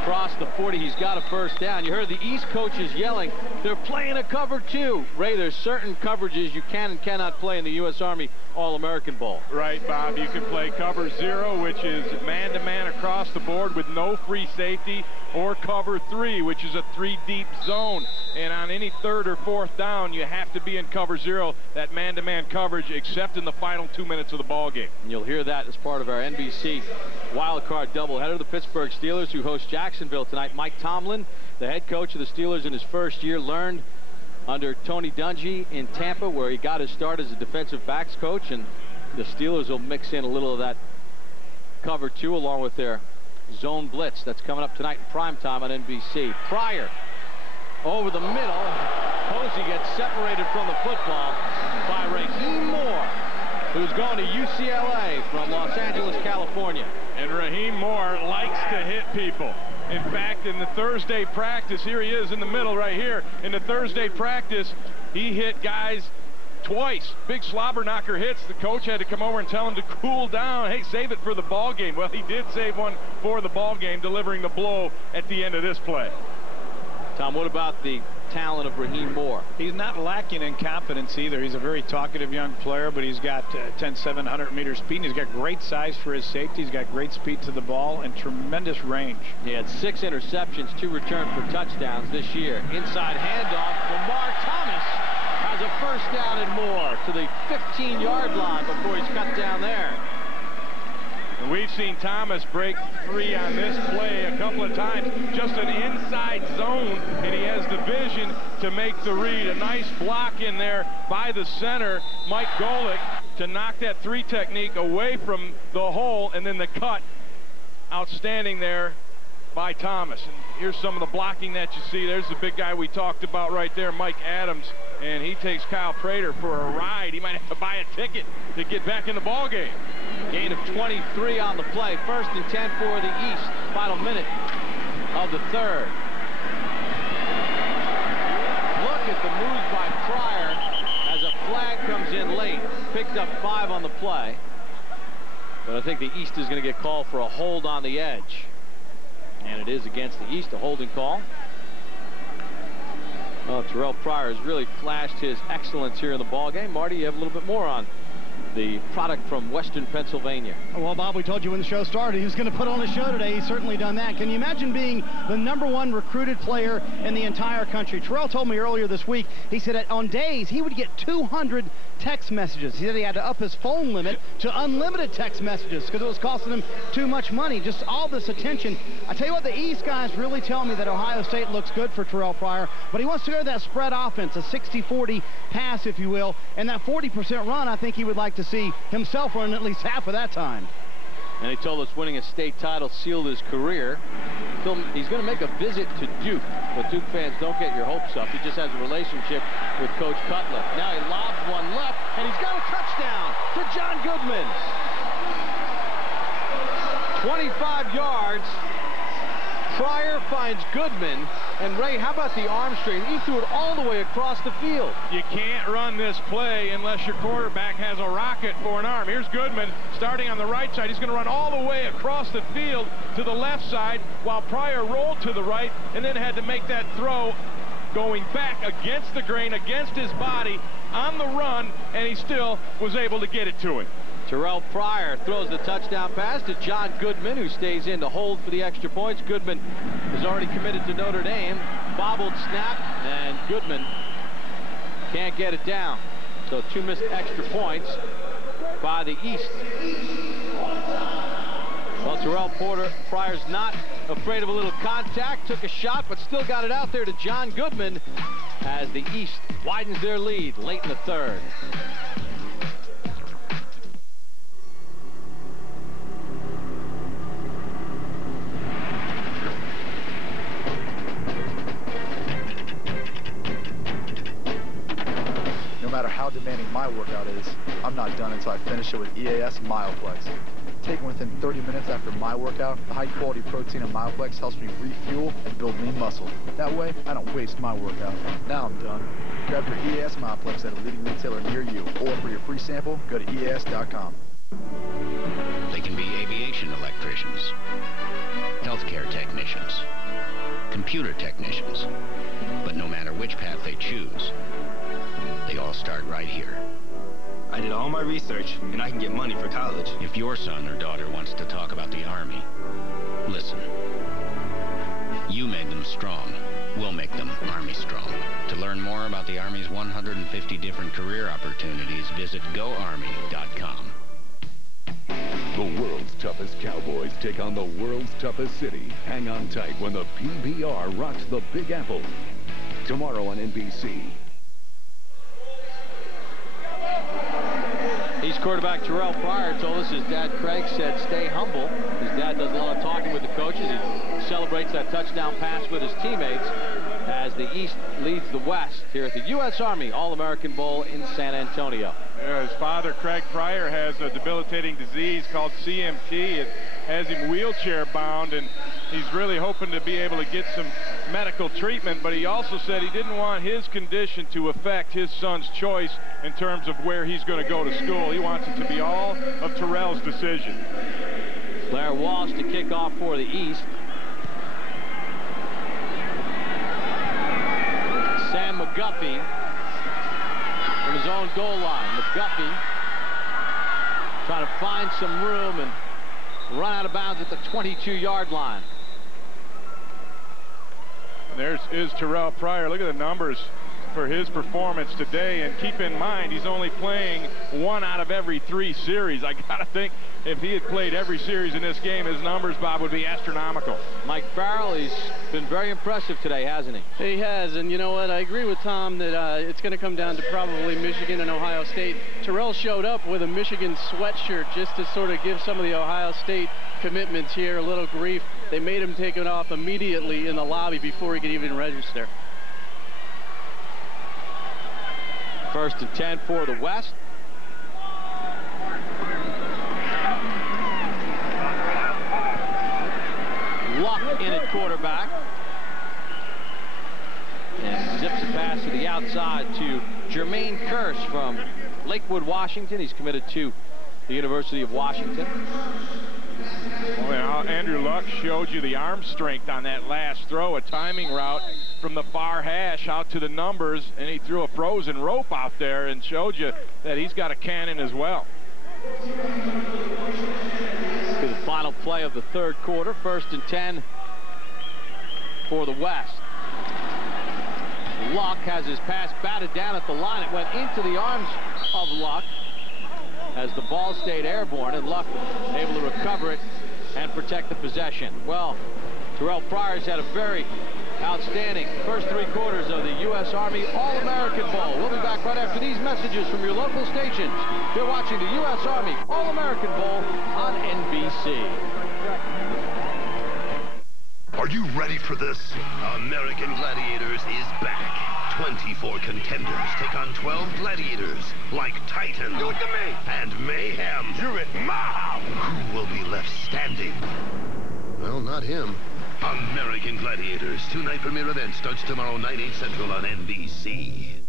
across the 40. He's got a 1st down. You heard the East coaches yelling, they're playing a cover 2. Ray, there's certain coverages you can and cannot play in the U.S. Army All-American Bowl. Right, Bob. You can play cover 0, which is man-to-man across the board with no free safety, or cover 3, which is a 3-deep zone. And on any 3rd or 4th down, you have to be in cover 0, that man-to-man coverage, except in the final 2 minutes of the ball game. And you'll hear that as part of our NBC wild card doubleheader. The Pittsburgh Steelers, who host Jacksonville tonight. Mike Tomlin, the head coach of the Steelers in his first year, learned under Tony Dungy in Tampa, where he got his start as a defensive backs coach, and the Steelers will mix in a little of that cover 2 along with their zone blitz. That's coming up tonight in primetime on NBC. Pryor over the middle. Posey gets separated from the football by Raheem Moore, who's going to UCLA from Los Angeles, California. And Raheem Moore likes to hit people. In fact, in the Thursday practice, here he is in the middle right here. In the Thursday practice, he hit guys twice. Big slobber knocker hits. The coach had to come over and tell him to cool down. Hey, save it for the ball game. Well, he did save one for the ball game, delivering the blow at the end of this play. Tom, what about the talent of Raheem Moore? He's not lacking in confidence either. He's a very talkative young player, but he's got 10,700-meter speed, and he's got great size for his safety. He's got great speed to the ball and tremendous range. He had 6 interceptions, 2 returned for touchdowns this year. Inside handoff, Lamar Thomas has a first down and more to the 15-yard line before he's cut down there. And we've seen Thomas break free on this play a couple of times. Just an inside zone, and he has the vision to make the read. A nice block in there by the center, Mike Golick, to knock that 3 technique away from the hole, and then the cut. Outstanding there by Thomas. And here's some of the blocking that you see. There's the big guy we talked about right there, Mike Adams, and he takes Kyle Prater for a ride. He might have to buy a ticket to get back in the ball game. Gain of 23 on the play. 1st and 10 for the East. Final minute of the 3rd. Look at the move by Pryor as a flag comes in late. Picked up 5 on the play. But I think the East is going to get called for a hold on the edge. And it is against the East, a holding call. Well, Terrell Pryor has really flashed his excellence here in the ball game. Marty, you have a little bit more on the product from Western Pennsylvania. Well, Bob, we told you when the show started he was going to put on a show today. He's certainly done that. Can you imagine being the #1 recruited player in the entire country? Terrell told me earlier this week, he said that on days he would get 200 text messages. He said he had to up his phone limit to unlimited text messages because it was costing him too much money. Just all this attention. I tell you what, the East guys really tell me that Ohio State looks good for Terrell Pryor, but he wants to go to that spread offense, a 60-40 pass, if you will, and that 40% run, I think he would like to see himself run at least half of that time. And he told us winning a state title sealed his career. He's going to make a visit to Duke, but Duke fans, don't get your hopes up. He just has a relationship with Coach Cutler. Now he lobs one left, and he's got a touchdown to John Goodman. 25 yards. Pryor finds Goodman, and Ray, how about the arm strength? He threw it all the way across the field. You can't run this play unless your quarterback has a rocket for an arm. Here's Goodman starting on the right side. He's going to run all the way across the field to the left side while Pryor rolled to the right and then had to make that throw going back against the grain, against his body on the run, and he still was able to get it to him. Terrell Pryor throws the touchdown pass to John Goodman, who stays in to hold for the extra points. Goodman is already committed to Notre Dame. Bobbled snap, and Goodman can't get it down. So 2 missed extra points by the East. Well, Terrell Pryor's not afraid of a little contact. Took a shot, but still got it out there to John Goodman as the East widens their lead late in the 3rd. No matter how demanding my workout is, I'm not done until I finish it with EAS Myoplex. Taken within 30 minutes after my workout, the high-quality protein in Myoplex helps me refuel and build lean muscle. That way, I don't waste my workout. Now I'm done. Grab your EAS Myoplex at a leading retailer near you, or for your free sample, go to EAS.com. They can be aviation electricians, healthcare technicians, computer technicians, but no matter which path they choose, they all start right here. I did all my research, and I can get money for college. If your son or daughter wants to talk about the Army, listen. You made them strong. We'll make them Army strong. To learn more about the Army's 150 different career opportunities, visit GoArmy.com. The world's toughest Cowboys take on the world's toughest city. Hang on tight when the PBR rocks the Big Apple. Tomorrow on NBC. East quarterback Terrell Pryor told us his dad Craig said stay humble. His dad does a lot of talking with the coaches. He celebrates that touchdown pass with his teammates as the East leads the West here at the U.S. Army All-American Bowl in San Antonio. His father, Craig Pryor, has a debilitating disease called CMT. It has him wheelchair bound, and he's really hoping to be able to get some medical treatment, but he also said he didn't want his condition to affect his son's choice in terms of where he's going to go to school. He wants it to be all of Terrell's decision. Blair Walsh to kick off for the East. Sam McGuffey from his own goal line. McGuffey trying to find some room and run out of bounds at the 22-yard line. And there's Terrell Pryor. Look at the numbers for his performance today, and keep in mind he's only playing 1 out of every 3 series. I gotta think if he had played every series in this game, his numbers, Bob, would be astronomical. Mike Farrell, he's been very impressive today, hasn't he? He has, and you know what? I agree with Tom that it's going to come down to probably Michigan and Ohio State. Terrell showed up with a Michigan sweatshirt just to sort of give some of the Ohio State commitments here a little grief. They made him take it off immediately in the lobby before he could even register. 1st and 10 for the West. Luck in at quarterback. And zips a pass to the outside to Jermaine Kearse from Lakewood, Washington. He's committed to the University of Washington. Well, Andrew Luck showed you the arm strength on that last throw, a timing route from the far hash out to the numbers, and he threw a frozen rope out there and showed you that he's got a cannon as well. To the final play of the 3rd quarter, 1st and 10 for the West. Luck has his pass batted down at the line. It went into the arms of Luck as the ball stayed airborne, and Luck able to recover it and protect the possession. Well, Terrell Pryor's had a very outstanding first 3 quarters of the U.S. Army All-American Bowl. We'll be back right after these messages from your local stations. You're watching the U.S. Army All-American Bowl on NBC. Are you ready for this? American Gladiators is back. 24 contenders take on 12 gladiators like Titan. Do it to me! And Mayhem. Do it, Mom! Who will be left standing? Well, not him. American Gladiators, 2-night premiere event starts tomorrow night, 8 Central on NBC.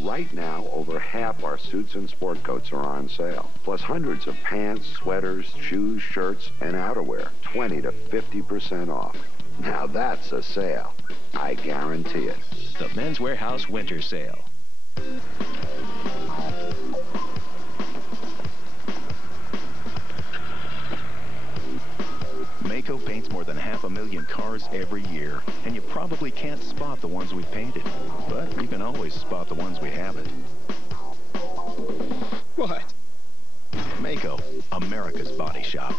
Right now, over half our suits and sport coats are on sale. Plus hundreds of pants, sweaters, shoes, shirts, and outerwear. 20 to 50% off. Now that's a sale. I guarantee it. The Men's Warehouse Winter Sale. Maaco paints more than 500,000 cars every year, and you probably can't spot the ones we've painted, but you can always spot the ones we haven't. What? Maaco, America's body shop.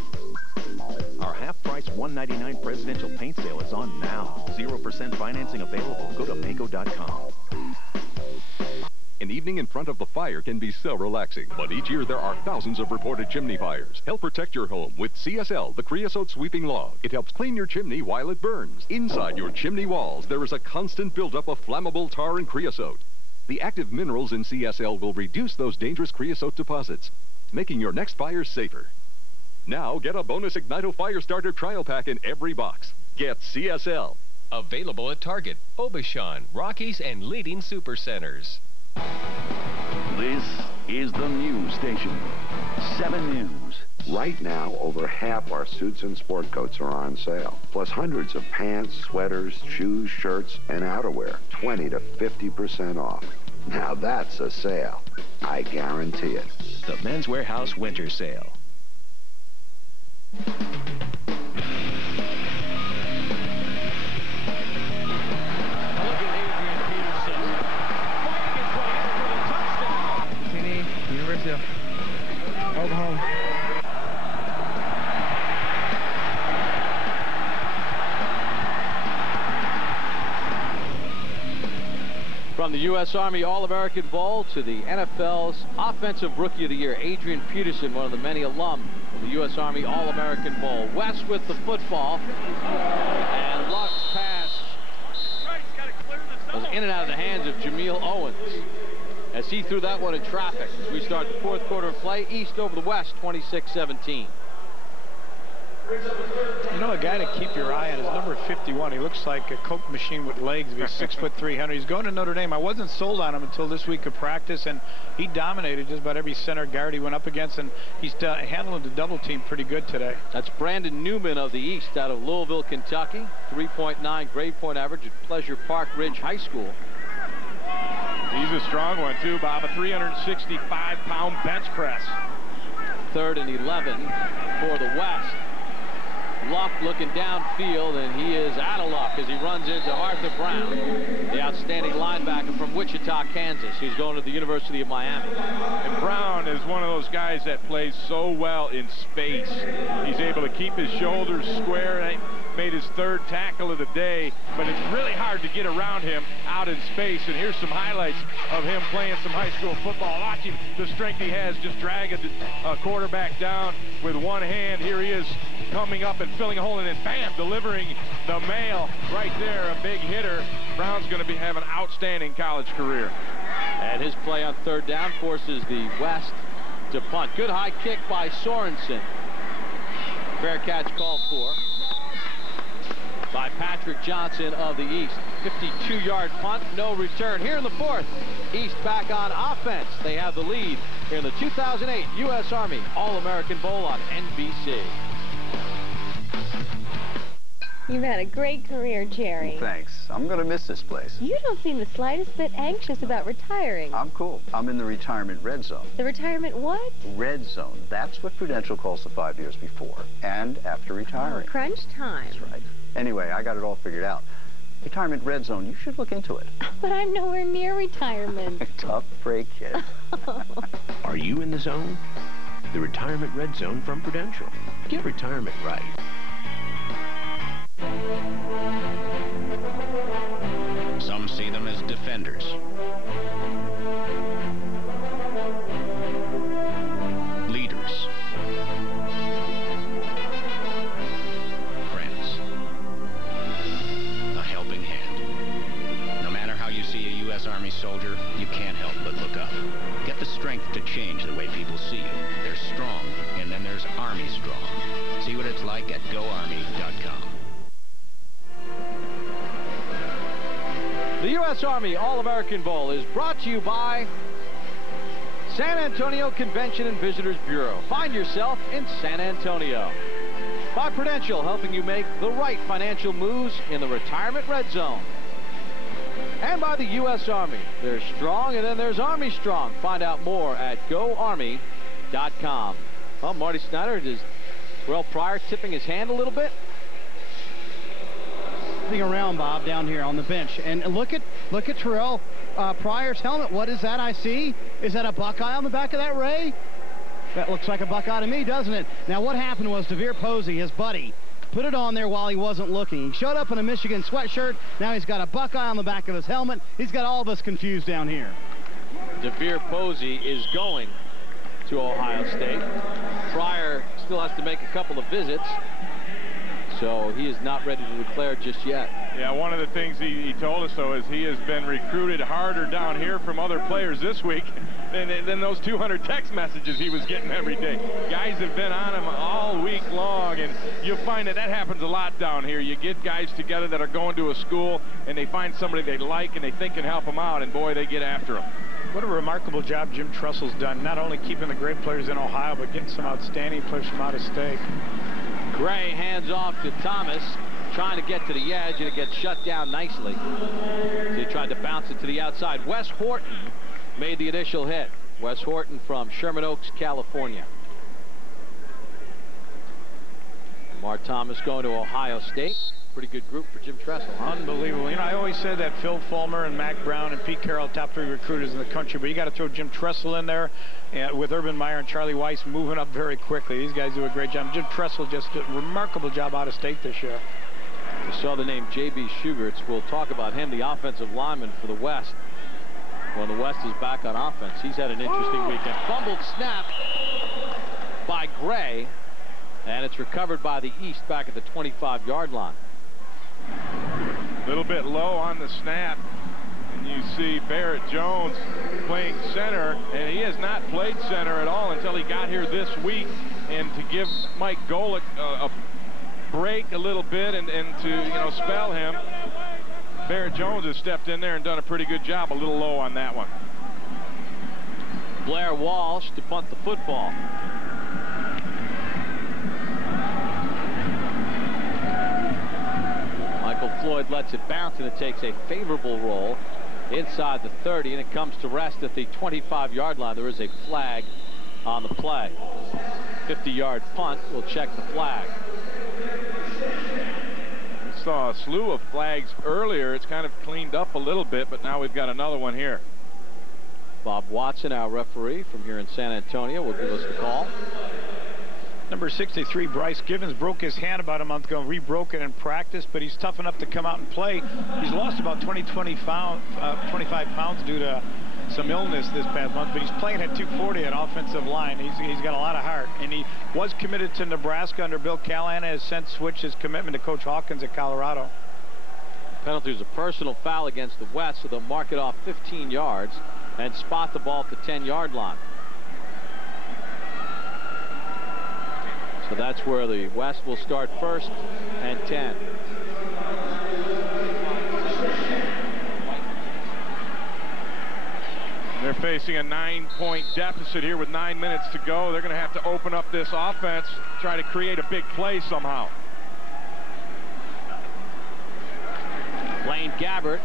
Our half-price $199 presidential paint sale is on now. 0% financing available. Go to Maaco.com. An evening in front of the fire can be so relaxing, but each year there are thousands of reported chimney fires. Help protect your home with CSL, the creosote sweeping log. It helps clean your chimney while it burns. Inside your chimney walls, there is a constant buildup of flammable tar and creosote. The active minerals in CSL will reduce those dangerous creosote deposits, making your next fire safer. Now get a bonus Ignito Fire Starter trial pack in every box. Get CSL. Available at Target, Obashan, Rockies, and leading supercenters. This is the news station. 7 News. Right now, over half our suits and sport coats are on sale. Plus hundreds of pants, sweaters, shoes, shirts, and outerwear. 20 to 50% off. Now that's a sale. I guarantee it. The Men's Warehouse Winter Sale. University of Oklahoma. From the U.S. Army All-American Bowl to the NFL's Offensive Rookie of the Year, Adrian Peterson, one of the many alum of the U.S. Army All-American Bowl. West with the football, and Luck's pass was in and out of the hands of Jameel Owens. as he threw that one in traffic. As we start the fourth quarter of play, East over the West, 26-17. You know, a guy to keep your eye on is number 51. He looks like a Coke machine with legs. He's 6'3". He's going to Notre Dame. I wasn't sold on him until this week of practice, and he dominated just about every center guard he went up against, and he's handling the double team pretty good today. That's Brandon Newman of the East out of Louisville, Kentucky. 3.9 grade point average at Pleasure Park Ridge High School. He's a strong one, too, Bob. A 365-pound bench press. 3rd and 11 for the West. Luck looking downfield, and he is out of luck as he runs into Arthur Brown, the outstanding linebacker from Wichita, Kansas. He's going to the University of Miami. And Brown is one of those guys that plays so well in space. He's able to keep his shoulders square. Made his 3rd tackle of the day, but it's really hard to get around him out in space. And here's some highlights of him playing some high school football. Watching the strength he has, just dragging a quarterback down with one hand. Here he is coming up and filling a hole, and then bam, delivering the mail right there. A big hitter. Brown's going to have an outstanding college career. And his play on 3rd down forces the West to punt. Good high kick by Sorensen. Fair catch called for by Patrick Johnson of the East. 52-yard punt, no return. Here in the 4th, East back on offense. They have the lead here in the 2008 U.S. Army All-American Bowl on NBC. You've had a great career, Jerry. Thanks. I'm going to miss this place. You don't seem the slightest bit anxious about retiring. I'm cool. I'm in the retirement red zone. The retirement what? Red zone. That's what Prudential calls the 5 years before and after retiring. Oh, crunch time. That's right. Anyway, I got it all figured out. Retirement red zone, you should look into it. But I'm nowhere near retirement. Tough break, kid. Are you in the zone? The retirement red zone from Prudential. Get retirement right. Some see them as defenders. Leaders. Friends. A helping hand. No matter how you see a U.S. Army soldier, you can't help but look up. Get the strength to change the way people see you. There's strong, and then there's Army strong. See what it's like at GoArmy.com. The U.S. Army All-American Bowl is brought to you by San Antonio Convention and Visitors Bureau. Find yourself in San Antonio. By Prudential, helping you make the right financial moves in the retirement red zone. And by the U.S. Army. There's strong, and then there's Army strong. Find out more at GoArmy.com. Well, Marty Snyder, is Terrell Pryor tipping his hand a little bit? Around, Bob, down here on the bench, and look at Terrell Pryor's helmet. What is that I see? Is that a Buckeye on the back of that, Ray? That looks like a Buckeye to me, doesn't it? Now what happened was DeVere Posey, his buddy, put it on there while he wasn't looking. He showed up in a Michigan sweatshirt. Now he's got a Buckeye on the back of his helmet. He's got all of us confused down here. DeVere Posey is going to Ohio State. Pryor still has to make a couple of visits, so he is not ready to declare just yet. Yeah, one of the things he told us, though, is he has been recruited harder down here from other players this week than those 200 text messages he was getting every day. Guys have been on him all week long, and you'll find that happens a lot down here. You get guys together that are going to a school, and they find somebody they like and they think can help them out, and boy, they get after them. What a remarkable job Jim Tressel's done, not only keeping the great players in Ohio, but getting some outstanding players from out of state. Gray hands off to Thomas, trying to get to the edge, and it gets shut down nicely. So he tried to bounce it to the outside. Wes Horton made the initial hit. Wes Horton from Sherman Oaks, California. Lamar Thomas going to Ohio State. Pretty good group for Jim Tressel, huh? Unbelievable. You know, I always said that Phil Fulmer and Mac Brown and Pete Carroll, top 3 recruiters in the country, but you got to throw Jim Tressel in there with Urban Meyer and Charlie Weiss moving up very quickly. These guys do a great job. Jim Tressel just did a remarkable job out of state this year. You saw the name J.B. Shugertz. We'll talk about him, the offensive lineman for the West. When the West is back on offense, he's had an interesting weekend. Fumbled snap by Gray, and it's recovered by the East back at the 25-yard line. A little bit low on the snap, and you see Barrett Jones playing center, and he has not played center at all until he got here this week. And to give Mike Golick a break a little bit and to, spell him, Barrett Jones has stepped in there and done a pretty good job. A little low on that one. Blair Walsh to punt the football. Michael Floyd lets it bounce, and it takes a favorable roll inside the 30, and it comes to rest at the 25-yard line. There is a flag on the play. 50-yard punt. We'll check the flag. We saw a slew of flags earlier. It's kind of cleaned up a little bit, but now we've got another one here. Bob Watson, our referee from here in San Antonio, will give us the call. Number 63, Bryce Givens, broke his hand about a month ago, re-broke it in practice, but he's tough enough to come out and play. He's lost about 25 pounds due to some illness this past month, but he's playing at 240 at offensive line. He's got a lot of heart, and he was committed to Nebraska under Bill Callahan, has since switched his commitment to Coach Hawkins at Colorado. Penalty is a personal foul against the West, so they'll mark it off 15 yards and spot the ball at the 10-yard line. So that's where the West will start first and 10. They're facing a 9-point deficit here with 9 minutes to go. They're going to have to open up this offense, try to create a big play somehow. Blaine Gabbert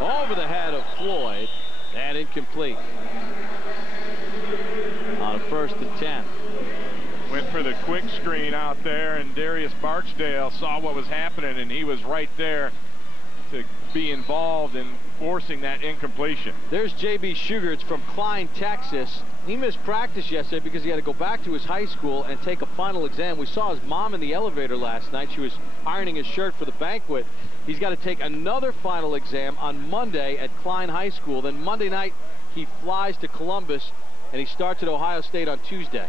over the head of Floyd and incomplete on a 1st and 10. Went for the quick screen out there, and Darius Barksdale saw what was happening, and he was right there to be involved in forcing that incompletion. There's J.B. Sugarts from Klein, Texas. He missed practice yesterday because he had to go back to his high school and take a final exam. We saw his mom in the elevator last night. She was ironing his shirt for the banquet. He's got to take another final exam on Monday at Klein High School. Then Monday night he flies to Columbus, and he starts at Ohio State on Tuesday.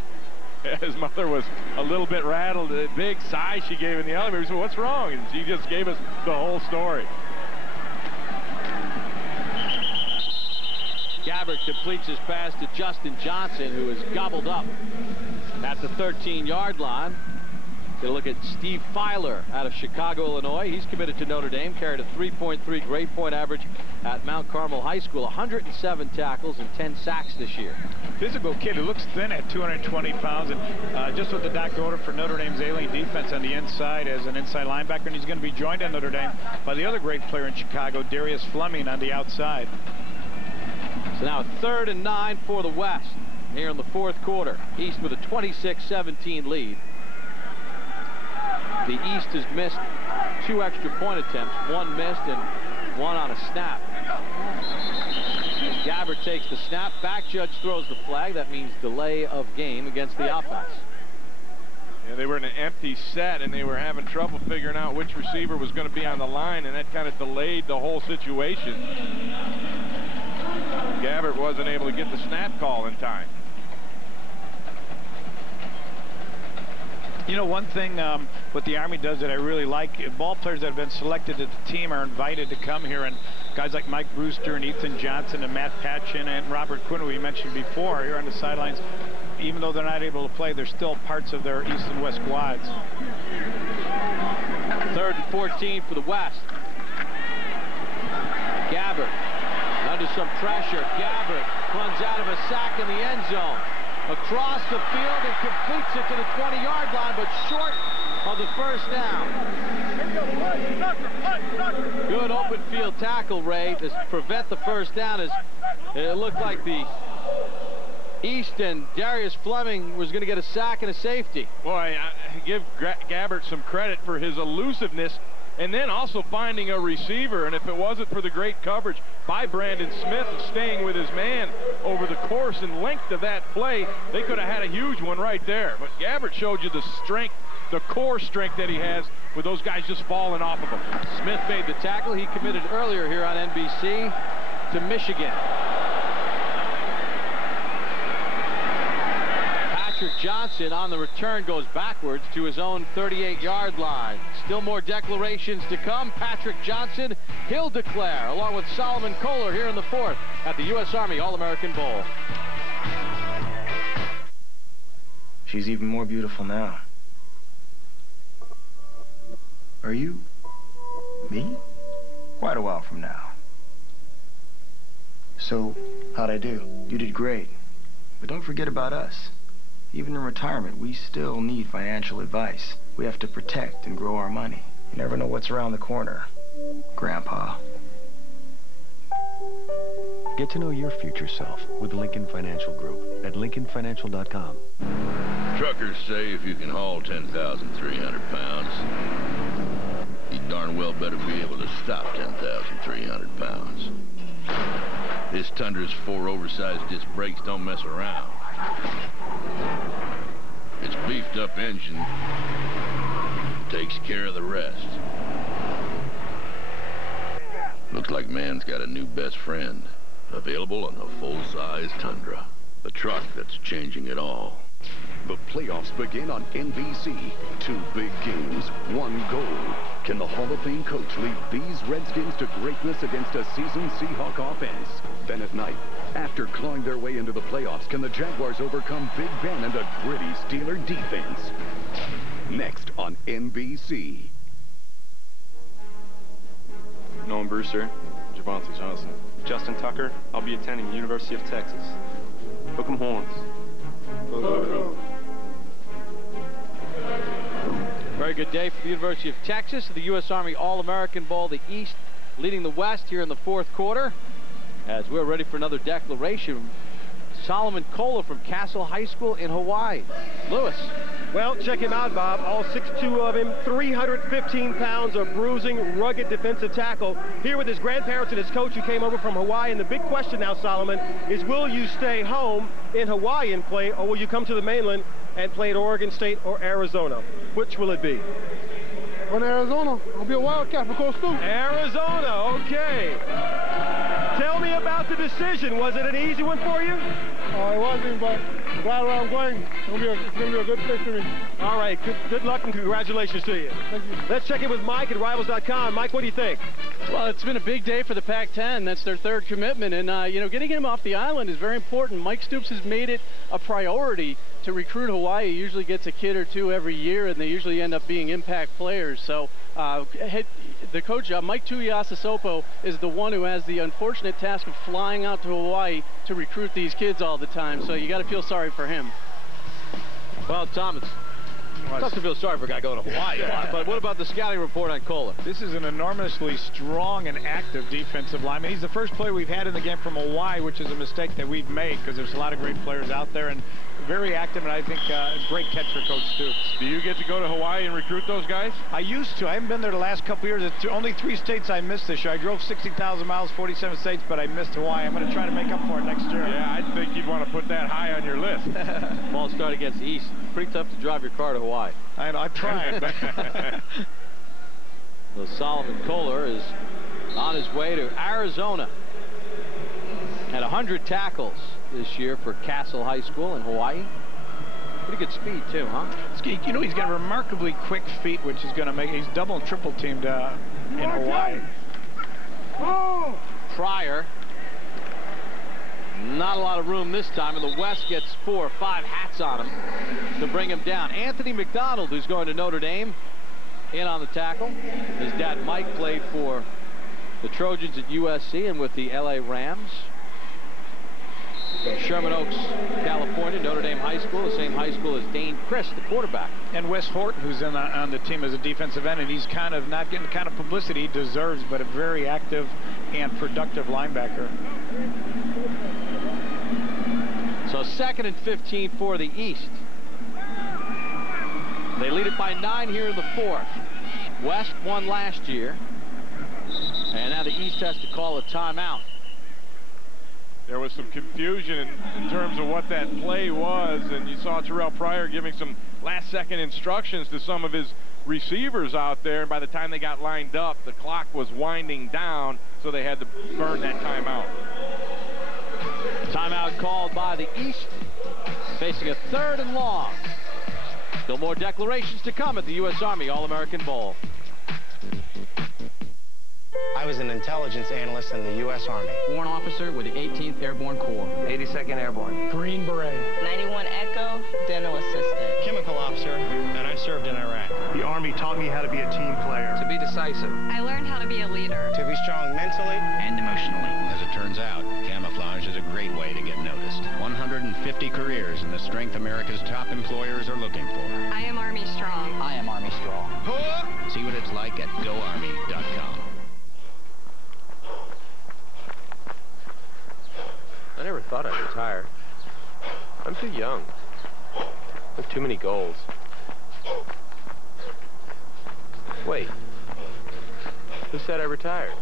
His mother was a little bit rattled. The big sigh she gave in the elevator. He said, "What's wrong?" And she just gave us the whole story. Gabbert completes his pass to Justin Johnson, who is gobbled up at the 13-yard line. Going to look at Steve Filer out of Chicago, Illinois. He's committed to Notre Dame, carried a 3.3 grade point average at Mount Carmel High School, 107 tackles and 10 sacks this year. Physical kid who looks thin at 220 pounds, and just what the doctor ordered for Notre Dame's alien defense on the inside as an inside linebacker, and he's going to be joined at Notre Dame by the other great player in Chicago, Darius Fleming, on the outside. So now 3rd and 9 for the West here in the 4th quarter. East with a 26-17 lead. The East has missed 2 extra point attempts, 1 missed and 1 on a snap. Gabbert takes the snap. Back judge throws the flag. That means delay of game against the offense. Yeah, they were in an empty set, and they were having trouble figuring out which receiver was going to be on the line, and that kind of delayed the whole situation. Gabbert wasn't able to get the snap call in time. You know, one thing what the Army does that I really like, ball players that have been selected to the team are invited to come here, and guys like Mike Brewster and Ethan Johnson and Matt Patchen and Robert Quinn, who we mentioned before, here on the sidelines, even though they're not able to play, they're still parts of their East and West squads. 3rd and 14 for the West. Gabbert under some pressure. Gabbert runs out of a sack in the end zone. Across the field and completes it to the 20-yard line, but short of the 1st down. Good open field tackle, Ray, to prevent the 1st down, as it looked like the East and Darius Fleming was going to get a sack and a safety. Boy, I give Gabbert some credit for his elusiveness and then also finding a receiver. And if it wasn't for the great coverage by Brandon Smith and staying with his man over the course and length of that play, they could have had a huge one right there. But Gabbert showed you the strength, the core strength that he has with those guys just falling off of him. Smith made the tackle. He committed earlier here on NBC to Michigan. Patrick Johnson on the return goes backwards to his own 38-yard line. Still more declarations to come. Patrick Johnson, he'll declare, along with Solomon Kohler here in the 4th at the U.S. Army All-American Bowl. She's even more beautiful now. Are you me? Quite a while from now. So, how'd I do? You did great. But don't forget about us. Even in retirement, we still need financial advice. We have to protect and grow our money. You never know what's around the corner, Grandpa. Get to know your future self with Lincoln Financial Group at lincolnfinancial.com. Truckers say if you can haul 10,300 pounds, you darn well better be able to stop 10,300 pounds. This Tundra's 4 oversized disc brakes don't mess around. Its beefed up engine takes care of the rest. Looks like man's got a new best friend. Available on the full-size Tundra. The truck that's changing it all. The playoffs begin on NBC. 2 big games, 1 goal. Can the Hall of Fame coach lead these Redskins to greatness against a seasoned Seahawk offense? Then at night, after clawing their way into the playoffs, can the Jaguars overcome Big Ben and a gritty Steeler defense? Next on NBC. Nolan Brewster, Javonte Johnson. Justin Tucker, I'll be attending University of Texas. Hook 'em horns. Very good day for the University of Texas, the U.S. Army All-American Bowl, the East leading the West here in the 4th quarter. As we're ready for another declaration, Solomon Kohler from Castle High School in Hawaii. Lewis. Well, check him out, Bob. All 6'2" of him, 315 pounds of bruising, rugged defensive tackle. Here with his grandparents and his coach who came over from Hawaii. And the big question now, Solomon, is will you stay home in Hawaii and play, or will you come to the mainland and play at Oregon State or Arizona? Which will it be? Going to Arizona. I'll be a Wildcat for Coach Stu. Arizona, okay. Tell me about the decision. Was it an easy one for you? It wasn't, but I'm glad where I'm going. It's going to be a good place for me. All right, good luck and congratulations to you. Thank you. Let's check in with Mike at Rivals.com. Mike, what do you think? Well, it's been a big day for the Pac-10. That's their 3rd commitment. And, you know, getting him off the island is very important. Mike Stoops has made it a priority to recruit Hawaii. He usually gets a kid or 2 every year, and they usually end up being impact players. So the coach, Mike Tuiasosopo, is the one who has the unfortunate task of flying out to Hawaii to recruit these kids all the time. So you got to feel sorry for him. Well, Tom, it's tough to feel sorry for a guy going to Hawaii a lot. But what about the scouting report on Kohler? This is an enormously strong and active defensive lineman. He's the first player we've had in the game from Hawaii, which is a mistake that we've made because there's a lot of great players out there, and very active, and I think a great catch for Coach Stoops. Do you get to go to Hawaii and recruit those guys? I used to. I haven't been there the last couple years. It's only 3 states I missed this year. I drove 60,000 miles, 47 states, but I missed Hawaii. I'm going to try to make up for it next year. Yeah, I think you'd want to put that high on your list. Ball start against the East. Pretty tough to drive your car to Hawaii. I know, I've tried. So Solomon Kohler is on his way to Arizona. Had 100 tackles this year for Castle High School in Hawaii. Pretty good speed, too, huh? You know, he's got remarkably quick feet, which is going to make... He's double and triple teamed in Hawaii. Oh! Pryor. Not a lot of room this time, and the West gets 4 or 5 hats on him to bring him down. Anthony McDonald, who's going to Notre Dame, in on the tackle. His dad, Mike, played for the Trojans at USC and with the LA Rams. Sherman Oaks, California, Notre Dame High School, the same high school as Dane Christ, the quarterback. And Wes Horton, who's on the team as a defensive end, and he's kind of not getting the kind of publicity he deserves, but a very active and productive linebacker. So 2nd and 15 for the East. They lead it by 9 here in the 4th. West won last year. And now the East has to call a timeout. There was some confusion in terms of what that play was, and you saw Terrell Pryor giving some last-second instructions to some of his receivers out there, and by the time they got lined up, the clock was winding down, so they had to burn that timeout. Timeout called by the East. Facing a 3rd and long. Still more declarations to come at the U.S. Army All-American Bowl. I was an intelligence analyst in the U.S. Army. Warrant officer with the 18th Airborne Corps. 82nd Airborne. Green Beret. 91 Echo, dental assistant. Chemical officer, and I served in Iraq. The Army taught me how to be a team player. To be decisive. I learned how to be a leader. To be strong mentally and emotionally. As it turns out, camouflage is a great way to get noticed. 150 careers in the strength America's top employers are looking for. I am Army Strong. I am Army Strong. See what it's like at GoArmy.com. I never thought I'd retire. I'm too young. I have too many goals. Wait. Who said I retired?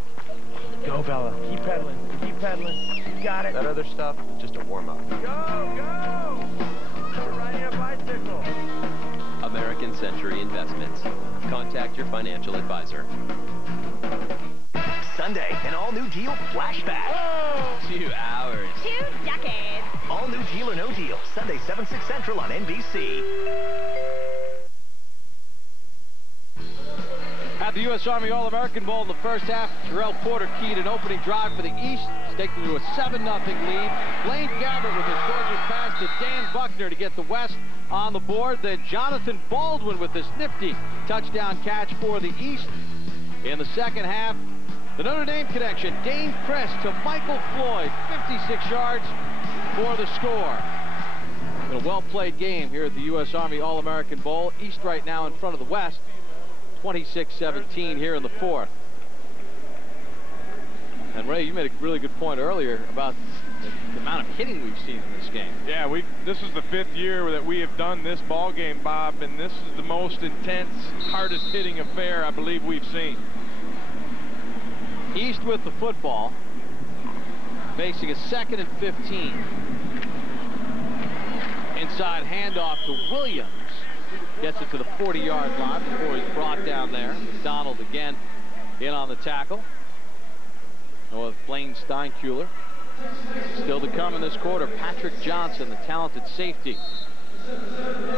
Go, Bella. Keep pedaling. Keep pedaling. You got it. That other stuff, just a warm-up. Go, go! You're riding a bicycle. American Century Investments. Contact your financial advisor. Sunday, an all-new deal flashback. Whoa! 2 hours. 2 decades. All-new Deal or No Deal. Sunday, 7/6 Central on NBC. At the U.S. Army All-American Bowl in the first half, Terrell Porter keyed an opening drive for the East, taking them to a 7-0 lead. Blaine Gabbert with his gorgeous pass to Dan Buckner to get the West on the board. Then Jonathan Baldwin with this nifty touchdown catch for the East. In the second half, the Notre Dame connection, Dane Crest to Michael Floyd, 56 yards for the score. Been a well-played game here at the U.S. Army All-American Bowl. East right now in front of the West, 26-17 here in the 4th. And Ray, you made a really good point earlier about the amount of hitting we've seen in this game. Yeah, this is the 5th year that we have done this ball game, Bob, and this is the most intense, hardest hitting affair I believe we've seen. East with the football, facing a 2nd and 15. Inside handoff to Williams. Gets it to the 40-yard line before he's brought down there. McDonald again in on the tackle. And with Blaine Steinkuhler. Still to come in this quarter, Patrick Johnson, the talented safety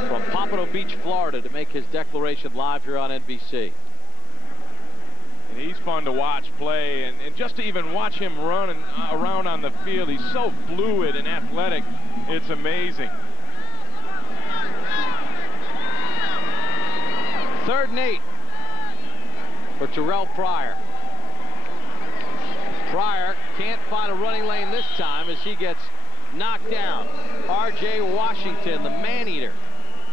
from Pompano Beach, Florida, to make his declaration live here on NBC. And he's fun to watch play, and just to even watch him run around on the field, he's so fluid and athletic, it's amazing. 3rd and 8 for Terrell Pryor. Pryor can't find a running lane this time as he gets knocked down. R.J. Washington, the man-eater,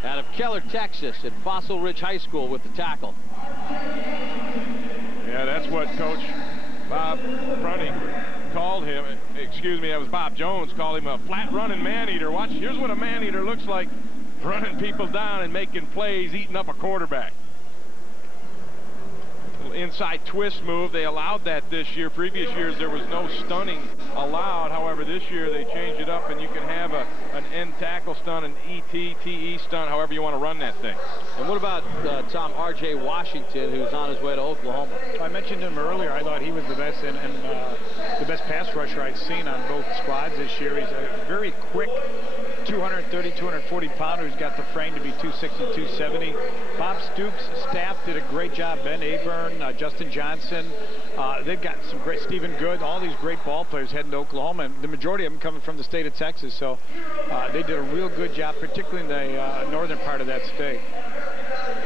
out of Keller, Texas, at Fossil Ridge High School with the tackle. Yeah, that's what Coach Bob Prunty called him. Excuse me, that was Bob Jones, called him a flat-running man-eater. Watch, here's what a man-eater looks like, running people down and making plays, eating up a quarterback. Inside twist move, they allowed that this year. Previous years there was no stunning allowed. However, this year they changed it up, and you can have an end tackle stunt, an TE stunt, however you want to run that thing. And what about Tom, R.J. Washington, who's on his way to Oklahoma? I mentioned him earlier. I thought he was the best and the best pass rusher I'd seen on both squads this year. He's a very quick 230, 240 pounder who's got the frame to be 260, 270. Bob Stoops' staff did a great job. Ben Aburn, Justin Johnson. They've got some great, Stephen Good, all these great ball players heading to Oklahoma, and the majority of them coming from the state of Texas. So they did a real good job, particularly in the northern part of that state.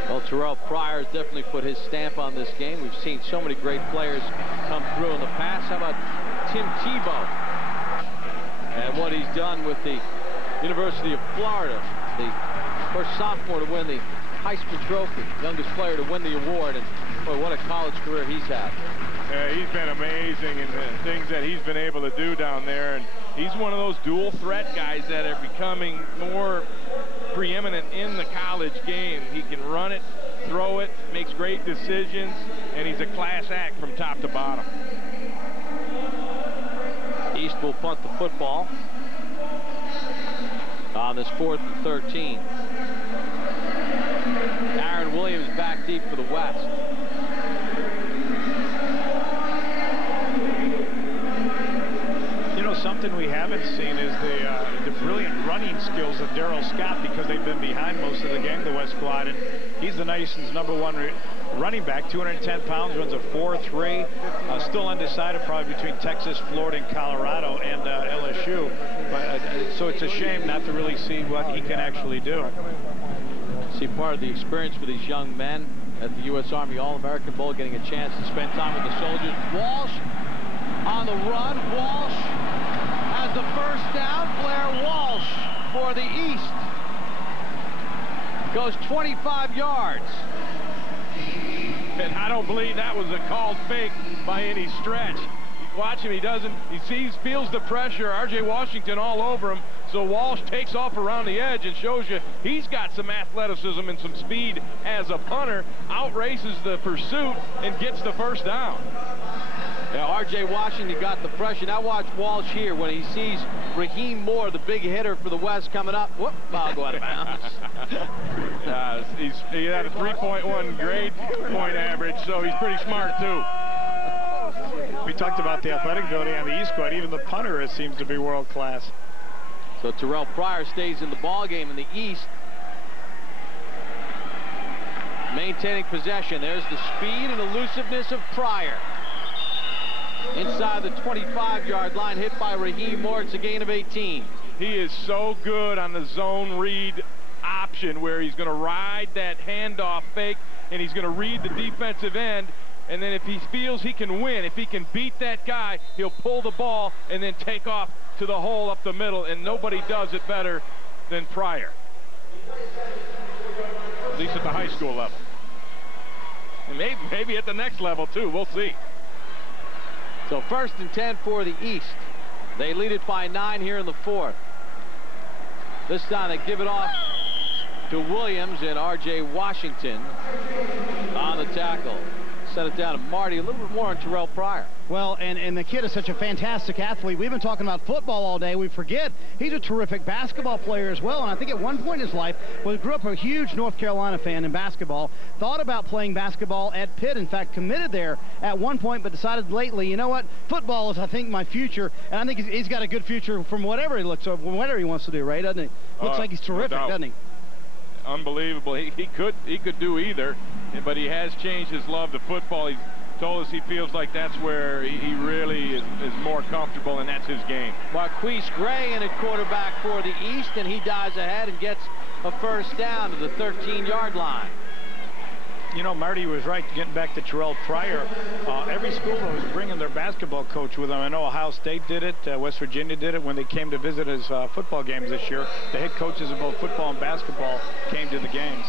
Well, Terrell Pryor has definitely put his stamp on this game. We've seen so many great players come through in the past. How about Tim Tebow and what he's done with the University of Florida, the first sophomore to win the Heisman Trophy, youngest player to win the award, and boy, what a college career he's had. Yeah, he's been amazing in the things that he's been able to do down there, and he's one of those dual threat guys that are becoming more preeminent in the college game. He can run it, throw it, makes great decisions, and he's a class act from top to bottom. East will punt the football on this 4th and 13. Aaron Williams back deep for the West. You know, some something we haven't seen is the brilliant running skills of Darryl Scott, because they've been behind most of the game, the West Quad, and he's the nation's #1 running back, 210 pounds, runs a 4.3, still undecided probably between Texas, Florida, and Colorado, and LSU. But so it's a shame not to really see what he can actually do. See part of the experience for these young men at the U.S. Army All-American Bowl, getting a chance to spend time with the soldiers. Walsh on the run. Walsh has the first down. Blair Walsh for the East goes 25 yards. And I don't believe that was a called fake by any stretch. Watch him, he feels the pressure. R.J. Washington all over him. So Walsh takes off around the edge and shows you he's got some athleticism and some speed as a punter, outraces the pursuit and gets the first down. Yeah, R.J. Washington got the pressure. Now watch Walsh here when he sees Raheem Moore, the big hitter for the West, coming up. Whoop, ball go out of bounds. He had a 3.1 grade point average, so he's pretty smart too. We talked about the athletic ability on the East Squad. Even the punter seems to be world class. So Terrell Pryor stays in the ball game in the East, maintaining possession. There's the speed and elusiveness of Pryor. Inside the 25-yard line, hit by Raheem Moore. It's a gain of 18. He is so good on the zone read option, where he's going to ride that handoff fake and he's going to read the defensive end. And then if he feels he can win, if he can beat that guy, he'll pull the ball and then take off to the hole up the middle, and nobody does it better than Pryor. At least at the high school level. And maybe at the next level, too. We'll see. So 1st and 10 for the East. They lead it by 9 here in the 4th. This time they give it off to Williams, and R.J. Washington on the tackle. Set it down to Marty. A little bit more on Terrell Pryor. Well, and the kid is such a fantastic athlete. We've been talking about football all day. We forget he's a terrific basketball player as well. And I think at one point in his life, grew up a huge North Carolina fan in basketball, thought about playing basketball at Pitt. In fact, committed there at one point, but decided lately, you know what? Football is, I think, my future. And I think he's got a good future from whatever he looks over, whatever he wants to do, right? Doesn't he? Looks like he's terrific, doesn't he? Unbelievable. He could do either, but he has changed his love to football. He's told us he feels like that's where he really is more comfortable, and that's his game. Marquise Gray in at quarterback for the East, and he dives ahead and gets a first down to the 13-yard line. You know, Marty was right, getting back to Terrell Pryor. Every school was bringing their basketball coach with them. I know Ohio State did it. West Virginia did it when they came to visit his football games this year. The head coaches of both football and basketball came to the games.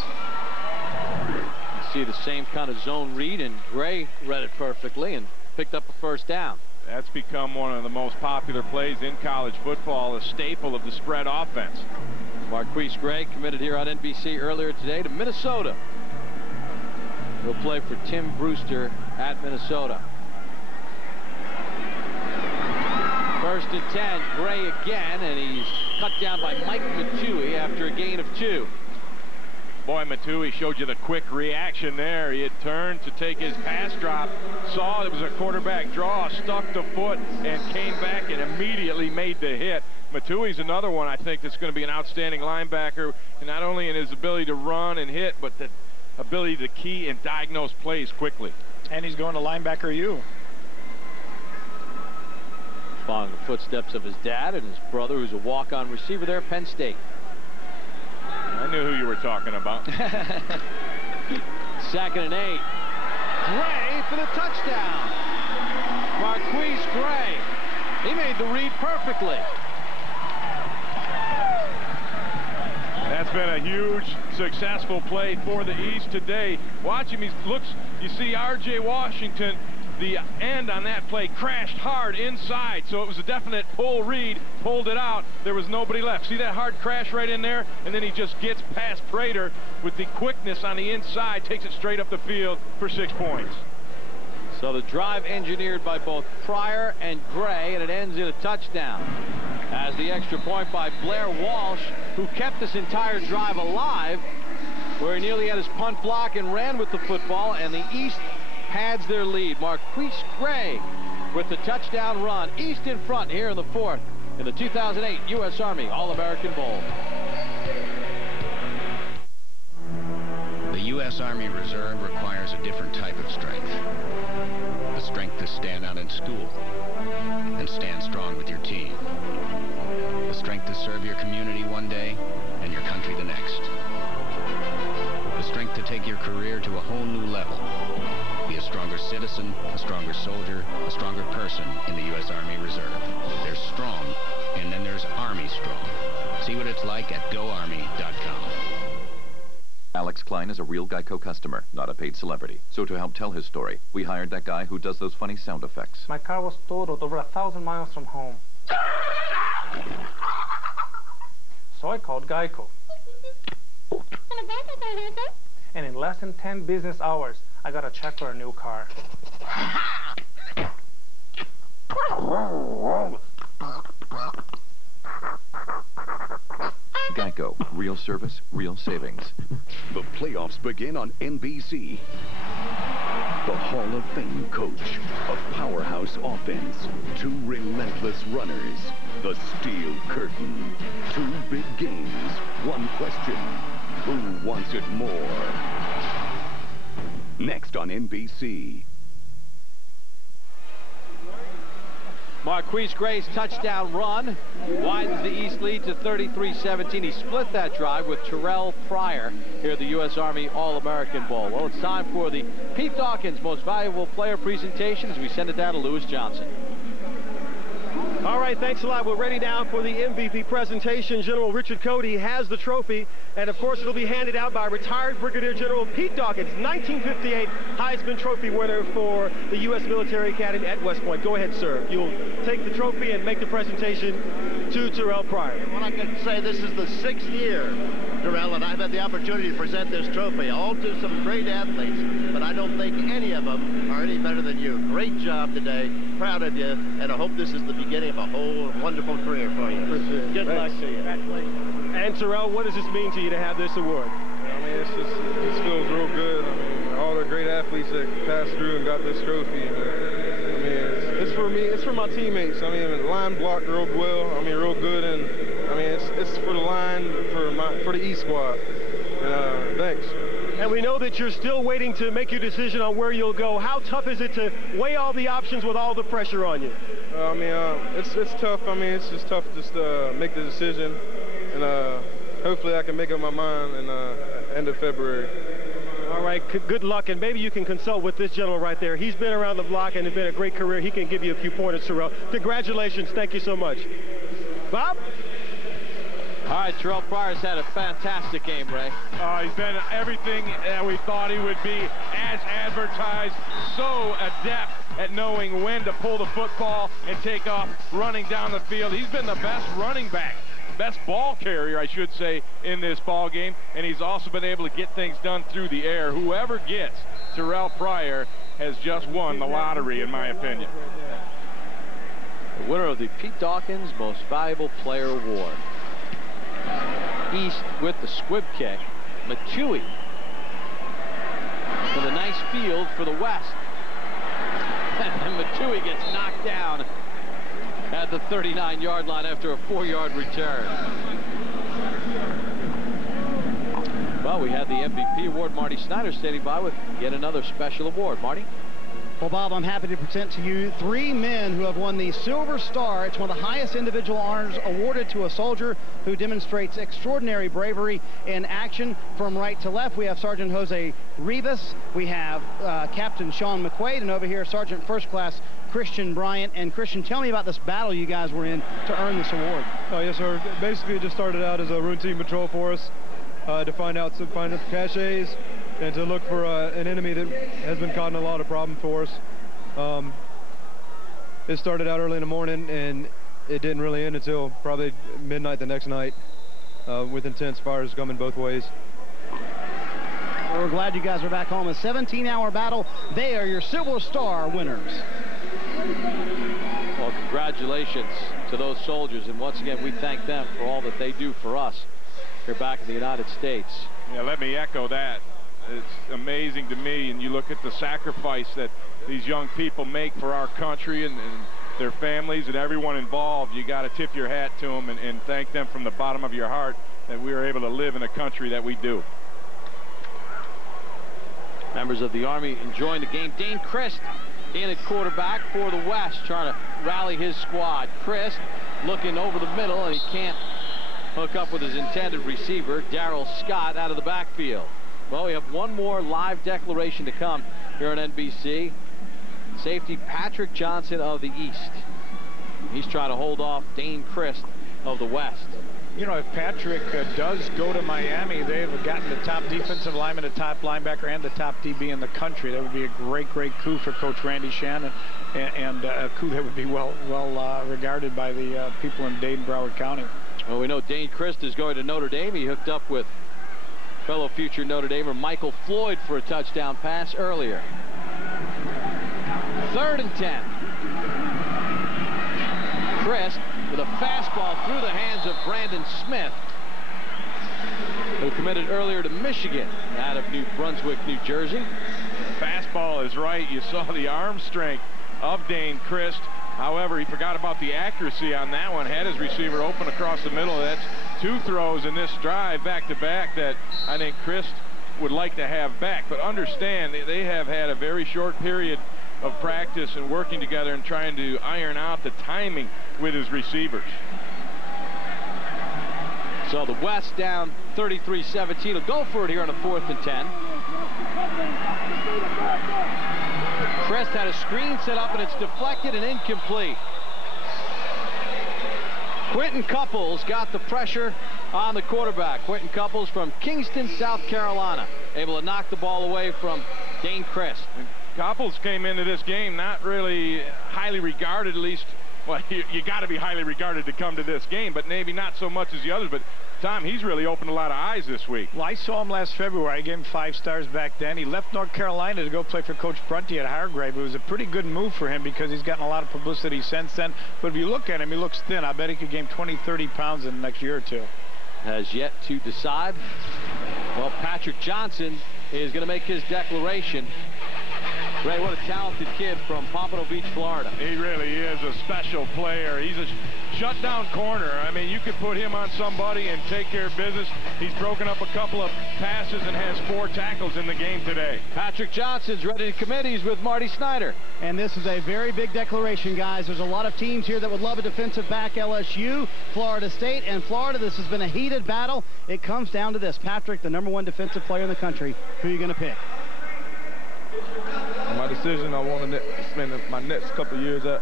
You see the same kind of zone read, and Gray read it perfectly and picked up a first down. That's become one of the most popular plays in college football, a staple of the spread offense. Marquise Gray committed here on NBC earlier today to Minnesota. He'll play for Tim Brewster at Minnesota. 1st and 10, Gray again, and he's cut down by Mike Matui after a gain of 2. Boy, Matui showed you the quick reaction there. He had turned to take his pass drop, saw it was a quarterback draw, stuck the foot, and came back and immediately made the hit. Matui's another one, I think, that's going to be an outstanding linebacker, and not only in his ability to run and hit, but the ability to key and diagnose plays quickly. And he's going to linebacker U. Following the footsteps of his dad and his brother, who's a walk-on receiver there at Penn State. I knew who you were talking about. 2nd and 8. Gray for the touchdown. Marquise Gray. He made the read perfectly. That's been a huge, successful play for the East today. Watch him. You see R.J. Washington, the end on that play, crashed hard inside. So it was a definite pull read, pulled it out. There was nobody left. See that hard crash right in there? And then he just gets past Prater with the quickness on the inside, takes it straight up the field for 6 points. So the drive engineered by both Pryor and Gray, and it ends in a touchdown. As the extra point by Blair Walsh, who kept this entire drive alive, where he nearly had his punt block and ran with the football, and the East pads their lead. Marquise Gray with the touchdown run. East in front here in the 4th. in the 2008 U.S. Army All-American Bowl. The U.S. Army Reserve requires a different type of strength. The strength to stand out in school and stand strong with your team. The strength to serve your community one day and your country the next. The strength to take your career to a whole new level. Be a stronger citizen, a stronger soldier, a stronger person in the U.S. Army Reserve. There's strong, and then there's Army strong. See what it's like at GoArmy.com. Alex Klein is a real Geico customer, not a paid celebrity. So to help tell his story, we hired that guy who does those funny sound effects. My car was totaled over 1,000 miles from home. So I called Geico. And in less than 10 business hours, I got a check for a new car. Geico, real service, real savings. The playoffs begin on NBC. The Hall of Fame coach, a powerhouse offense, 2 relentless runners, the steel curtain, 2 big games, 1 question. Who wants it more? Next on NBC. Marquise Gray's touchdown run widens the East lead to 33-17. He split that drive with Terrell Pryor here at the U.S. Army All-American Bowl. Well, it's time for the Pete Dawkins Most Valuable Player presentation as we send it down to Lewis Johnson. All right, thanks a lot. We're ready now for the MVP presentation. General Richard Cody has the trophy, and of course it'll be handed out by retired Brigadier General Pete Dawkins, 1958 Heisman Trophy winner for the U.S. Military Academy at West Point. Go ahead, sir. You'll take the trophy and make the presentation to Terrell Pryor. Well, I can say this is the 6th year, Terrell, and I've had the opportunity to present this trophy, all to some great athletes, but I don't think any of them are any better than you. Great job today. Proud of you, and I hope this is the beginning of a whole wonderful career for you. Good luck to you. Congratulations. And Terrell, what does this mean to you to have this award? I mean, it feels real good. I mean, all the great athletes that passed through and got this trophy. I mean, it's for me. It's for my teammates. I mean, line blocked real well. I mean, real good, and I mean, it's for the line for the E squad. And thanks. And we know that you're still waiting to make your decision on where you'll go. How tough is it to weigh all the options with all the pressure on you? I mean, it's tough. I mean, it's just tough just to make the decision, and hopefully I can make up my mind in end of February. All right, good luck, and maybe you can consult with this gentleman right there. He's been around the block and it's been a great career. He can give you a few pointers, Terrell. Congratulations. Thank you so much. Bob? All right, Terrell Pryor's had a fantastic game, Ray. He's been everything that we thought he would be, as advertised. So adept at knowing when to pull the football and take off running down the field. He's been the best running back, best ball carrier, I should say, in this ball game. And he's also been able to get things done through the air. Whoever gets Terrell Pryor has just won the lottery, in my opinion. The winner of the Pete Dawkins Most Valuable Player Award. East with the squib kick. Matui with a nice field for the West. And Matui gets knocked down at the 39-yard line after a 4-yard return. Well, we had the MVP award. Marty Snyder standing by with yet another special award. Marty? Well, Bob, I'm happy to present to you 3 men who have won the Silver Star. It's one of the highest individual honors awarded to a soldier who demonstrates extraordinary bravery in action. From right to left, we have Sergeant Jose Rivas. We have Captain Sean McQuaid, and over here, Sergeant First Class Christian Bryant. And Christian, tell me about this battle you guys were in to earn this award. Yes, sir. Basically, it just started out as a routine patrol for us to find out some caches and to look for an enemy that has been causing a lot of problems for us. It started out early in the morning, and it didn't really end until probably midnight the next night, with intense fires coming both ways. Well, we're glad you guys are back home. A 17-hour battle. They are your Silver Star winners. Well, congratulations to those soldiers, and once again, we thank them for all that they do for us here back in the United States. Yeah, let me echo that. It's amazing to me, and you look at the sacrifice that these young people make for our country, and their families, and everyone involved. You got to tip your hat to them and thank them from the bottom of your heart that we are able to live in a country that we do. Members of the Army enjoying the game. Dane Christ in at quarterback for the West, trying to rally his squad. Christ looking over the middle, and he can't hook up with his intended receiver, Darrell Scott, out of the backfield. Well, we have one more live declaration to come here on NBC. Safety Patrick Johnson of the East. He's trying to hold off Dane Christ of the West. You know, if Patrick does go to Miami, they've gotten the top defensive lineman, the top linebacker, and the top DB in the country. That would be a great coup for Coach Randy Shannon, and a coup that would be well regarded by the people in Dade and Broward County. Well, we know Dane Christ is going to Notre Dame. He hooked up with fellow future Notre Damer Michael Floyd for a touchdown pass earlier. 3rd and 10. Christ with a fastball through the hands of Brandon Smith, who committed earlier to Michigan out of New Brunswick, New Jersey. Fastball is right. You saw the arm strength of Dane Christ. However, he forgot about the accuracy on that one. Had his receiver open across the middle. That's 2 throws in this drive back-to-back that I think Christ would like to have back. But understand, they have had a very short period of practice and working together and trying to iron out the timing with his receivers. So the West down 33-17. Will go for it here on a 4th and 10. Christ had a screen set up, and it's deflected and incomplete. Quentin Couples got the pressure on the quarterback. Quentin Couples from Kingston, South Carolina, able to knock the ball away from Dane Christ. Couples came into this game not really highly regarded, at least. Well, you got to be highly regarded to come to this game, but maybe not so much as the others. But Tom, he's really opened a lot of eyes this week. Well, I saw him last February. I gave him 5 stars back then. He left North Carolina to go play for Coach Prunty at Hargrave. It was a pretty good move for him because he's gotten a lot of publicity since then. But if you look at him, he looks thin. I bet he could gain 20, 30 pounds in the next year or two. Has yet to decide. Well, Patrick Johnson is going to make his declaration. Ray, what a talented kid from Pompano Beach, Florida. He really is a special player. He's a shutdown corner. I mean, you could put him on somebody and take care of business. He's broken up a couple of passes and has 4 tackles in the game today. Patrick Johnson's ready to commit. He's with Marty Snyder. And this is a very big declaration, guys. There's a lot of teams here that would love a defensive back. LSU, Florida State, and Florida. This has been a heated battle. It comes down to this. Patrick, the #1 defensive player in the country. Who are you going to pick? My decision, I want to spend my next couple years at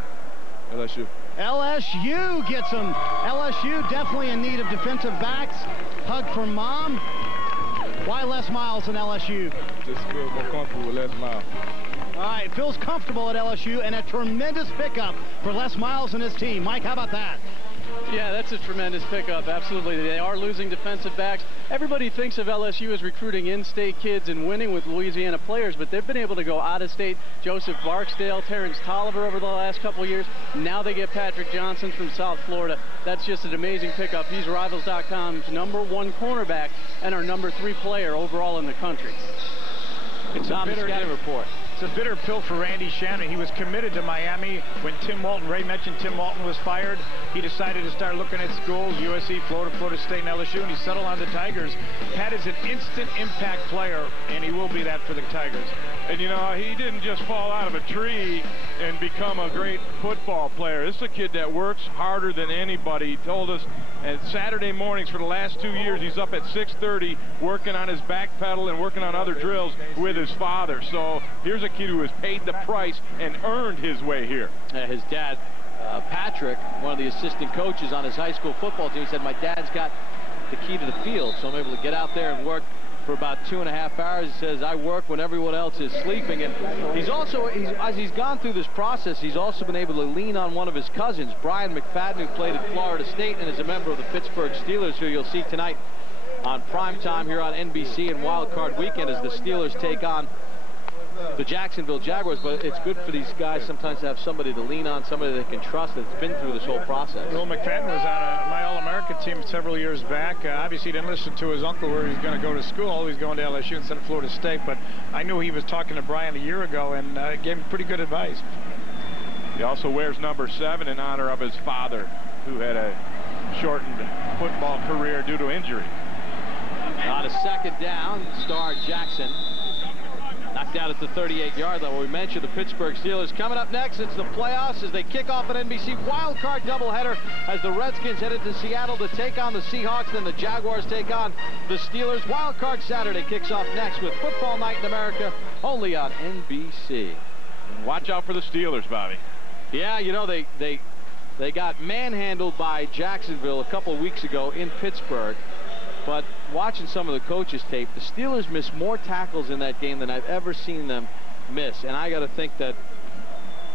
LSU. LSU gets them. LSU definitely in need of defensive backs. Hug from Mom. Why Les Miles in LSU? Just feel more comfortable with Les Miles. All right, feels comfortable at LSU, and a tremendous pickup for Les Miles and his team. Mike, how about that? Yeah, that's a tremendous pickup. Absolutely. They are losing defensive backs. Everybody thinks of LSU as recruiting in-state kids and winning with Louisiana players, but they've been able to go out of state. Joseph Barksdale, Terrence Tolliver over the last couple of years. Now they get Patrick Johnson from South Florida. That's just an amazing pickup. He's Rivals.com's #1 cornerback and our #3 player overall in the country. It's a bitter scouting report. It's a bitter pill for Randy Shannon. He was committed to Miami when Tim Walton, Ray mentioned Tim Walton was fired. He decided to start looking at schools, USC, Florida, Florida State, and LSU, and he settled on the Tigers. Pat is an instant impact player, and he will be that for the Tigers. And, you know, he didn't just fall out of a tree and become a great football player. This is a kid that works harder than anybody. He told us at Saturday mornings for the last 2 years, he's up at 6:30 working on his back pedal and working on other drills with his father. So here's a kid who has paid the price and earned his way here. His dad, Patrick, one of the assistant coaches on his high school football team, said, my dad's got the key to the field, so I'm able to get out there and work for about 2.5 hours. He says, I work when everyone else is sleeping. And he's also, as he's gone through this process, he's also been able to lean on one of his cousins, Brian McFadden, who played at Florida State and is a member of the Pittsburgh Steelers, who you'll see tonight on primetime here on NBC and Wild Card Weekend as the Steelers take on the Jacksonville Jaguars. But it's good for these guys sometimes to have somebody to lean on, somebody they can trust that's been through this whole process. Will McFadden was on my All-America team several years back. Obviously, he didn't listen to his uncle where he was going to go to school. He's going to LSU instead of Florida State. But I knew he was talking to Brian a year ago and gave him pretty good advice. He also wears number 7 in honor of his father, who had a shortened football career due to injury. On a second down, Star Jackson knocked out at the 38-yard line. We mentioned the Pittsburgh Steelers. Coming up next, it's the playoffs as they kick off an NBC wild card doubleheader as the Redskins headed to Seattle to take on the Seahawks. Then the Jaguars take on the Steelers. Wild card Saturday kicks off next with Football Night in America, only on NBC. Watch out for the Steelers, Bobby. Yeah, you know, they got manhandled by Jacksonville a couple of weeks ago in Pittsburgh. But watching some of the coaches' tape, the Steelers missed more tackles in that game than I've ever seen them miss. And I got to think that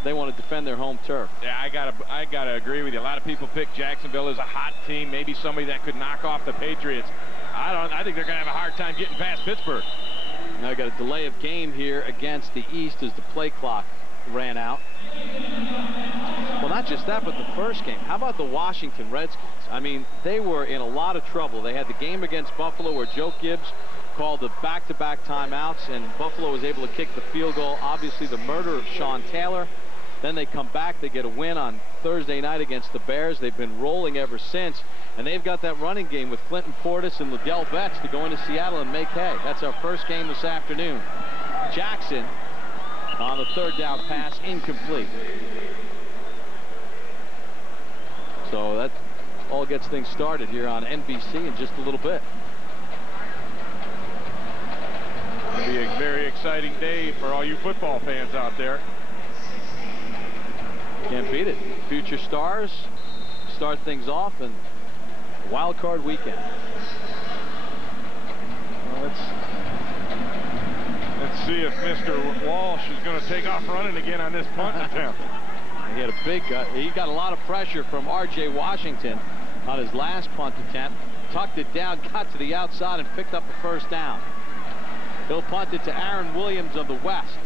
they want to defend their home turf. Yeah, I gotta agree with you. A lot of people pick Jacksonville as a hot team, maybe somebody that could knock off the Patriots. I think they're going to have a hard time getting past Pittsburgh. Now I got a delay of game here against the East as the play clock ran out. Well, not just that, but the first game. How about the Washington Redskins? I mean, they were in a lot of trouble. They had the game against Buffalo where Joe Gibbs called the back-to-back timeouts, and Buffalo was able to kick the field goal. Obviously, the murder of Sean Taylor. Then they come back. They get a win on Thursday night against the Bears. They've been rolling ever since, and they've got that running game with Clinton Portis and Liddell Betts to go into Seattle and make hay. That's our first game this afternoon. Jackson on the third down pass, incomplete. So that all gets things started here on NBC in just a little bit. It'll be a very exciting day for all you football fans out there. Can't beat it. Future stars start things off, and wild card weekend. Well, let's see if Mr. Walsh is going to take off running again on this punt attempt. He had a big he got a lot of pressure from R.J. Washington on his last punt attempt. Tucked it down, got to the outside, and picked up the first down. He'll punt it to Aaron Williams of the West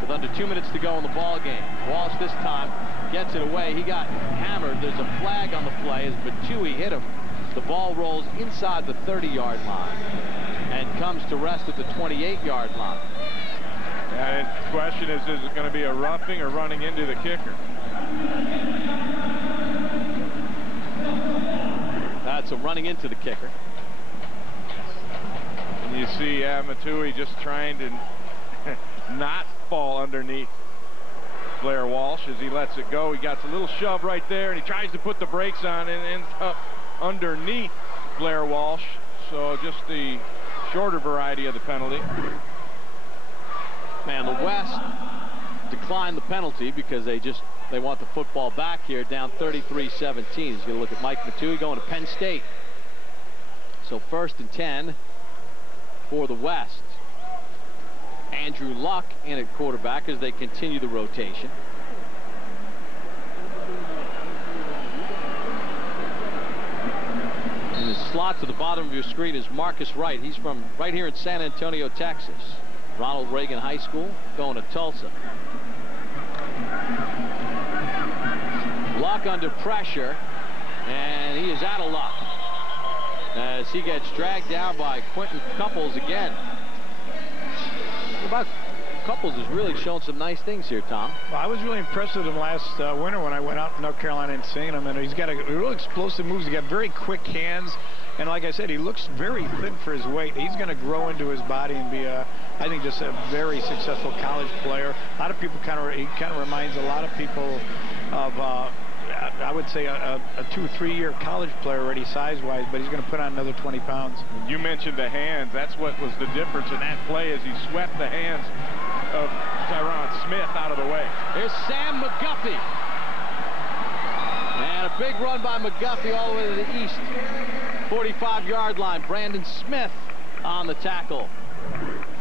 with under 2 minutes to go in the ball game. Walsh this time gets it away. He got hammered. There's a flag on the play as Batui hit him. The ball rolls inside the 30-yard line and comes to rest at the 28-yard line. And the question is it going to be a roughing or running into the kicker? That's a running into the kicker. And you see Matui just trying to not fall underneath Blair Walsh as he lets it go. He got a little shove right there, and he tries to put the brakes on and ends up underneath Blair Walsh. So just the shorter variety of the penalty. Man, the West declined the penalty because they want the football back here, down 33-17. He's going to look at Mike Matui going to Penn State. So 1st and 10 for the West. Andrew Luck in at quarterback as they continue the rotation. In the slot to the bottom of your screen is Marcus Wright. He's from right here in San Antonio, Texas. Ronald Reagan High School, going to Tulsa. Luck under pressure, and he is out of luck as he gets dragged down by Quentin Couples again. About Couples has really shown some nice things here, Tom. Well, I was really impressed with him last winter when I went out to North Carolina and seen him, and he's got a real explosive moves. He's got very quick hands, and like I said, he looks very thin for his weight. He's going to grow into his body and be I think just a very successful college player. A lot of people he kind of reminds a lot of people of I would say a 2-3 year college player already size-wise, but he's going to put on another 20 pounds. You mentioned the hands. That's what was the difference in that play as he swept the hands of Tyron Smith out of the way. Here's Sam McGuffey. And a big run by McGuffey all the way to the east. 45-yard line. Brandon Smith on the tackle.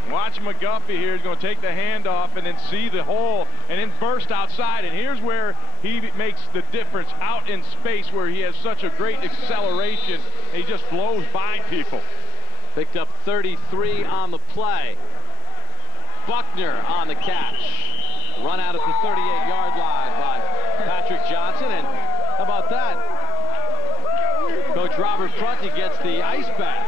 Watch McGuffey here. He's going to take the handoff and then see the hole and then burst outside. And here's where he makes the difference out in space where he has such a great acceleration. And he just blows by people. Picked up 33 on the play. Buckner on the catch. Run out at the 38-yard line by Patrick Johnson. And how about that? Coach Robert Prunty gets the ice bath.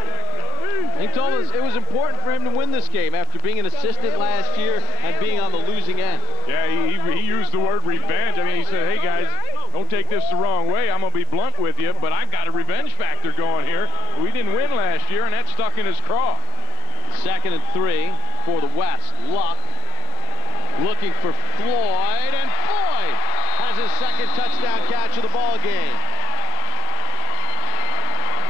He told us it was important for him to win this game after being an assistant last year and being on the losing end. Yeah, he used the word revenge. I mean, he said, hey, guys, don't take this the wrong way. I'm going to be blunt with you, but I've got a revenge factor going here. We didn't win last year, and that stuck in his craw. 2nd and 3 for the West. Luck looking for Floyd, and Floyd has his 2nd touchdown catch of the ball game.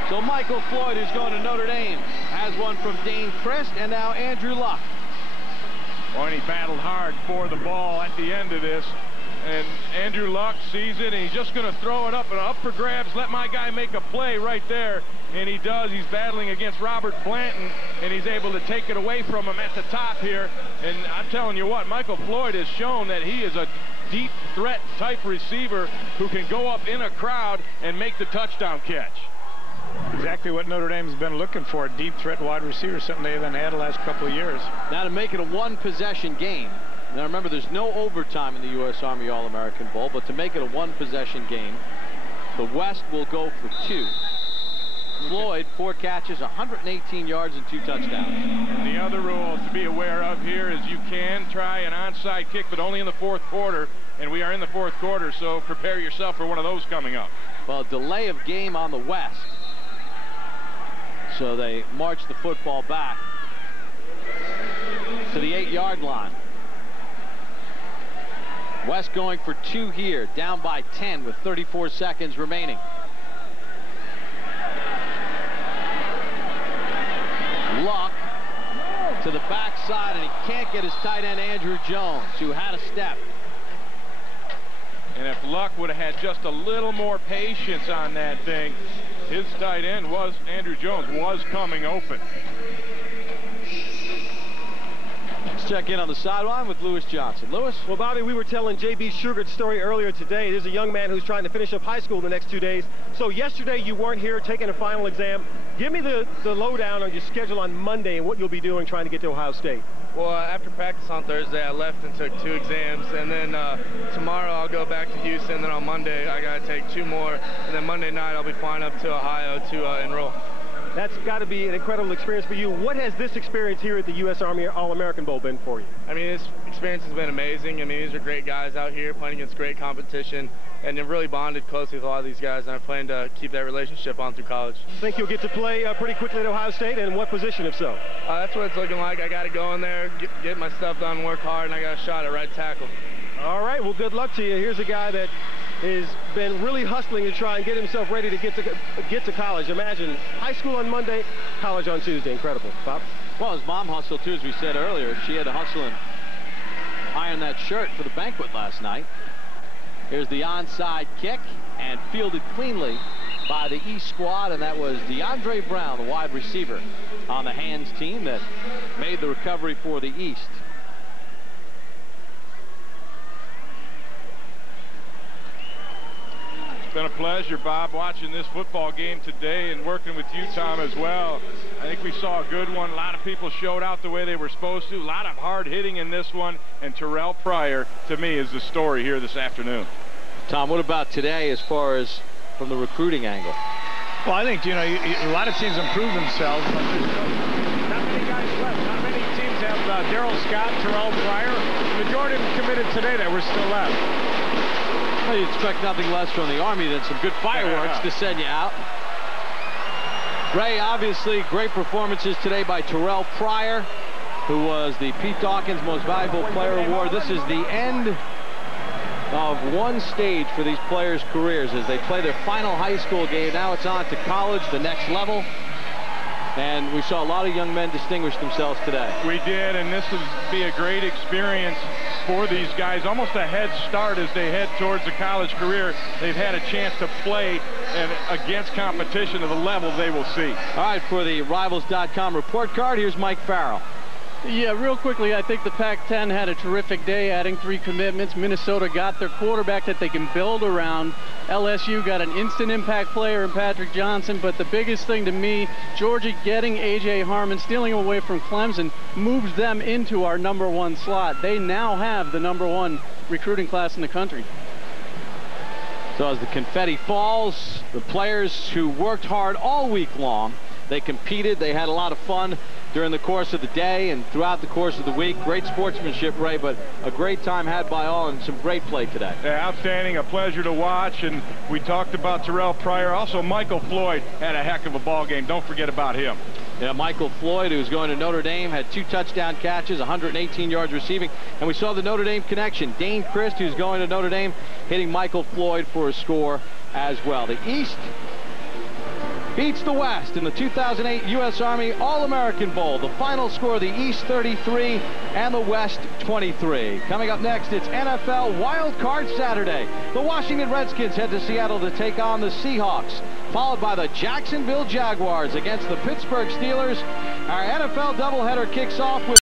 So Michael Floyd, who's going to Notre Dame, has one from Dane Christ, and now Andrew Luck. Oh, and he battled hard for the ball at the end of this. And Andrew Luck sees it, and he's just going to throw it up and up for grabs. Let my guy make a play right there. And he does. He's battling against Robert Blanton, and he's able to take it away from him at the top here. And I'm telling you what, Michael Floyd has shown that he is a deep threat type receiver who can go up in a crowd and make the touchdown catch. Exactly what Notre Dame's been looking for, a deep threat wide receiver, something they haven't had the last couple of years. Now to make it a 1-possession game. Now remember, there's no overtime in the U.S. Army All-American Bowl, but to make it a 1-possession game, the West will go for 2. Floyd, 4 catches, 118 yards, and 2 touchdowns. And the other rule to be aware of here is you can try an onside kick, but only in the 4th quarter, and we are in the 4th quarter, so prepare yourself for one of those coming up. Well, delay of game on the West. So they march the football back to the 8-yard line. West going for 2 here, down by 10 with 34 seconds remaining. Luck to the backside, and he can't get his tight end Andrew Jones, who had a step. And if Luck would have had just a little more patience on that thing, his tight end was Andrew Jones was coming open. Let's check in on the sideline with Lewis Johnson. Lewis? Well, Bobby, we were telling J.B. Sugart's story earlier today. There's a young man who's trying to finish up high school in the next 2 days. So yesterday you weren't here taking a final exam. Give me the lowdown on your schedule on Monday and what you'll be doing trying to get to Ohio State. Well, after practice on Thursday, I left and took 2 exams, and then tomorrow I'll go back to Houston. Then on Monday, I got to take 2 more, and then Monday night I'll be flying up to Ohio to enroll. That's got to be an incredible experience for you. What has this experience here at the U.S. Army All-American Bowl been for you? I mean, this experience has been amazing. I mean, these are great guys out here playing against great competition, and they've really bonded closely with a lot of these guys, and I plan to keep that relationship on through college. Think you'll get to play pretty quickly at Ohio State, and what position, if so? That's what it's looking like. I got to go in there, get my stuff done, work hard, and I got a shot at right tackle. All right, well, good luck to you. Here's a guy that has been really hustling to try and get himself ready to get to college. Imagine high school on Monday, college on Tuesday. Incredible. Bob? Well, his mom hustled too, as we said earlier. She had to hustle and iron that shirt for the banquet last night. Here's the onside kick, and fielded cleanly by the East squad, and that was DeAndre Brown, the wide receiver on the hands team that made the recovery for the East. It's been a pleasure, Bob, watching this football game today and working with you, Tom, as well. I think we saw a good one. A lot of people showed out the way they were supposed to. A lot of hard hitting in this one. And Terrell Pryor, to me, is the story here this afternoon. Tom, what about today as far as from the recruiting angle? Well, I think, a lot of teams improve themselves, but there's not many guys left. Not many teams have Darryl Scott, Terrell Pryor. The majority of them committed today that were still left. Well, you expect nothing less from the Army than some good fireworks to send you out. Ray, obviously, great performances today by Terrell Pryor, who was the Pete Dawkins Most Valuable Player Award. This is the end of one stage for these players' careers as they play their final high school game. Now it's on to college, the next level. And we saw a lot of young men distinguish themselves today. We did, and this will be a great experience for these guys. Almost a head start as they head towards a college career. They've had a chance to play and against competition of the level they will see. All right, for the Rivals.com report card, here's Mike Farrell. Yeah, real quickly, I think the Pac-10 had a terrific day, adding 3 commitments. Minnesota got their quarterback that they can build around. LSU got an instant impact player in Patrick Johnson, but the biggest thing to me, Georgia getting A.J. Harmon, stealing him away from Clemson, moves them into our #1 slot. They now have the #1 recruiting class in the country. So as the confetti falls, the players who worked hard all week long They competed. They had a lot of fun during the course of the day and throughout the course of the week. Great sportsmanship, Ray, but a great time had by all and some great play today. Yeah, outstanding. A pleasure to watch. And we talked about Terrell Pryor. Also, Michael Floyd had a heck of a ball game. Don't forget about him. Yeah, Michael Floyd, who's going to Notre Dame, had 2 touchdown catches, 118 yards receiving. And we saw the Notre Dame connection. Dane Christ, who's going to Notre Dame, hitting Michael Floyd for a score as well. The East beats the West in the 2008 U.S. Army All-American Bowl. The final score, the East 33 and the West 23. Coming up next, it's NFL Wild Card Saturday. The Washington Redskins head to Seattle to take on the Seahawks, followed by the Jacksonville Jaguars against the Pittsburgh Steelers. Our NFL doubleheader kicks off with